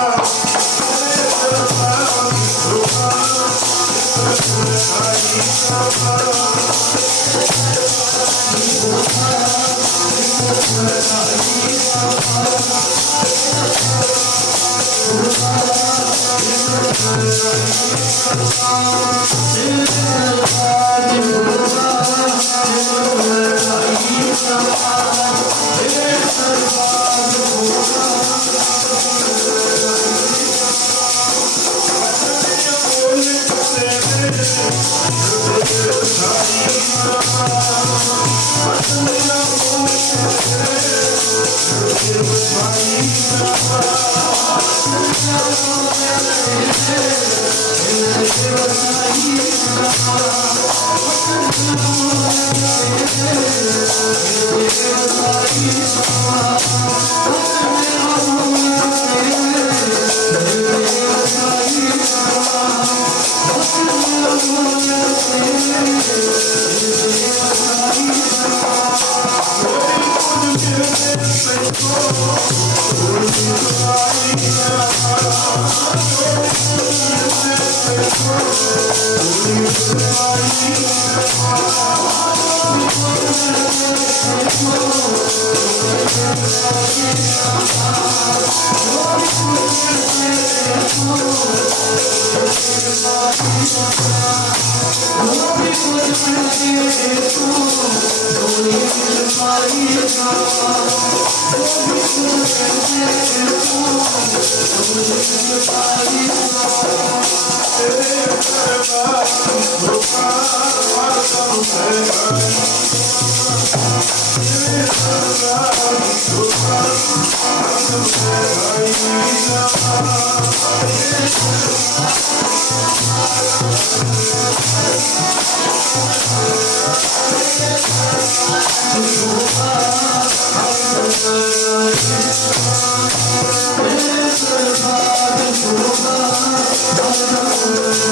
ਸੱਚੇ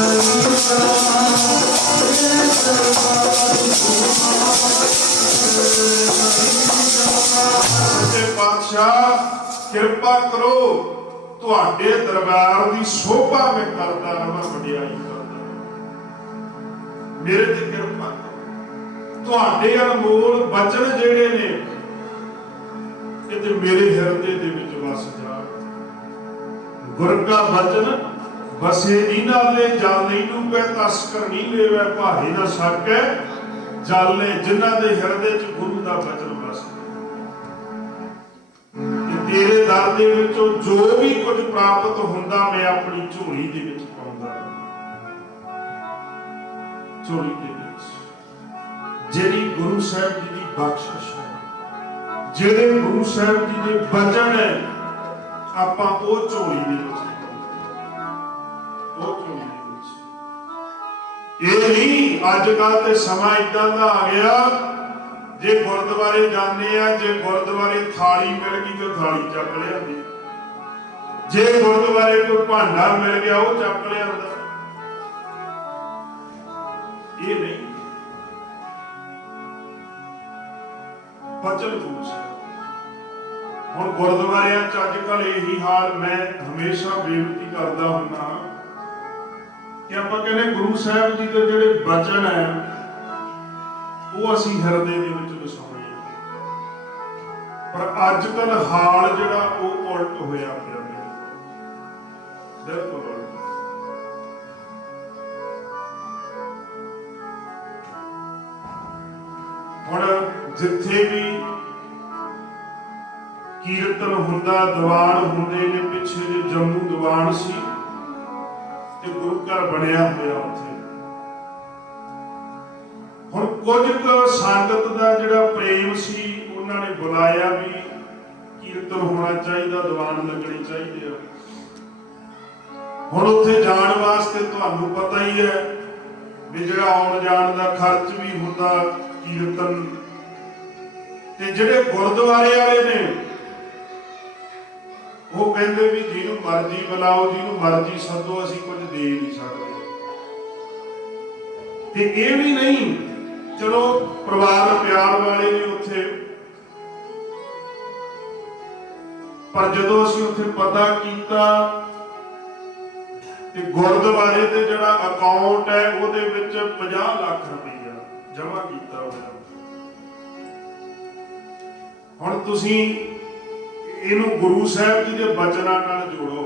ਪਾਤਸ਼ਾਹ ਕਿਰਪਾ ਕਰੋ, ਤੁਹਾਡੇ ਦਰਬਾਰ ਦੀ ਸ਼ੋਭਾ ਮੈਂ ਕਰਦਾ ਰਹਾਂ, ਵਡਿਆਈ ਕਰਦਾ, ਮੇਰੇ ਤੇ ਕਿਰਪਾ ਕਰੋ। ਤੁਹਾਡੇ ਅਨਮੋਲ ਬਚਨ ਜਿਹੜੇ ਨੇ ਕਿਤੇ ਮੇਰੇ ਹਿਰਦੇ ਦੇ ਵਿੱਚ ਵਸ ਜਾ। ਗੁਰ ਕਾ ਬਚਨ ਵਸੇ ਨਾਲੇ, ਜਾਲੇ ਨੂੰ ਪੈ ਤਸਕਰ ਨਹੀਂ ਲੈਵੈ, ਭਾਰੇ ਨਾ ਸਕੈ ਜਾਲੇ, ਜਿਨ੍ਹਾਂ ਦੇ ਹਿਰਦੇ 'ਚ ਗੁਰੂ ਦਾ ਬਚਨ ਵਸ। ਤੇਰੇ ਦਰ ਦੇ ਵਿੱਚੋਂ ਜੋ ਵੀ ਕੁਝ ਪ੍ਰਾਪਤ ਹੁੰਦਾ, ਮੈਂ ਆਪਣੀ ਝੋਲੀ ਦੇ ਵਿੱਚ ਪਾਉਂਦਾ। ਝੋਲੀ ਦੇ ਵਿੱਚ ਜਿਹੜੀ ਗੁਰੂ ਸਾਹਿਬ ਜੀ ਦੀ ਬਖਸ਼ਿਸ਼ ਹੈ, ਜਿਹੜੇ ਗੁਰੂ ਸਾਹਿਬ ਜੀ ਦੇ ਬਚਨ ਹੈ, ਆਪਾਂ ਉਹ ਝੋਲੀ ਦੇ ਵਿੱਚ, ਉਹ ਝੋਲੀ ਦੇ ਵਿੱਚ। ਇਹ ਨਹੀਂ ਅੱਜ ਕੱਲ੍ਹ ਤੇ ਸਮਾਂ ਏਦਾਂ ਦਾ ਆ ਗਿਆ, ਜੇ ਗੁਰਦੁਆਰੇ ਜਾਂਦੇ ਆ, ਜੇ ਗੁਰਦੁਆਰੇ ਥਾਲੀ ਮਿਲ ਗਈ ਤਾਂ ਥਾਲੀ ਚੱਕ ਲਿਆਂਦੀ, ਜੇ ਗੁਰਦੁਆਰੇ ਕੋਈ ਭਾਂਡਾ ਮਿਲ ਗਿਆ ਉਹ ਚੱਕ ਲਿਆਂਦਾ। ਇਹ ਨਹੀਂ ਬਚਨ ਗੁਰੂ ਸਾਹਿਬ। ਹੁਣ ਗੁਰਦੁਆਰਿਆਂ 'ਚ ਅੱਜ ਕੱਲ੍ਹ ਇਹੀ ਹਾਲ, ਮੈਂ ਹਮੇਸ਼ਾ ਬੇਨਤੀ ਕਰਦਾ ਹੁੰਦਾ ਕਿ ਆਪਾਂ ਕਹਿੰਦੇ ਗੁਰੂ ਸਾਹਿਬ ਜੀ ਦੇ ਜਿਹੜੇ ਬਚਨ ਹੈ ਉਹ ਅਸੀਂ ਹਿਰਦੇ ਦੇ ਵਿੱਚ ਵਸਾਉਣੇ ਆ, ਪਰ ਅੱਜ ਕੱਲ ਹਾਲ ਜਿਹੜਾ ਉਹ ਉਲਟ ਹੋਇਆ ਪਿਆ, ਬਿਲਕੁਲ ਉਲਟ। ਹੁਣ ਜਿੱਥੇ ਵੀ ਕੀਰਤਨ ਹੁੰਦਾ, ਦੀਵਾਨ ਹੁੰਦੇ ਨੇ, ਪਿੱਛੇ ਜੇ ਜੰਮੂ ਦੀਵਾਨ ਸੀ ਤੇ ਗੁਰੂ ਘਰ ਬਣਿਆ ਹੋਇਆ ਉੱਥੇ। ਹੁਣ ਕੁਝ ਕੁ ਸੰਗਤ ਦਾ ਜਿਹੜਾ ਪ੍ਰੇਮ ਸੀ, ਉਹਨਾਂ ਨੇ ਬੁਲਾਇਆ ਵੀ ਕੀਰਤਨ ਹੋਣਾ ਚਾਹੀਦਾ, ਦੀਵਾਨ ਲੱਗਣੇ ਚਾਹੀਦੇ ਆ। ਹੁਣ ਉੱਥੇ ਜਾਣ ਵਾਸਤੇ ਤੁਹਾਨੂੰ ਪਤਾ ਹੀ ਹੈ ਵੀ ਜਿਹੜਾ ਆਉਣ ਜਾਣ ਦਾ ਖਰਚ ਵੀ ਹੁੰਦਾ, ਕੀਰਤਨ। ਤੇ ਜਿਹੜੇ ਗੁਰਦੁਆਰੇ ਵਾਲੇ ਨੇ ਉਹ ਕਹਿੰਦੇ ਵੀ ਜਿਹਨੂੰ ਮਰਜ਼ੀ ਬੁਲਾਓ, ਜਿਹਨੂੰ ਮਰਜ਼ੀ ਸੱਦੋ, ਅਸੀਂ ਕੁਝ ਦੇ ਨਹੀਂ ਸਕਦੇ। ਤੇ ਇਹ ਵੀ ਨਹੀਂ, ਚਲੋ ਪਰਿਵਾਰ ਪਿਆਰ ਵਾਲੇ ਨੇ ਉੱਥੇ, ਪਰ ਜਦੋਂ ਅਸੀਂ ਉੱਥੇ ਪਤਾ ਕੀਤਾ ਤੇ ਗੁਰਦੁਆਰੇ ਤੇ ਜਿਹੜਾ ਅਕਾਊਂਟ ਹੈ ਉਹਦੇ ਵਿੱਚ 50 ਲੱਖ ਰੁਪਈਆ ਜਮ੍ਹਾਂ ਕੀਤਾ ਹੋਇਆ। ਹੁਣ ਤੁਸੀਂ ਇਹਨੂੰ ਗੁਰੂ ਸਾਹਿਬ ਜੀ ਦੇ ਬਚਨਾਂ ਨਾਲ ਜੋੜੋ।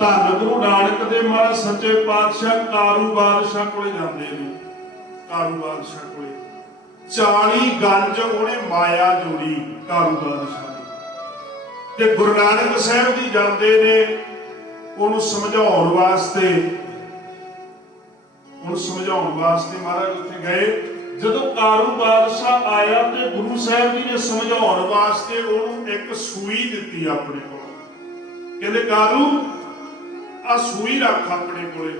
ਧੰਨ ਗੁਰੂ ਨਾਨਕ ਦੇ ਮਹਾਰਾਜ ਸੱਚੇ ਪਾਤਸ਼ਾਹ ਕਾਰੂ ਬਾਦਸ਼ਾਹ ਕੋਲੇ ਜਾਂਦੇ ਨੇ, ਕਾਰੂ ਬਾਦਸ਼ਾਹ ਕੋਲੇ 40 ਗੰਜ ਉਹਨੇ ਮਾਇਆ ਜੋੜੀ ਕਾਰੂ ਬਾਦਸ਼ਾਹ ਦੀ, ਤੇ ਗੁਰੂ ਨਾਨਕ ਸਾਹਿਬ ਜੀ ਜਾਂਦੇ ਨੇ ਉਹਨੂੰ ਸਮਝਾਉਣ ਵਾਸਤੇ, ਉਹਨੂੰ ਸਮਝਾਉਣ ਵਾਸਤੇ ਮਹਾਰਾਜ ਉੱਥੇ ਗਏ। ਜਦੋਂ ਕਾਰੂ ਬਾਦਸ਼ਾਹ ਆਇਆ ਤੇ ਗੁਰੂ ਸਾਹਿਬ ਜੀ ਨੇ ਸਮਝਾਉਣ ਵਾਸਤੇ ਉਹਨੂੰ ਇੱਕ ਸੂਈ ਦਿੱਤੀ ਆਪਣੇ ਕੋਲ। ਕਹਿੰਦੇ ਕਾਰੂ ਆ ਸੂਈ ਰੱਖ ਆਪਣੇ ਕੋਲੇ।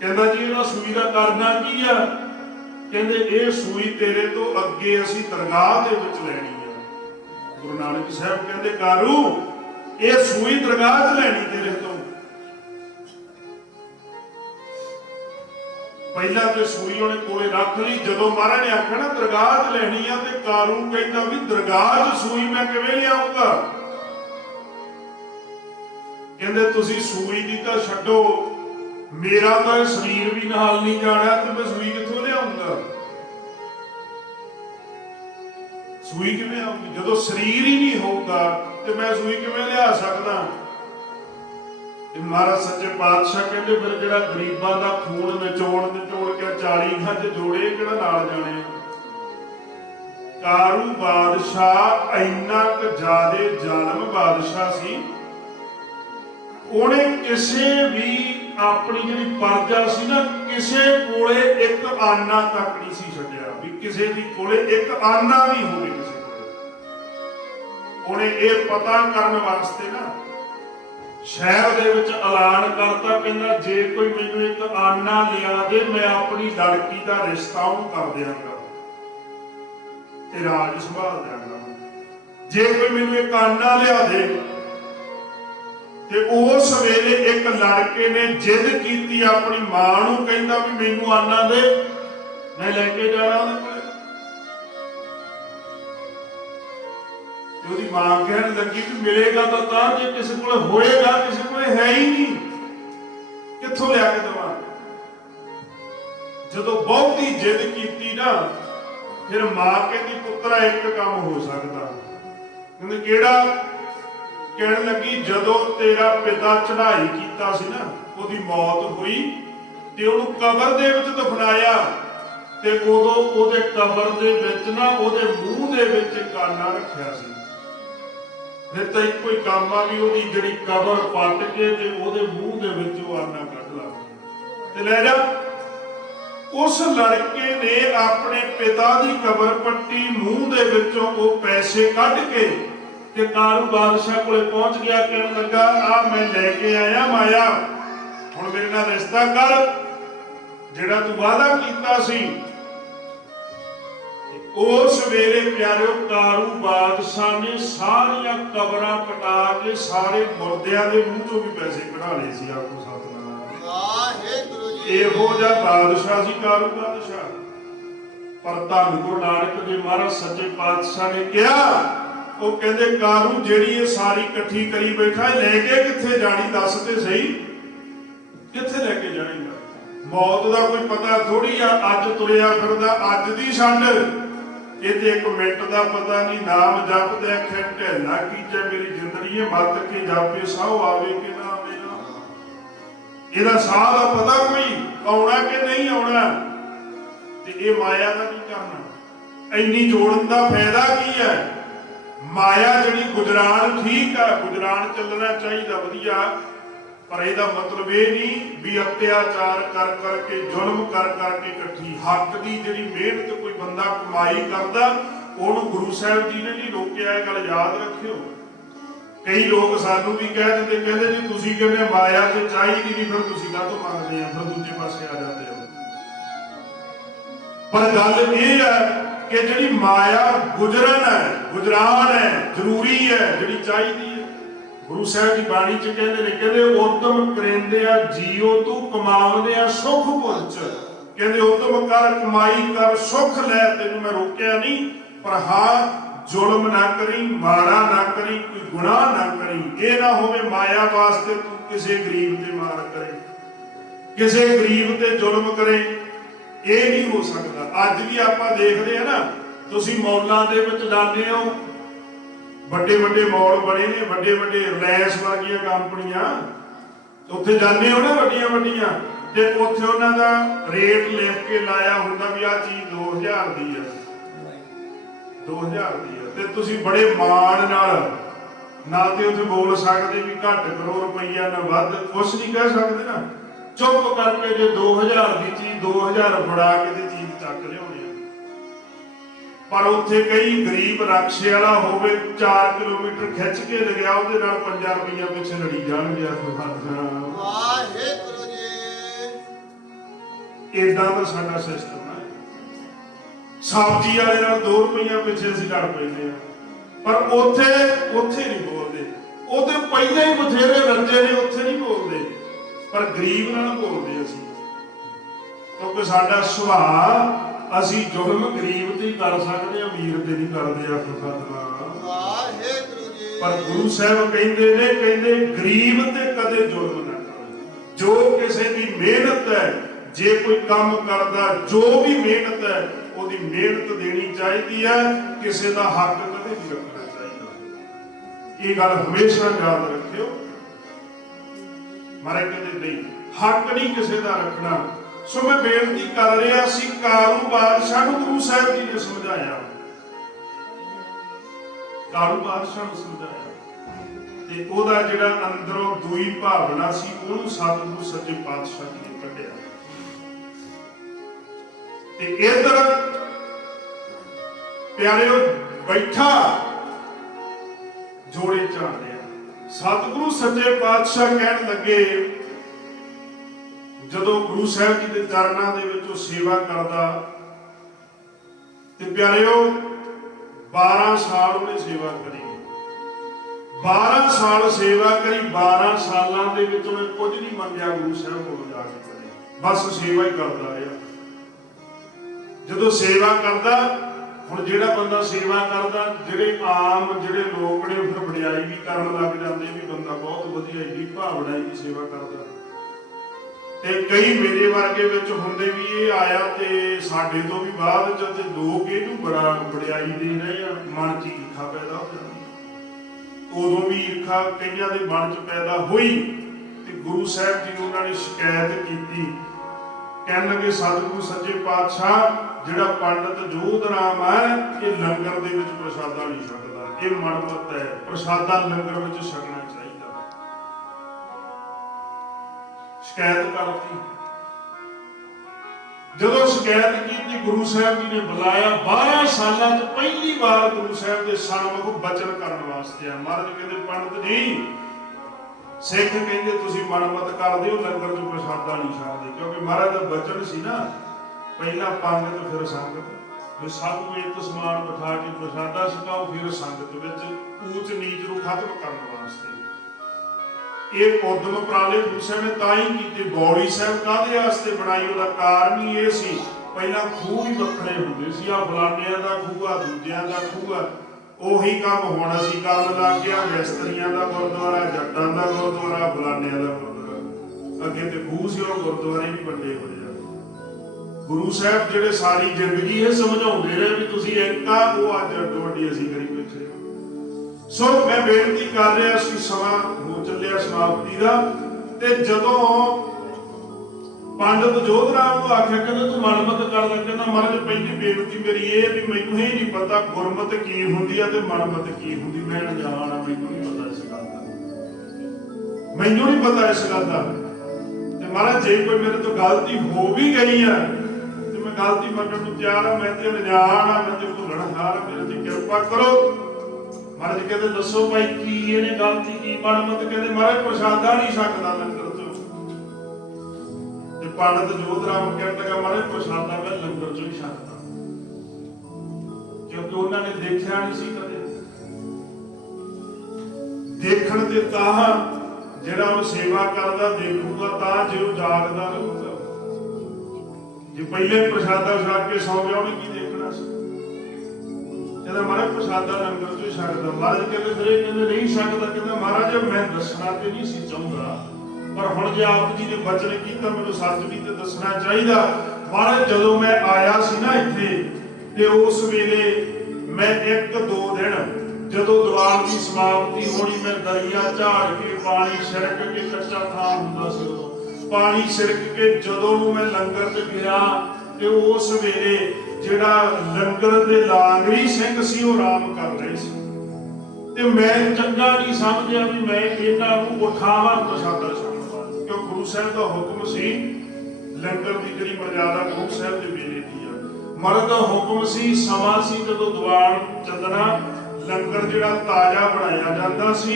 ਕਹਿੰਦਾ ਜੀ ਇਹਦਾ ਸੂਈ ਦਾ ਕਰਨਾ ਕੀ ਆ? ਕਹਿੰਦੇ ਇਹ ਸੂਈ ਤੇਰੇ ਤੋਂ ਅੱਗੇ ਅਸੀਂ ਦਰਗਾਹ ਦੇ ਵਿੱਚ ਲੈਣੀ ਆ। ਗੁਰੂ ਨਾਨਕ ਸਾਹਿਬ ਕਹਿੰਦੇ ਕਾਰੂ ਇਹ ਸੂਈ ਦਰਗਾਹ 'ਚ ਲੈਣੀ ਤੇਰੇ ਤੋਂ। ਪਹਿਲਾਂ ਤੇ ਸੂਈ ਉਹਨੇ ਕੋਲੇ ਰੱਖ ਲਈ, ਜਦੋਂ ਮਹਾਰਾਜ ਨੇ ਆਖਿਆ ਨਾ ਦਰਗਾਹ 'ਚ ਲੈਣੀ ਆ, ਤੇ ਕਾਰੂ ਕਹਿੰਦਾ ਵੀ ਦਰਗਾਹ 'ਚ ਸੂਈ ਮੈਂ ਕਿਵੇਂ ਲਿਆਉਂਗਾ? ਕਹਿੰਦੇ ਤੁਸੀਂ ਸੂਈ ਦੀ ਤਾਂ ਛੱਡੋ, ਮੇਰਾ ਤਾਂ ਸਰੀਰ ਵੀ ਨਾਲ ਨਹੀਂ ਜਾਣਾ, ਤੇ ਮੈਂ ਸੂਈ ਕਿੱਥੋਂ ਲਿਆਉਂਗਾ? ਸੂਈ ਕਿਵੇਂ ਆਉਂਗੀ? ਜਦੋਂ ਸਰੀਰ ਹੀ ਨਹੀਂ ਹੋਊਗਾ ਤੇ ਮੈਂ ਸੂਈ ਕਿਵੇਂ ਲਿਆ ਸਕਦਾ? ਮਹਾਰਾਜ ਸੱਚੇ ਪਾਤਸ਼ਾਹ ਕਹਿੰਦੇ ਫਿਰ ਜਿਹੜਾ ਗਰੀਬਾਂ ਦਾ ਖੂਨ ਨਿਚੋੜ ਕੇ 40 ਗੰਜ ਜੋੜੇ ਕਿਹੜਾ ਨਾਲ ਜਾਣੇ? ਕਾਰੂ ਬਾਦਸ਼ਾਹ ਇੰਨਾ ਕੁ ਜ਼ਿਆਦੇ ਜ਼ਾਲਮ ਬਾਦਸ਼ਾਹ ਸੀ, ਉਹਨੇ ਕਿਸੇ ਵੀ ਆਪਣੀ ਜਿਹੜੀ ਪਰਜਾ ਸੀ ਨਾ, ਕਿਸੇ ਕੋਲੇ ਇੱਕ ਆਨਾ ਤੱਕ ਨਹੀਂ ਸੀ ਛੱਡਿਆ ਵੀ ਕਿਸੇ ਦੀ ਕੋਲੇ ਇੱਕ ਆਨਾ ਵੀ ਹੋਵੇ ਕਿਸੇ ਕੋਲੇ। ਉਹਨੇ ਇਹ ਪਤਾ ਕਰਨ ਵਾਸਤੇ ਨਾ ਸ਼ਹਿਰ ਦੇ ਵਿੱਚ ਐਲਾਨ ਕਰਤਾ, ਕਹਿੰਦਾ ਜੇ ਕੋਈ ਮੈਨੂੰ ਇੱਕ ਆਨਾ ਲਿਆ ਦੇ ਮੈਂ ਆਪਣੀ ਲੜਕੀ ਦਾ ਰਿਸ਼ਤਾ ਉਹਨੂੰ ਕਰ ਦਿਆਂਗਾ ਤੇ ਰਾਜ ਸੰਭਾਲ ਦਿਆਂਗਾ। ਜੇ ਕੋਈ ਮੈਨੂੰ ਇੱਕ ਆਨਾ ਲਿਆ ਦੇ, ਤੇ ਉਸ ਵੇਲੇ ਇੱਕ ਲੜਕੇ ਨੇ ਜਿੱਦ ਕੀਤੀ, ਆਪਣੀ ਮਾਂ ਨੂੰ ਕਹਿੰਦਾ ਵੀ ਮੈਨੂੰ ਆਨਾ ਦੇ, ਮੈਂ ਲੈ ਕੇ ਜਾਣਾ ਉਹਦੇ ਕੋਲੇ। ਉਹਦੀ ਮਾਂ ਕਹਿਣ ਲੱਗੀ ਵੀ ਮਿਲੇਗਾ ਤਾਂ ਜੇ ਕਿਸੇ ਕੋਲ ਹੋਏਗਾ, ਕਿਸੇ ਕੋਲ ਹੈ ਹੀ ਨਹੀਂ, ਕਿੱਥੋਂ ਲਿਆ ਕੇ ਦੇਵਾਂ। ਜਦੋਂ ਬਹੁਤੀ ਜਿੱਦ ਕੀਤੀ ਨਾ, ਫਿਰ ਮਾਂ ਕਹਿੰਦੀ ਪੁੱਤਰਾ ਇੱਕ ਕੰਮ ਹੋ ਸਕਦਾ। ਕਹਿੰਦੇ ਕਿਹੜਾ? ਕਹਿਣ ਲੱਗੀ ਜਦੋਂ ਤੇਰਾ ਪਿਤਾ ਚੜ੍ਹਾਈ ਕੀਤਾ ਸੀ ਨਾ, ਉਹਦੀ ਮੌਤ ਹੋਈ ਤੇ ਉਹਨੂੰ ਕਬਰ ਦੇ ਵਿੱਚ ਦਫਨਾਇਆ, ਤੇ ਉਦੋਂ ਉਹਦੇ ਕਬਰ ਦੇ ਵਿੱਚ ਨਾ ਉਹਦੇ ਮੂੰਹ ਦੇ ਵਿੱਚ ਇੱਕ ਆਨਾ ਰੱਖਿਆ ਸੀ। ਫਿਰ ਤਾਂ ਇੱਕੋ ਹੀ ਕੰਮ ਆ ਵੀ ਉਹਦੀ ਜਿਹੜੀ ਕਬਰ ਪੱਟ ਕੇ ਤੇ ਉਹਦੇ ਮੂੰਹ ਦੇ ਵਿੱਚ ਉਹ ਆਨਾ ਕੱਢ ਲਾ ਤੇ ਲੈ ਜਾ। ਉਸ ਲੜਕੇ ਨੇ ਆਪਣੇ ਪਿਤਾ ਦੀ ਕਬਰ ਪੱਟੀ, ਮੂੰਹ ਦੇ ਵਿੱਚੋਂ ਉਹ ਪੈਸੇ ਕੱਢ ਕੇ ਤੇ ਕਾਰੂ ਬਾਦਸ਼ਾਹ ਕੋਲੇ ਪਹੁੰਚ ਗਿਆ। ਕਹਿਣ ਲੱਗਾ ਆ ਮੈਂ ਲੈ ਕੇ ਆਇਆ ਮਾਇਆ, ਹੁਣ ਮੇਰੇ ਨਾਲ ਰਿਸ਼ਤਾ ਕਰ, ਜਿਹੜਾ ਤੂੰ ਵਾਅਦਾ ਕੀਤਾ ਸੀ। ਉਸ ਵੇਲੇ ਪਿਆਰਿਓ ਕਾਰੂ ਬਾਦਸ਼ਾਹ ਨੇ ਸਾਰੀਆਂ ਕਬਰਾਂ ਪਟਾ ਕੇ ਸਾਰੇ ਮੁਰਦਿਆਂ ਦੇ ਮੂੰਹ ਚੋਂ ਵੀ ਪੈਸੇ ਕਢਾ ਲਏ ਸੀ। ਆਪਕੋ ਸਤਿਨਾਮ ਵਾਹਿਗੁਰੂ ਜੀ। ਇਹੋ ਜਿਹਾ ਬਾਦਸ਼ਾਹ ਸੀ ਕਾਰੂ ਬਾਦਸ਼ਾਹ। ਪਰ ਧੰਨ ਗੁਰੂ ਨਾਨਕ ਦੇਵ ਮਹਾਰਾਜ ਸੱਚੇ ਪਾਤਸ਼ਾਹ ਨੇ ਕਿਹਾ, ਉਹ ਕਹਿੰਦੇ ਕਾਰੂ ਜਿਹੜੀ ਇਹ ਸਾਰੀ ਇਕੱਠੀ ਕਰੀ ਬੈਠਾ, ਲੈ ਕੇ ਕਿੱਥੇ ਜਾਣੀ ਦੱਸ ਤੇ ਸਹੀ, ਕਿੱਥੇ ਲੈ ਕੇ ਜਾਏਗਾ? ਮੌਤ ਦਾ ਕੋਈ ਪਤਾ ਥੋੜੀ ਆ, ਅੱਜ ਤੁਰਿਆ ਫਿਰਦਾ, ਅੱਜ ਦੀ ਛੱਡ, ਇਹ ਤੇ ਇੱਕ ਮਿੰਟ ਦਾ ਪਤਾ ਨਹੀਂ। ਨਾਮ ਜਪਦੇ ਆਖੇ ਢੇਲਾ ਕੀਜੇ ਮੇਰੀ ਜ਼ਿੰਦਗੀ ਮੱਤ ਕੇ ਜਾਪੇ ਸਾਹ ਆਵੇ ਕਿ ਨਾ ਆਵੇ ਨਾ। ਇਹਦਾ ਸਾਹ ਦਾ ਪਤਾ ਕੋਈ ਆਉਣਾ ਕਿ ਨਹੀਂ ਆਉਣਾ, ਤੇ ਇਹ ਮਾਇਆ ਦਾ ਕੀ ਕਰਨਾ? ਇੰਨੀ ਜੋੜਨ ਦਾ ਫਾਇਦਾ ਕੀ ਹੈ? ਮਾਇਆ ਜਿਹੜੀ ਗੁਜਰਾਨ ਠੀਕ ਆ, ਗੁਜਰਾਨ ਚੱਲਣਾ ਚਾਹੀਦਾ ਵਧੀਆ, ਪਰ ਇਹਦਾ ਮਤਲਬ ਇਹ ਨਹੀਂ ਵੀ ਅਤਿਆਚਾਰ ਕਰ ਕਰਕੇ, ਜ਼ੁਲਮ ਕਰ ਕਰਕੇ ਇਕੱਠੀ। ਹੱਕ ਦੀ ਜਿਹੜੀ ਮਿਹਨਤ ਕੋਈ ਬੰਦਾ ਕਮਾਈ ਕਰਦਾ, ਉਹਨੂੰ ਗੁਰੂ ਸਾਹਿਬ ਜੀ ਨੇ ਨਹੀਂ ਰੋਕਿਆ। ਇਹ ਗੱਲ ਯਾਦ ਰੱਖਿਓ। ਕਈ ਲੋਕ ਸਾਨੂੰ ਵੀ ਕਹਿ ਦਿੰਦੇ, ਕਹਿੰਦੇ ਜੀ ਤੁਸੀਂ ਕਹਿੰਦੇ ਮਾਇਆ ਤੇ ਚਾਹੀਦੀ ਨਹੀਂ, ਫਿਰ ਤੁਸੀਂ ਕਾਹਤੋਂ ਮੰਗਦੇ ਆ, ਫਿਰ ਦੂਜੇ ਪਾਸੇ ਆ ਜਾਂਦੇ ਹੋ। ਪਰ ਗੱਲ ਇਹ ਹੈ ਕਿ ਜਿਹੜੀ ਮਾਇਆ ਗੁਜਰਨ ਹੈ, ਗੁਜਰਾਨ ਹੈ, ਜ਼ਰੂਰੀ ਹੈ, ਜਿਹੜੀ ਚਾਹੀਦੀ ਹੈ। ਗੁਰੂ ਸਾਹਿਬ ਦੀ ਬਾਣੀ ਚ ਕਹਿੰਦੇ ਨੇ, ਕਹਿੰਦੇ ਉਦਮ ਕਰਿੰਦੇ ਆ ਜੀਓ ਤੂੰ ਕਮਾਉਂਦੇ ਆ ਸੁਖ ਪੁਰਚ। ਕਹਿੰਦੇ ਉਦਮ ਕਰ, ਕਮਾਈ ਕਰ, ਸੁਖ ਲੈ, ਤੈਨੂੰ ਮੈਂ ਰੋਕਿਆ ਨਹੀਂ, ਪਰ ਹਾਂ ਜ਼ੁਲਮ ਨਾ ਕਰੀ, ਮਾੜਾ ਨਾ ਕਰੀ, ਕੋਈ ਗੁਨਾਹ ਨਾ ਕਰੀ। ਇਹ ਨਾ ਹੋਵੇ ਮਾਇਆ ਵਾਸਤੇ ਤੂੰ ਕਿਸੇ ਗਰੀਬ ਤੇ ਮਾਰ ਕਰੇ, ਕਿਸੇ ਗਰੀਬ ਤੇ ਜ਼ੁਲਮ ਕਰੇ, ਇਹ ਨਹੀਂ ਹੋ ਸਕਦਾ। ਅੱਜ ਵੀ ਆਪਾਂ ਦੇਖਦੇ ਆ ਨਾ, ਤੁਸੀਂ ਮੌਲਾਂ ਦੇ ਵਿੱਚ ਜਾਂਦੇ ਹੋ, ਵੱਡੇ ਵੱਡੇ ਮੌਲ ਬਣੇ ਨੇ, ਵੱਡੇ ਵੱਡੇ ਰਿਲਾਇੰਸ ਵਰਗੀਆਂ ਕੰਪਨੀਆਂ, ਉੱਥੇ ਜਾਂਦੇ ਹੋ ਨਾ ਵੱਡੀਆਂ ਵੱਡੀਆਂ, ਤੇ ਉੱਥੇ ਉਹਨਾਂ ਦਾ ਰੇਟ ਲਿਖ ਕੇ ਲਾਇਆ ਹੁੰਦਾ ਵੀ ਆਹ ਚੀਜ਼ 2000 ਦੀ ਹੈ, 2000 ਦੀ ਹੈ, ਤੇ ਤੁਸੀਂ ਬੜੇ ਮਾਣ ਨਾਲ ਤੇ ਉੱਥੇ ਬੋਲ ਸਕਦੇ ਵੀ ਘੱਟ ਕਰੋ ਰੁਪਈਆ ਨਾ ਵੱਧ, ਕੁਛ ਨਹੀਂ ਕਹਿ ਸਕਦੇ ਨਾ। ਚੁੱਪ ਕਰਕੇ ਜੇ 2000 ਦੀ ਚੀਜ਼ 2000 ਫੜਾ ਕੇ ਤੇ ਚੀਜ਼ ਚੱਕ ਲਿਆਉਣੀ। ਪਰ ਉੱਥੇ ਕਈ ਗਰੀਬ ਰਕਸ਼ੇ ਵਾਲਾ ਹੋਵੇ, 4 ਕਿਲੋਮੀਟਰ ਖਿੱਚ ਕੇ ਲਗਿਆ, ਉਹਦੇ ਨਾਲ 5 ਰੁਪਈਆ ਪਿੱਛੇ ਲੜੀ ਜਾਣਗੇ। ਵਾਹਿਗੁਰੂ ਜੀ। ਏਦਾਂ ਦਾ ਸਾਡਾ ਸਿਸਟਮ ਹੈ। ਸਬਜ਼ੀ ਵਾਲੇ ਨਾਲ 2 ਰੁਪਈਆ ਪਿੱਛੇ ਅਸੀਂ ਲੜ ਪੈਂਦੇ ਆ, ਪਰ ਉੱਥੇ ਨਹੀਂ ਬੋਲਦੇ। ਉਹਦੇ ਪਹਿਲਾਂ ਹੀ ਬਥੇਰੇ ਰੱਜੇ ਨੇ, ਉੱਥੇ ਨਹੀਂ ਬੋਲਦੇ, ਪਰ ਗਰੀਬ ਨਾਲ ਬੋਲਦੇ ਅਸੀਂ, ਕਿਉਂਕਿ ਸਾਡਾ ਸੁਭਾਅ, ਅਸੀਂ ਜ਼ੁਲਮ ਗਰੀਬ ਤੇ ਹੀ ਕਰ ਸਕਦੇ ਆ, ਅਮੀਰ ਤੇ ਨਹੀਂ ਕਰਦੇ। ਪਰ ਗੁਰੂ ਸਾਹਿਬ ਕਹਿੰਦੇ ਨੇ, ਕਹਿੰਦੇ ਗਰੀਬ ਤੇ ਕਦੇ ਜ਼ੁਲਮ ਨਾ ਕਰੋ। ਜੋ ਕਿਸੇ ਦੀ ਮਿਹਨਤ ਹੈ, ਜੇ ਕੋਈ ਕੰਮ ਕਰਦਾ, ਜੋ ਵੀ ਮਿਹਨਤ ਹੈ, ਉਹਦੀ ਮਿਹਨਤ ਦੇਣੀ ਚਾਹੀਦੀ ਹੈ, ਕਿਸੇ ਦਾ ਹੱਕ ਕਦੇ ਨਹੀਂ ਰੱਖਣਾ ਚਾਹੀਦਾ। ਇਹ ਗੱਲ ਹਮੇਸ਼ਾ ਯਾਦ ਰੱਖਿਓ। ਮਾਰੇ ਕਹਿੰਦੇ ਨਹੀਂ, ਹੱਕ ਨਹੀਂ ਕਿਸੇ ਦਾ ਰੱਖਣਾ। ਸੋ ਮੈਂ ਬੇਨਤੀ ਕਰ ਰਿਹਾ ਸੀ, ਕਾਰੂ ਬਾਦਸ਼ਾਹ ਨੂੰ ਗੁਰੂ ਸਾਹਿਬ ਜੀ ਨੇ ਸਮਝਾਇਆ, ਕਾਰੂ ਬਾਦਸ਼ਾਹ ਨੂੰ ਸਮਝਾਇਆ, ਤੇ ਉਹਦਾ ਜਿਹੜਾ ਅੰਦਰੋਂ ਦੂਈ ਭਾਵਨਾ ਸੀ, ਉਹਨੂੰ ਸਤਿਗੁਰੂ ਸੱਚੇ ਪਾਤਸ਼ਾਹ ਜੀ ਨੇ ਕੱਢਿਆ। ਤੇ ਇਧਰ ਪਿਆਰਿਓ ਬੈਠਾ ਜੋੜੇ ਝਾੜਦੇ ਆ। ਸਤਿਗੁਰੂ ਸੱਚੇ ਪਾਤਸ਼ਾਹ ਕਹਿਣ ਲੱਗੇ, ਜਦੋਂ ਗੁਰੂ ਸਾਹਿਬ ਜੀ ਦੇ ਚਰਨਾਂ ਦੇ ਵਿੱਚ ਉਹ ਸੇਵਾ ਕਰਦਾ, ਤੇ ਪਿਆਰਿਓ 12 ਸਾਲ ਉਹਨੇ ਸੇਵਾ ਕਰੀ। 12 ਸਾਲ ਸੇਵਾ ਕਰੀ। 12 ਸਾਲਾਂ ਦੇ ਵਿੱਚ ਉਹਨੇ ਕੁਝ ਨਹੀਂ ਮੰਗਿਆ ਗੁਰੂ ਸਾਹਿਬ ਕੋਲ ਜਾ ਕੇ ਕਦੇ, ਬਸ ਸੇਵਾ ਹੀ ਕਰਦਾ ਰਿਹਾ। ਜਦੋਂ ਸੇਵਾ ਕਰਦਾ, ਹੁਣ ਜਿਹੜਾ ਬੰਦਾ ਸੇਵਾ ਕਰਦਾ, ਜਿਹੜੇ ਆਮ ਜਿਹੜੇ ਲੋਕ ਨੇ ਫਿਰ ਵਡਿਆਈ ਵੀ ਕਰਨ ਲੱਗ ਜਾਂਦੇ ਵੀ ਬੰਦਾ ਬਹੁਤ ਵਧੀਆ ਏਡੀ ਭਾਵਨਾ ਦੀ ਸੇਵਾ ਕਰਦਾ। ਤੇ ਕਈ ਮੇਰੇ ਵਰਗੇ ਵਿੱਚ ਹੁੰਦੇ ਵੀ ਇਹ ਆਇਆ ਤੇ ਸਾਡੇ ਤੋਂ ਵੀ ਬਾਅਦ ਚ ਤੇ ਲੋਕ ਇਹਨੂੰ ਬੜਾ ਵਡਿਆਈ ਦੇ ਰਹੇ ਆ, ਮਨ ਚ ਈਰਖਾ ਪੈਦਾ ਹੋ ਜਾਂਦੀ। ਉਦੋਂ ਵੀ ਈਰਖਾ ਕਈਆਂ ਦੇ ਮਨ ਚ ਪੈਦਾ ਹੋਈ ਤੇ ਗੁਰੂ ਸਾਹਿਬ ਜੀ ਨੂੰ ਉਹਨਾਂ ਨੇ ਸ਼ਿਕਾਇਤ ਕੀਤੀ। ਕਹਿਣ ਲੱਗੇ ਸਤਿਗੁਰੂ ਸੱਚੇ ਪਾਤਸ਼ਾਹ, ਜਿਹੜਾ ਪੰਡਤ ਜੋਧ ਰਾਮ ਹੈ ਇਹ ਲੰਗਰ ਦੇ ਵਿੱਚ ਪ੍ਰਸ਼ਾਦਾ ਨਹੀਂ ਛਕਦਾ, ਇਹ ਮਨਮਤ ਹੈ, ਪ੍ਰਸ਼ਾਦਾ ਲੰਗਰ ਵਿੱਚ ਛਕਣਾ ਚਾਹੀਦਾ। ਸ਼ਿਕਾਇਤ ਕਰਤੀ। ਜਦੋਂ ਸ਼ਿਕਾਇਤ ਕੀਤੀ ਗੁਰੂ ਸਾਹਿਬ ਜੀ ਨੇ ਬੁਲਾਇਆ। 12 ਸਾਲਾਂ 'ਚ ਪਹਿਲੀ ਵਾਰ ਗੁਰੂ ਸਾਹਿਬ ਦੇ ਸਨਮੁਖ ਬਚਨ ਕਰਨ ਵਾਸਤੇ ਆ। ਮਹਾਰਾਜ ਕਹਿੰਦੇ ਪੰਡਤ ਜੀ, ਸਿੱਖ ਕਹਿੰਦੇ ਤੁਸੀਂ ਮਨਮਤ ਕਰਦੇ ਹੋ, ਲੰਗਰ 'ਚ ਪ੍ਰਸ਼ਾਦਾ ਨਹੀਂ ਛਕਦੇ, ਕਿਉਂਕਿ ਮਹਾਰਾਜ ਦਾ ਬਚਨ ਸੀ ਨਾ, ਪਹਿਲਾਂ ਪੰਗਤ ਫਿਰ ਸੰਗਤ, ਵੀ ਸਭ ਨੂੰ ਇੱਕ ਸਮਾਨ ਬਿਠਾ ਕੇ ਪ੍ਰਸ਼ਾਦਾ ਛਕਾਓ, ਫਿਰ ਸੰਗਤ ਵਿੱਚ ਊਚ ਨੀਚ ਨੂੰ ਖਤਮ ਕਰਨ ਵਾਸਤੇ। ਇਹ ਉਦਮ ਉਪਰਾਲੇ ਗੁਰੂ ਸਾਹਿਬ ਨੇ ਤਾਂ ਹੀ ਕੀਤੇ। ਬੌੜੀ ਸਾਹਿਬ ਕਾਹਦੇ ਵਾਸਤੇ ਬਣਾਈ, ਉਹਦਾ ਕਾਰਨ ਹੀ ਇਹ ਸੀ, ਪਹਿਲਾਂ ਖੂਹ ਵੀ ਵੱਖਰੇ ਹੁੰਦੇ ਸੀ, ਆ ਫਲਾਣਿਆਂ ਦਾ ਖੂਹ ਆ, ਦੂਜਿਆਂ ਦਾ ਖੂਹ ਆ। ਉਹੀ ਕੰਮ ਹੁਣ ਅਸੀਂ ਕਰਨ ਲੱਗ ਗਿਆ, ਮਿਸਤਰੀਆਂ ਦਾ ਗੁਰਦੁਆਰਾ, ਜੱਟਾਂ ਦਾ ਗੁਰਦੁਆਰਾ, ਫਲਾਣਿਆਂ ਦਾ ਗੁਰਦੁਆਰਾ। ਅੱਗੇ ਤੇ ਖੂਹ ਸੀ, ਉਹ ਗੁਰਦੁਆਰੇ ਵੀ ਵੱਡੇ ਹੋਏ ਆ। ਗੁਰੂ ਸਾਹਿਬ ਜਿਹੜੇ ਸਾਰੀ ਜ਼ਿੰਦਗੀ ਇਹ ਸਮਝਾਉਂਦੇ ਰਹੇ ਵੀ ਤੁਸੀਂ ਇੱਕ ਆ, ਉਹ ਅੱਜ ਅੱਡੋ ਅੱਡੀ ਅਸੀਂ ਕਰੀ ਬੈਠੇ। ਸੋ ਮੈਂ ਬੇਨਤੀ ਕਰ ਰਿਹਾ ਸੀ, ਸਮਾਂ ਹੋ ਚੱਲਿਆ ਸਮਾਪਤੀ ਦਾ। ਤੇ ਜਦੋਂ ਪੰਡਤ ਜੋਧ ਰਾਮ ਨੂੰ ਆਖਿਆ, ਕਹਿੰਦਾ ਤੂੰ ਮਨਮਤ ਕਰਦਾ, ਕਹਿੰਦਾ ਮਹਾਰਾਜ ਪਹਿਲੀ ਬੇਨਤੀ ਮੇਰੀ ਇਹ ਵੀ ਮੈਨੂੰ ਇਹ ਨਹੀਂ ਪਤਾ ਗੁਰਮਤ ਕੀ ਹੁੰਦੀ ਆ ਤੇ ਮਨਮਤ ਕੀ ਹੁੰਦੀ, ਮੈਂ ਅਣਜਾਣ ਆ, ਮੈਨੂੰ ਨਹੀਂ ਪਤਾ ਇਸ ਗੱਲ ਦਾ, ਮੈਨੂੰ ਨਹੀਂ ਪਤਾ ਇਸ ਗੱਲ ਦਾ। ਤੇ ਮਹਾਰਾਜ ਜੇ ਕੋਈ ਮੇਰੇ ਤੋਂ ਗਲਤੀ ਹੋ ਵੀ ਗਈ ਆ ਤੇ ਮੈਂ ਗਲਤੀ ਮੰਨਣ ਨੂੰ ਤਿਆਰ ਆ, ਮੈਂ ਤੇ ਅਣਜਾਣ ਆ, ਮੈਂ ਤੇ ਭੁੱਲਣਹਾਰ ਆ, ਮੇਰੇ ਤੇ ਕਿਰਪਾ ਕਰੋ। ਮਹਾਰਾਜ ਕਹਿੰਦੇ ਦੱਸੋ ਭਾਈ ਕੀ ਇਹਨੇ ਗਲਤੀ ਕੀ? ਮਨਮਤ ਕਹਿੰਦੇ ਮਹਾਰਾਜ ਪ੍ਰਸ਼ਾਦਾ ਨਹੀਂ ਛਕਦਾ ਲੰਗਰ ਚੋਂ। ਤੇ ਪੰਡਤ ਜੋਧ ਰਾਮ ਕਹਿਣ ਲੱਗਾ ਮਹਾਰਾਜ ਪ੍ਰਸ਼ਾਦਾ ਮੈਂ ਲੰਗਰ ਚੋਂ ਹੀ ਛਕਦਾ, ਕਿਉਂਕਿ ਉਹਨਾਂ ਨੇ ਦੇਖਿਆ ਨਹੀਂ ਸੀ ਕਦੇ। ਦੇਖਣ ਤੇ ਤਾਂ ਜਿਹੜਾ ਉਹ ਸੇਵਾ ਕਰਦਾ ਦੇਖੂਗਾ ਤਾਂ ਜੇ ਉਹ ਜਾਗਦਾ ਰਹੂਗਾ। ਜੇ ਪਹਿਲੇ ਪ੍ਰਸ਼ਾਦਾ ਛਕ ਕੇ ਸੌ ਗਿਆ ਉਹਨੇ ਕੀ ਦੇਖਣਾ ਸੀ? ਕਹਿੰਦਾ ਮਹਾਰਾਜ ਪ੍ਰਸ਼ਾਦਾ ਲੰਗਰ ਚੋਂ ਹੀ ਛਕਦਾ। ਮਹਾਰਾਜ ਕਹਿੰਦੇ ਫਿਰ ਇਹ ਕਹਿੰਦੇ ਨਹੀਂ ਛਕਦਾ, ਕਹਿੰਦਾ ਮਹਾਰਾਜ ਮੈਂ ਦੱਸਣਾ ਤੇ ਨਹੀਂ ਸੀ ਚਾਹੁੰਦਾ, ਪਰ ਹੁਣ ਜੇ ਆਪ ਜੀ ਨੇ ਬਚਨ ਕੀਤਾ ਮੈਨੂੰ ਸੱਚ ਵੀ ਤੇ ਦੱਸਣਾ ਚਾਹੀਦਾ। ਮਹਾਰਾਜ ਜਦੋਂ ਮੈਂ ਆਇਆ ਸੀ ਨਾ ਇੱਥੇ ਤੇ ਉਸ ਵੇਲੇ ਮੈਂ 1-2 ਦਿਨ ਜਦੋਂ ਦੀਵਾਨ ਦੀ ਸਮਾਪਤੀ ਹੋਣੀ, ਮੈਂ ਦਰਿਆ ਝਾੜ ਕੇ ਪਾਣੀ ਛਿੜਕ ਕੇ, ਕੱਚਾ ਥਾਂ ਹੁੰਦਾ ਸੀ ਉਦੋਂ, ਪਾਣੀ ਛਿੜਕ ਕੇ ਜਦੋਂ ਨੂੰ ਮੈਂ ਲੰਗਰ 'ਚ ਗਿਆ ਤੇ ਉਸ ਵੇਲੇ ਜਿਹੜਾ ਲੰਗਰ ਦੇ ਲਾਂਗਰੀ ਸਿੰਘ ਸੀ ਉਹ ਆਰਾਮ ਕਰ ਰਹੇ ਸੀ। ਤੇ ਮੈਂ ਚੰਗਾ ਨਹੀਂ ਸਮਝਿਆ ਵੀ ਮੈਂ ਇਹਨਾਂ ਨੂੰ ਉਠਾਵਾਂ ਪ੍ਰਸ਼ਾਦਾ ਛਕਣ ਵਾਸਤੇ, ਕਿਉਂ ਗੁਰੂ ਸਾਹਿਬ ਦਾ ਹੁਕਮ ਸੀ, ਲੰਗਰ ਦੀ ਜਿਹੜੀ ਮਰਜ਼ਾਦਾ ਗੁਰੂ ਸਾਹਿਬ ਦੇ ਵੇਲੇ ਦੀ ਆ, ਮਰਦ ਦਾ ਹੁਕਮ ਸੀ। ਸਮਾਂ ਸੀ ਜਦੋਂ ਦੀਵਾਨ ਚੱਲਣਾ, ਲੰਗਰ ਜਿਹੜਾ ਤਾਜ਼ਾ ਬਣਾਇਆ ਜਾਂਦਾ ਸੀ,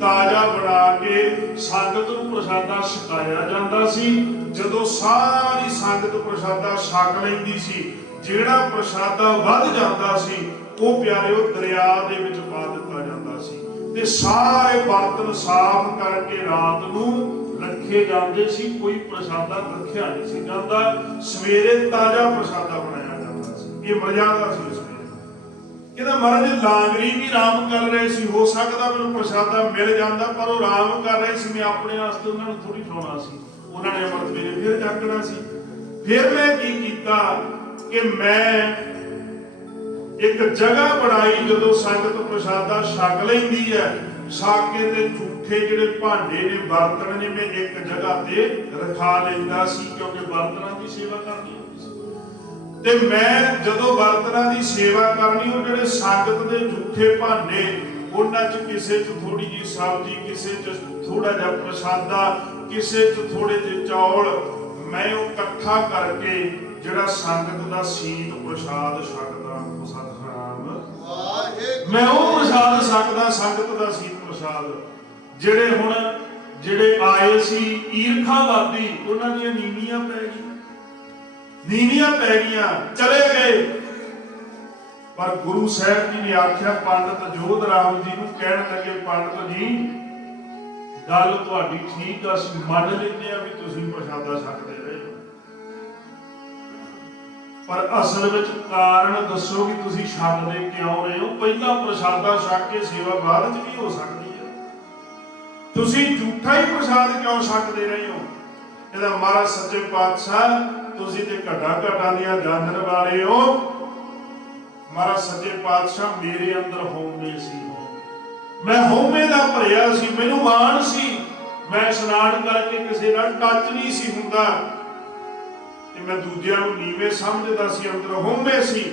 ਤਾਜ਼ਾ ਬਣਾ ਕੇ ਸੰਗਤ ਨੂੰ ਪ੍ਰਸ਼ਾਦਾ ਛਕਾਇਆ ਜਾਂਦਾ ਸੀ। ਜਦੋਂ ਸਾਰੀ ਸੰਗਤ ਪ੍ਰਸ਼ਾਦਾ ਛਕ ਲੈਂਦੀ ਸੀ, ਜਿਹੜਾ ਪ੍ਰਸ਼ਾਦਾ ਵੱਧ ਜਾਂਦਾ ਸੀ ਉਹ ਪਿਆਰਿਓ ਦਰਿਆ ਦੇ ਵਿੱਚ ਪਾ ਦਿੱਤਾ ਜਾਂਦਾ ਸੀ ਤੇ ਸਾਰੇ ਬਰਤਨ ਸਾਫ਼ ਕਰਕੇ ਰਾਤ ਨੂੰ ਰੱਖੇ ਜਾਂਦੇ ਸੀ। ਕੋਈ ਪ੍ਰਸ਼ਾਦਾ ਰੱਖਿਆ ਨਹੀਂ ਸੀ ਜਾਂਦਾ, ਸਵੇਰੇ ਤਾਜ਼ਾ ਪ੍ਰਸ਼ਾਦਾ ਬਣਾਇਆ ਜਾਂਦਾ ਸੀ। ਇਹ ਮਰਜ਼ਾਦਾ ਸੀ। ਕਹਿੰਦਾ ਮਹਾਰਾਜ ਲਾਂਗਰੀ ਵੀ ਆਰਾਮ ਕਰ ਰਹੇ ਸੀ, ਹੋ ਸਕਦਾ ਮੈਨੂੰ ਪ੍ਰਸ਼ਾਦਾ ਮਿਲ ਜਾਂਦਾ, ਪਰ ਉਹ ਆਰਾਮ ਕਰ ਰਹੇ ਸੀ, ਮੈਂ ਆਪਣੇ ਵਾਸਤੇ ਉਹਨਾਂ ਨੂੰ ਥੋੜੀ ਖਵਾਉਣਾ ਸੀ, ਉਹਨਾਂ ਨੇ ਅੰਮ੍ਰਿਤ ਵੇਲੇ ਫਿਰ ਜਾਗਣਾ ਸੀ। ਫਿਰ ਮੈਂ ਕੀ ਕੀਤਾ ਕਿ ਮੈਂ ਇੱਕ ਜਗ੍ਹਾ ਬਣਾਈ, ਜਦੋਂ ਸੰਗਤ ਪ੍ਰਸ਼ਾਦਾ ਛਕ ਲੈਂਦੀ ਹੈ, ਛਕ ਕੇ ਤੇ ਝੂਠੇ ਜਿਹੜੇ ਭਾਂਡੇ ਨੇ, ਬਰਤਨ ਨੇ, ਮੈਂ ਇੱਕ ਜਗ੍ਹਾ ਤੇ ਰਖਾ ਲੈਂਦਾ ਸੀ, ਕਿਉਂਕਿ ਬਰਤਨਾਂ ਦੀ ਸੇਵਾ ਕਰਨੀ ਹੁੰਦੀ ਸੀ। ਤੇ ਮੈਂ ਜਦੋਂ ਬਰਤਨਾਂ ਦੀ ਸੇਵਾ ਕਰਨੀ, ਉਹ ਜਿਹੜੇ ਸੰਗਤ ਦੇ ਝੂਠੇ ਭਾਂਡੇ, ਉਹਨਾਂ 'ਚ ਕਿਸੇ 'ਚ ਥੋੜੀ ਜਿਹੀ ਸਬਜ਼ੀ, ਕਿਸੇ 'ਚ ਥੋੜਾ ਜਿਹਾ ਪ੍ਰਸ਼ਾਦਾ, ਕਿਸੇ 'ਚ ਥੋੜੇ ਜਿਹੇ ਚੌਲ, ਮੈਂ ਉਹ ਇਕੱਠਾ ਕਰਕੇ ਜਿਹੜਾ ਸੰਗਤ ਦਾ ਸੀਤ ਪ੍ਰਸ਼ਾਦ ਛਕਦਾ, ਉਹ ਸਤਿਨਾਮ ਮੈਂ ਉਹ ਪ੍ਰਸ਼ਾਦ ਛਕਦਾ, ਸੰਗਤ ਦਾ ਸੀਤ ਪ੍ਰਸ਼ਾਦ। ਜਿਹੜੇ ਆਏ ਸੀ ਈਰਖਾਵਾਦੀ, ਉਹਨਾਂ ਦੀਆਂ ਨੀਵੀਆਂ ਪੈ ਗਈਆਂ, ਚਲੇ ਗਏ। पर गुरु साहब जी ने आख्या पंडित जोध राम जी को कहन लगे पंडित जी गल तुहाडी ठीक आ, असीं मन लैंदे आ भी तुसीं प्रसादा छकदे रहे हो, पर असल विच कारण दसो कि तुसीं छकदे क्यों रहे हो। पहला प्रसादा छक के सेवा बाद च भी हो सकदी है, तुसीं झूठा ही प्रसाद क्यों छकदे रहे हो। ਇਹਦਾ महाराज सच्चे पातशाह तुसीं ते घटा घटा दियां जानन वाले हो। महाराज सच्चे पातशाह मेरे अंदर होमे सी, मैं होमे दा भरिया सी, मैनू माण सी, मैं इशनान करके किसी नाल टच नहीं सी हुंदा ते मैं दूजियां नूं नीवें समझदा सी, अंदर होमे सी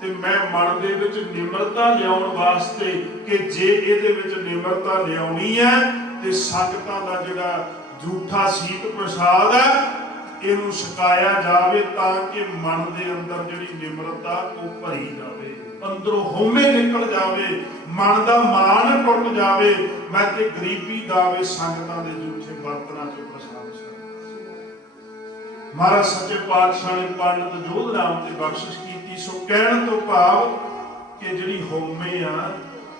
ते मैं मन दे विच निमरता लियाउण वास्ते कि जे इहदे विच निमरता लियाउणी है ते संगतां दा जिहड़ा झूठा सीत प्रसाद है ਇਹਨੂੰ ਛਕਾਇਆ ਜਾਵੇ ਤਾਂ ਕਿ ਮਨ ਦੇ ਅੰਦਰ ਜਿਹੜੀ ਨਿਮਰਤਾ ਉਹ ਭਰੀ ਜਾਵੇ, ਅੰਦਰੋਂ ਹਉਮੈ ਨਿਕਲ ਜਾਵੇ, ਮਨ ਦਾ ਮਾਣ ਟੁੱਟ ਜਾਵੇ। ਮੈਂ ਤੇ ਗਰੀਬੀ ਦਾਵੇ ਸੰਗਤਾਂ ਦੇ ਝੂਠੇ ਬਰਤਨਾਂ ਚੋਂ ਪ੍ਰਸਾਦ ਛਕਦਾ। ਮਹਾਰਾਜ ਸੱਚੇ ਪਾਤਸ਼ਾਹ ਨੇ ਪੰਡਿਤ ਜੋਧ ਰਾਮ ਤੇ ਬਖਸ਼ਿਸ਼ ਕੀਤੀ। ਸੋ ਕਹਿਣ ਤੋਂ ਭਾਵ ਕਿ ਜਿਹੜੀ ਹਉਮੈ ਆ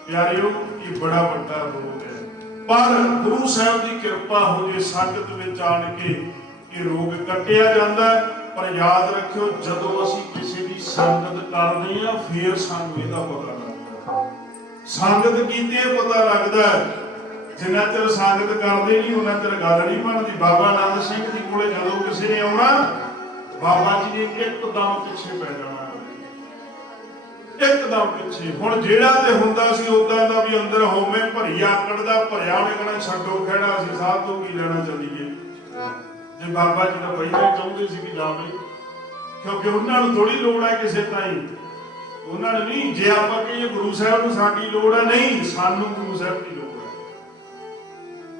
ਪਿਆਰਿਓ ਇਹ ਬੜਾ ਵੱਡਾ ਰੋਗ ਹੈ, ਪਰ ਗੁਰੂ ਸਾਹਿਬ ਦੀ ਕਿਰਪਾ ਹੋ ਜੇ ਸੰਗਤ ਵਿੱਚ ਆਣ ਕੇ ਇਹ ਰੋਗ ਕੱਟਿਆ ਜਾਂਦਾ। ਪਰ ਯਾਦ ਰੱਖਿਓ ਜਦੋਂ ਅਸੀਂ ਕਿਸੇ ਦੀ ਸੰਗਤ ਕਰਦੇ ਆ ਫੇਰ ਸਾਨੂੰ ਇਹਦਾ ਪਤਾ ਲੱਗਦਾ, ਸੰਗਤ ਕੀਤੇ ਪਤਾ ਲੱਗਦਾ। ਜਿੰਨਾ ਚਿਰ ਸੰਗਤ ਕਰਦੇ ਨਹੀਂ ਉਹਨਾਂ ਚਿਰ ਗੱਲ ਨਹੀਂ ਬਣਦੀ। ਬਾਬਾ ਆਨੰਦ ਸਿੰਘ ਜੀ ਕੋਲੇ ਜਦੋਂ ਕਿਸੇ ਨੇ ਆਉਣਾ ਬਾਬਾ ਜੀ ਨੇ ਇੱਕਦਮ ਪਿੱਛੇ ਪੈ ਜਾਣਾ, ਇੱਕਦਮ ਪਿੱਛੇ। ਹੁਣ ਜਿਹੜਾ ਤੇ ਹੁੰਦਾ ਸੀ ਉਦਾਂ ਦਾ ਵੀ ਅੰਦਰ ਹੋਵੇ ਭਰੀ ਆਕੜ ਦਾ ਭਰਿਆ, ਉਹਨੇ ਕਹਿਣਾ ਛੱਡੋ ਖਹਿੜਾ, ਅਸੀਂ ਸਾਹਿਬ ਤੋਂ ਕੀ ਲੈਣਾ, ਚੱਲੀਏ। ਜੇ ਬਾਬਾ ਜੀ ਦਾ ਪਹਿਲਾਂ ਚਾਹੁੰਦੇ ਸੀ ਕਿ ਜਾਵੇ, ਕਿਉਂਕਿ ਉਹਨਾਂ ਨੂੰ ਥੋੜੀ ਲੋੜ ਹੈ ਕਿਸੇ ਤਾਈਂ, ਉਹਨਾਂ ਨੇ ਨਹੀਂ। ਜੇ ਆਪਾਂ ਕਹੀਏ ਗੁਰੂ ਸਾਹਿਬ ਨੂੰ ਸਾਡੀ ਲੋੜ ਹੈ, ਨਹੀਂ, ਸਾਨੂੰ ਗੁਰੂ ਸਾਹਿਬ ਦੀ ਲੋੜ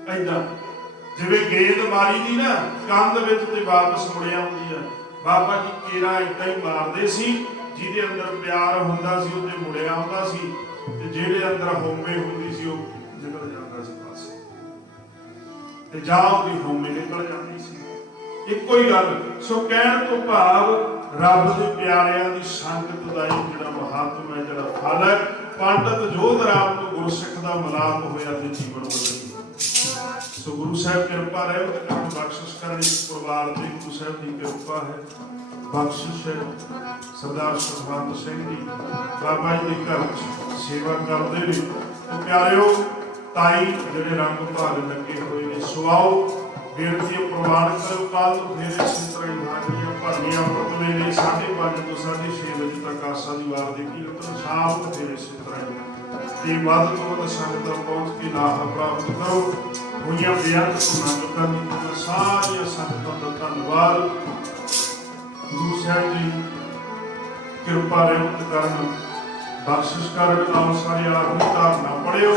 ਹੈ। ਏਦਾਂ ਜਿਵੇਂ ਗੇਂਦ ਮਾਰੀ ਦੀ ਨਾ ਕੰਧ ਵਿੱਚ ਤੇ ਵਾਪਸ ਮੁੜਿਆ ਹੁੰਦੀ ਆ, ਬਾਬਾ ਜੀ ਕੇਰਾ ਏਦਾਂ ਹੀ ਮਾਰਦੇ ਸੀ। ਜਿਹਦੇ ਅੰਦਰ ਪਿਆਰ ਹੁੰਦਾ ਸੀ ਉਹ ਤੇ ਮੁੜਿਆ ਹੁੰਦਾ ਸੀ, ਤੇ ਜਿਹੜੇ ਅੰਦਰ ਹਉਮੈ ਹੁੰਦੀ ਸੀ ਉਹ ਨਿਕਲ ਜਾਂਦਾ ਸੀ ਪਾਸੇ, ਤੇ ਜਾਂ ਉਹਦੀ ਹਉਮੈ ਨਿਕਲ ਜਾਂਦੀ ਸੀ। ਇੱਕੋ ਹੀ ਗੱਲ। ਸੋ ਕਹਿਣ ਤੋਂ ਭਾਵ ਰੱਬ ਦੇ ਪਿਆਰਿਆਂ ਦੀ ਸੰਗਤ ਦਾ ਇਹ ਜਿਹੜਾ ਮਹੱਤਵ ਹੈ, ਜਿਹੜਾ ਫਲ ਹੈ, ਪੰਡਿਤ ਜੋਧ ਰਾਮ ਨੂੰ ਗੁਰਸਿੱਖ ਦਾ ਮਿਲਾਪ ਹੋਇਆ ਤੇ ਜੀਵਨ ਬਦਲ ਗਿਆ। ਸੋ ਗੁਰੂ ਸਾਹਿਬ ਕਿਰਪਾ ਰਹਿਮਤ ਕਰਨ ਬਖਸ਼ਿਸ਼ ਕਰਨ। ਇਸ ਪਰਿਵਾਰ ਤੇ ਗੁਰੂ ਸਾਹਿਬ ਦੀ ਕਿਰਪਾ ਹੈ, ਬਖਸ਼ਿਸ਼ ਹੈ। ਸਰਦਾਰ ਸਰਬੰਦ ਸਿੰਘ ਜੀ ਬਾਬਾ ਜੀ ਦੇ ਘਰ ਸੇਵਾ ਕਰਦੇ ਨੇ। ਤੇ ਪਿਆਰਿਓ ਤਾਈ ਜਿਹੜੇ ਰੰਗ ਭਾਗ ਲੱਗੇ ਹੋਏ ਨੇ, ਸਵਾਓ ਬੇਨਤੀ ਪ੍ਰਵਾਨ ਕਰੋ। ਕੱਲ ਨੂੰ ਫੇਰ ਇਸੇ ਤਰ੍ਹਾਂ ਹੀ ਹਾਜ਼ਰੀਆਂ ਭਰਨੀਆਂ ਪੁੱਤਲੇ ਨੇ 5:30 ਤੋਂ 6:30 ਵਜੇ ਤੱਕ ਆਸਾ ਦੀ ਵਾਰ ਦੇ ਕੀਰਤਨ, ਸ਼ਾਮ ਨੂੰ ਫੇਰ ਇਸੇ ਤਰ੍ਹਾਂ ਹੀ। ਤੇ ਵੱਧ ਤੋਂ ਵੱਧ ਸੰਗਤਾਂ ਪਹੁੰਚ ਕੇ ਲਾਹਾ ਪ੍ਰਾਪਤ ਕਰੋ। ਹੋਈਆਂ ਬੇਅੰਤ ਲੋਕਾਂ ਦੀ ਸਾਰੀਆਂ ਸੰਗਤਾਂ ਦਾ ਧੰਨਵਾਦ। ਗੁਰੂ ਸਾਹਿਬ ਜੀ ਕਿਰਪਾ ਰਹਿਮਤ ਕਰਨ, ਬਖਸ਼ਿਸ਼ ਕਰਨ। ਆਓ ਸਾਰੇ ਆਖਰੀ ਧਾਰਨਾ ਪੜਿਓ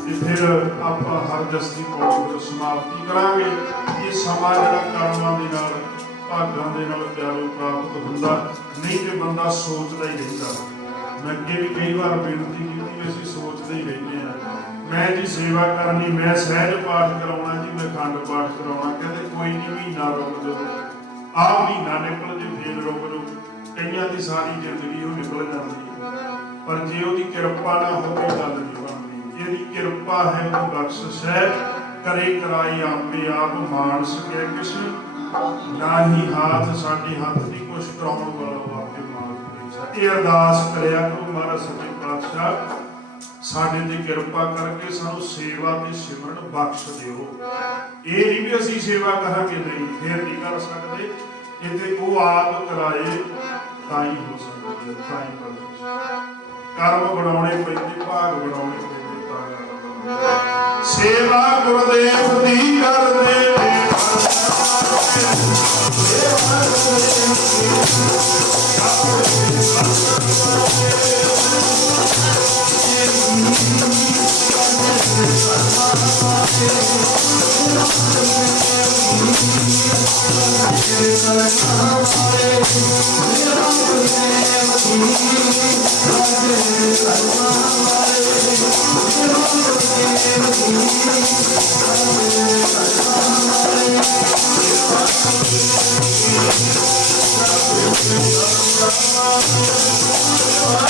ਤੇ ਫਿਰ ਆਪਾਂ ਹਰ ਜਸਤੀ ਪੌੜੀ ਦੀ ਸਮਾਪਤੀ ਕਰਾਂਗੇ। ਇਹ ਸਮਾਂ ਜਿਹੜਾ ਕਰਮਾਂ ਦੇ ਨਾਲ ਭਾਗਾਂ ਦੇ ਨਾਲ ਪਿਆਰੋ ਪ੍ਰਾਪਤ ਹੁੰਦਾ, ਨਹੀਂ ਤੇ ਬੰਦਾ ਸੋਚਦਾ ਹੀ ਰਹਿੰਦਾ। ਮੈਂ ਅੱਗੇ ਵੀ ਕਈ ਵਾਰ ਬੇਨਤੀ ਕੀਤੀ, ਅਸੀਂ ਸੋਚਦੇ ਹੀ ਰਹਿੰਦੇ ਹਾਂ, ਮੈਂ ਜੀ ਸੇਵਾ ਕਰਨੀ, ਮੈਂ ਸਹਿਜ ਪਾਠ ਕਰਾਉਣਾ ਜੀ, ਮੈਂ ਅਖੰਡ ਪਾਠ ਕਰਾਉਣਾ। ਕਹਿੰਦੇ ਕੋਈ ਨਹੀਂ, ਮਹੀਨਾ ਰੁਕ ਜਾਓ, ਆਹ ਮਹੀਨਾ ਨਿਕਲ ਜੇ ਫੇਰ ਰੁਕ ਜਾਓ। ਕਈਆਂ ਦੀ ਸਾਰੀ ਜ਼ਿੰਦਗੀ ਉਹ ਨਿਕਲ ਜਾਂਦੀ ਹੈ, ਪਰ ਜੇ ਉਹਦੀ ਕਿਰਪਾ ਨਾ ਹੋਵੇ ਗੱਲ ਨਹੀਂ ਬਣਦੀ। ਜਿਹਦੀ ਕਿਰਪਾ ਹੈ ਉਹਦੀ ਬਖਸ਼ਿਸ਼ ਹੈ। ਕਰੇ ਕਰਾਈ ਆਪੇ ਆਪ ਮਾਣ ਸਕਿਆ ਕਿਸ, ਨਾ ਹੀ ਹਾਥ ਸਾਡੇ ਹੱਥ ਦੀ ਕੁਛ ਕਰਾਉਣ ਵਾਲਾ ਆਪੇ ਮਾਣ। ਇਹ ਅਰਦਾਸ ਕਰਿਆ ਕਰੋ, ਮਹਾਰਾਜ ਸੱਚੇ ਪਾਤਸ਼ਾਹ ਸਾਡੇ ਤੇ ਕਿਰਪਾ ਕਰਕੇ ਸਾਨੂੰ ਸੇਵਾ ਤੇ ਸਿਮਰਨ ਬਖਸ਼ ਦਿਓ। ਇਹ ਨਹੀਂ ਵੀ ਅਸੀਂ ਸੇਵਾ ਕਰਾਂਗੇ, ਨਹੀਂ, ਫੇਰ ਨਹੀਂ ਕਰ ਸਕਦੇ। ਇੱਥੇ ਉਹ ਆਪ ਕਰਾਏ ਤਾਂ ਹੀ ਹੋ ਸਕਦੀ ਹੈ, ਤਾਂ ਹੀ ਕਰਮ ਬਣਾਉਣੇ ਪੈਂਦੇ, ਭਾਗ ਬਣਾਉਣੇ ਪੈਂਦੇ। ਸੇਵਾ ਗੁਰਦੇਵ ਦੀ ਕਰਦੇ Thank you.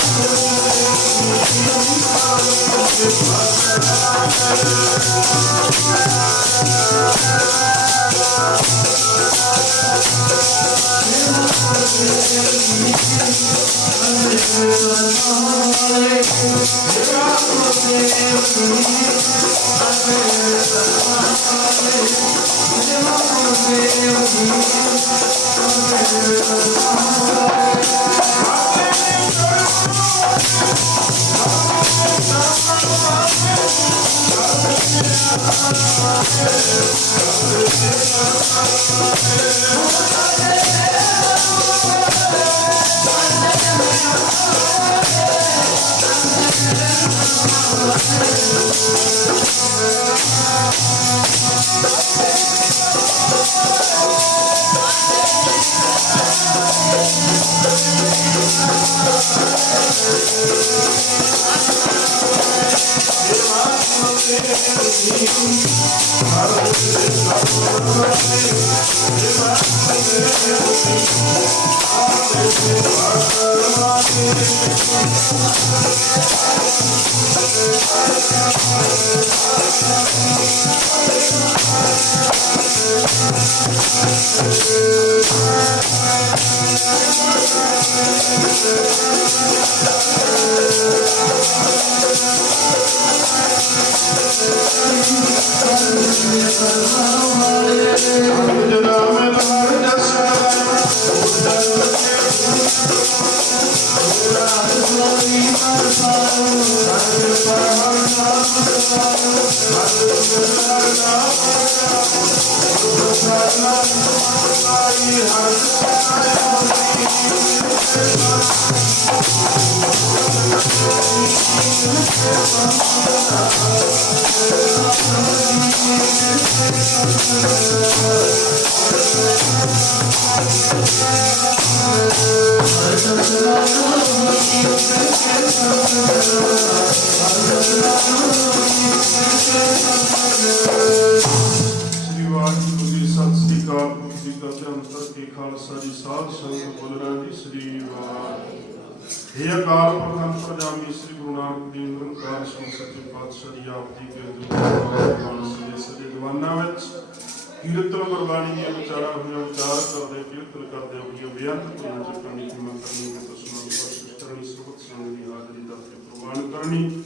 ਕੀਰਤਨ ਗੁਰਬਾਣੀ ਦੀਆਂ ਵਿਚਾਰਾਂ ਹੋਈਆਂ ਵਿਚਾਰ ਕਰਦੇ ਕੀਰਤਨ ਕਰਦੇ ਹੋਈਆਂ ਬੇਅੰਤ ਧੁਨਾਂ ਚ ਕਰਨੀ ਖਿਮਾ ਕਰਨੀ ਤਸਮਾ ਬਖਸ਼ਿਸ਼ ਕਰਨੀ ਸਰਬਤ ਸੰਗ ਦੀ ਹਾਜ਼ਰੀ ਦਾ ਪ੍ਰਵਾਨ ਕਰਨੀ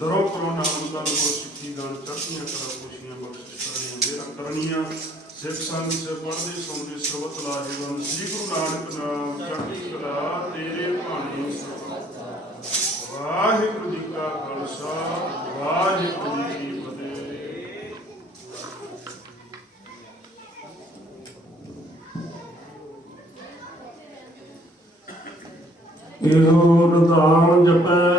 ਦਰੋ ਕਰੋ ਨਾਮ ਗੱਲ ਕੋ ਸਿੱਖੀ ਗਾਣ ਚੜ੍ਹਦੀਆਂ ਕਰਾ ਖੁਸ਼ੀਆਂ ਬਖਸ਼ਿਸ਼ ਕਰਨੀਆਂ ਮੇਰਾ ਕਰਨੀਆਂ ਸਿੱਖ ਸੰਗ ਸੇ ਪੜ੍ਹਦੇ ਸੁਣਦੇ ਸਰਬਤ ਲਾਹੇਵੰਦ ਸ੍ਰੀ ਗੁਰੂ ਨਾਨਕ ਨਾਮ ਚੜ੍ਹਦੀ ਕਲਾ ਤੇਰੇ ਭਾਣੇ ਵਾਹਿਗੁਰੂ ਜੀ ਕਾ ਖਾਲਸਾ ਵਾਹਿਗੁਰੂ ਜੀ ਕੀ ਫਤਿਹ। ਇਹੋ ਨਿਧਾਨ ਜਪੈ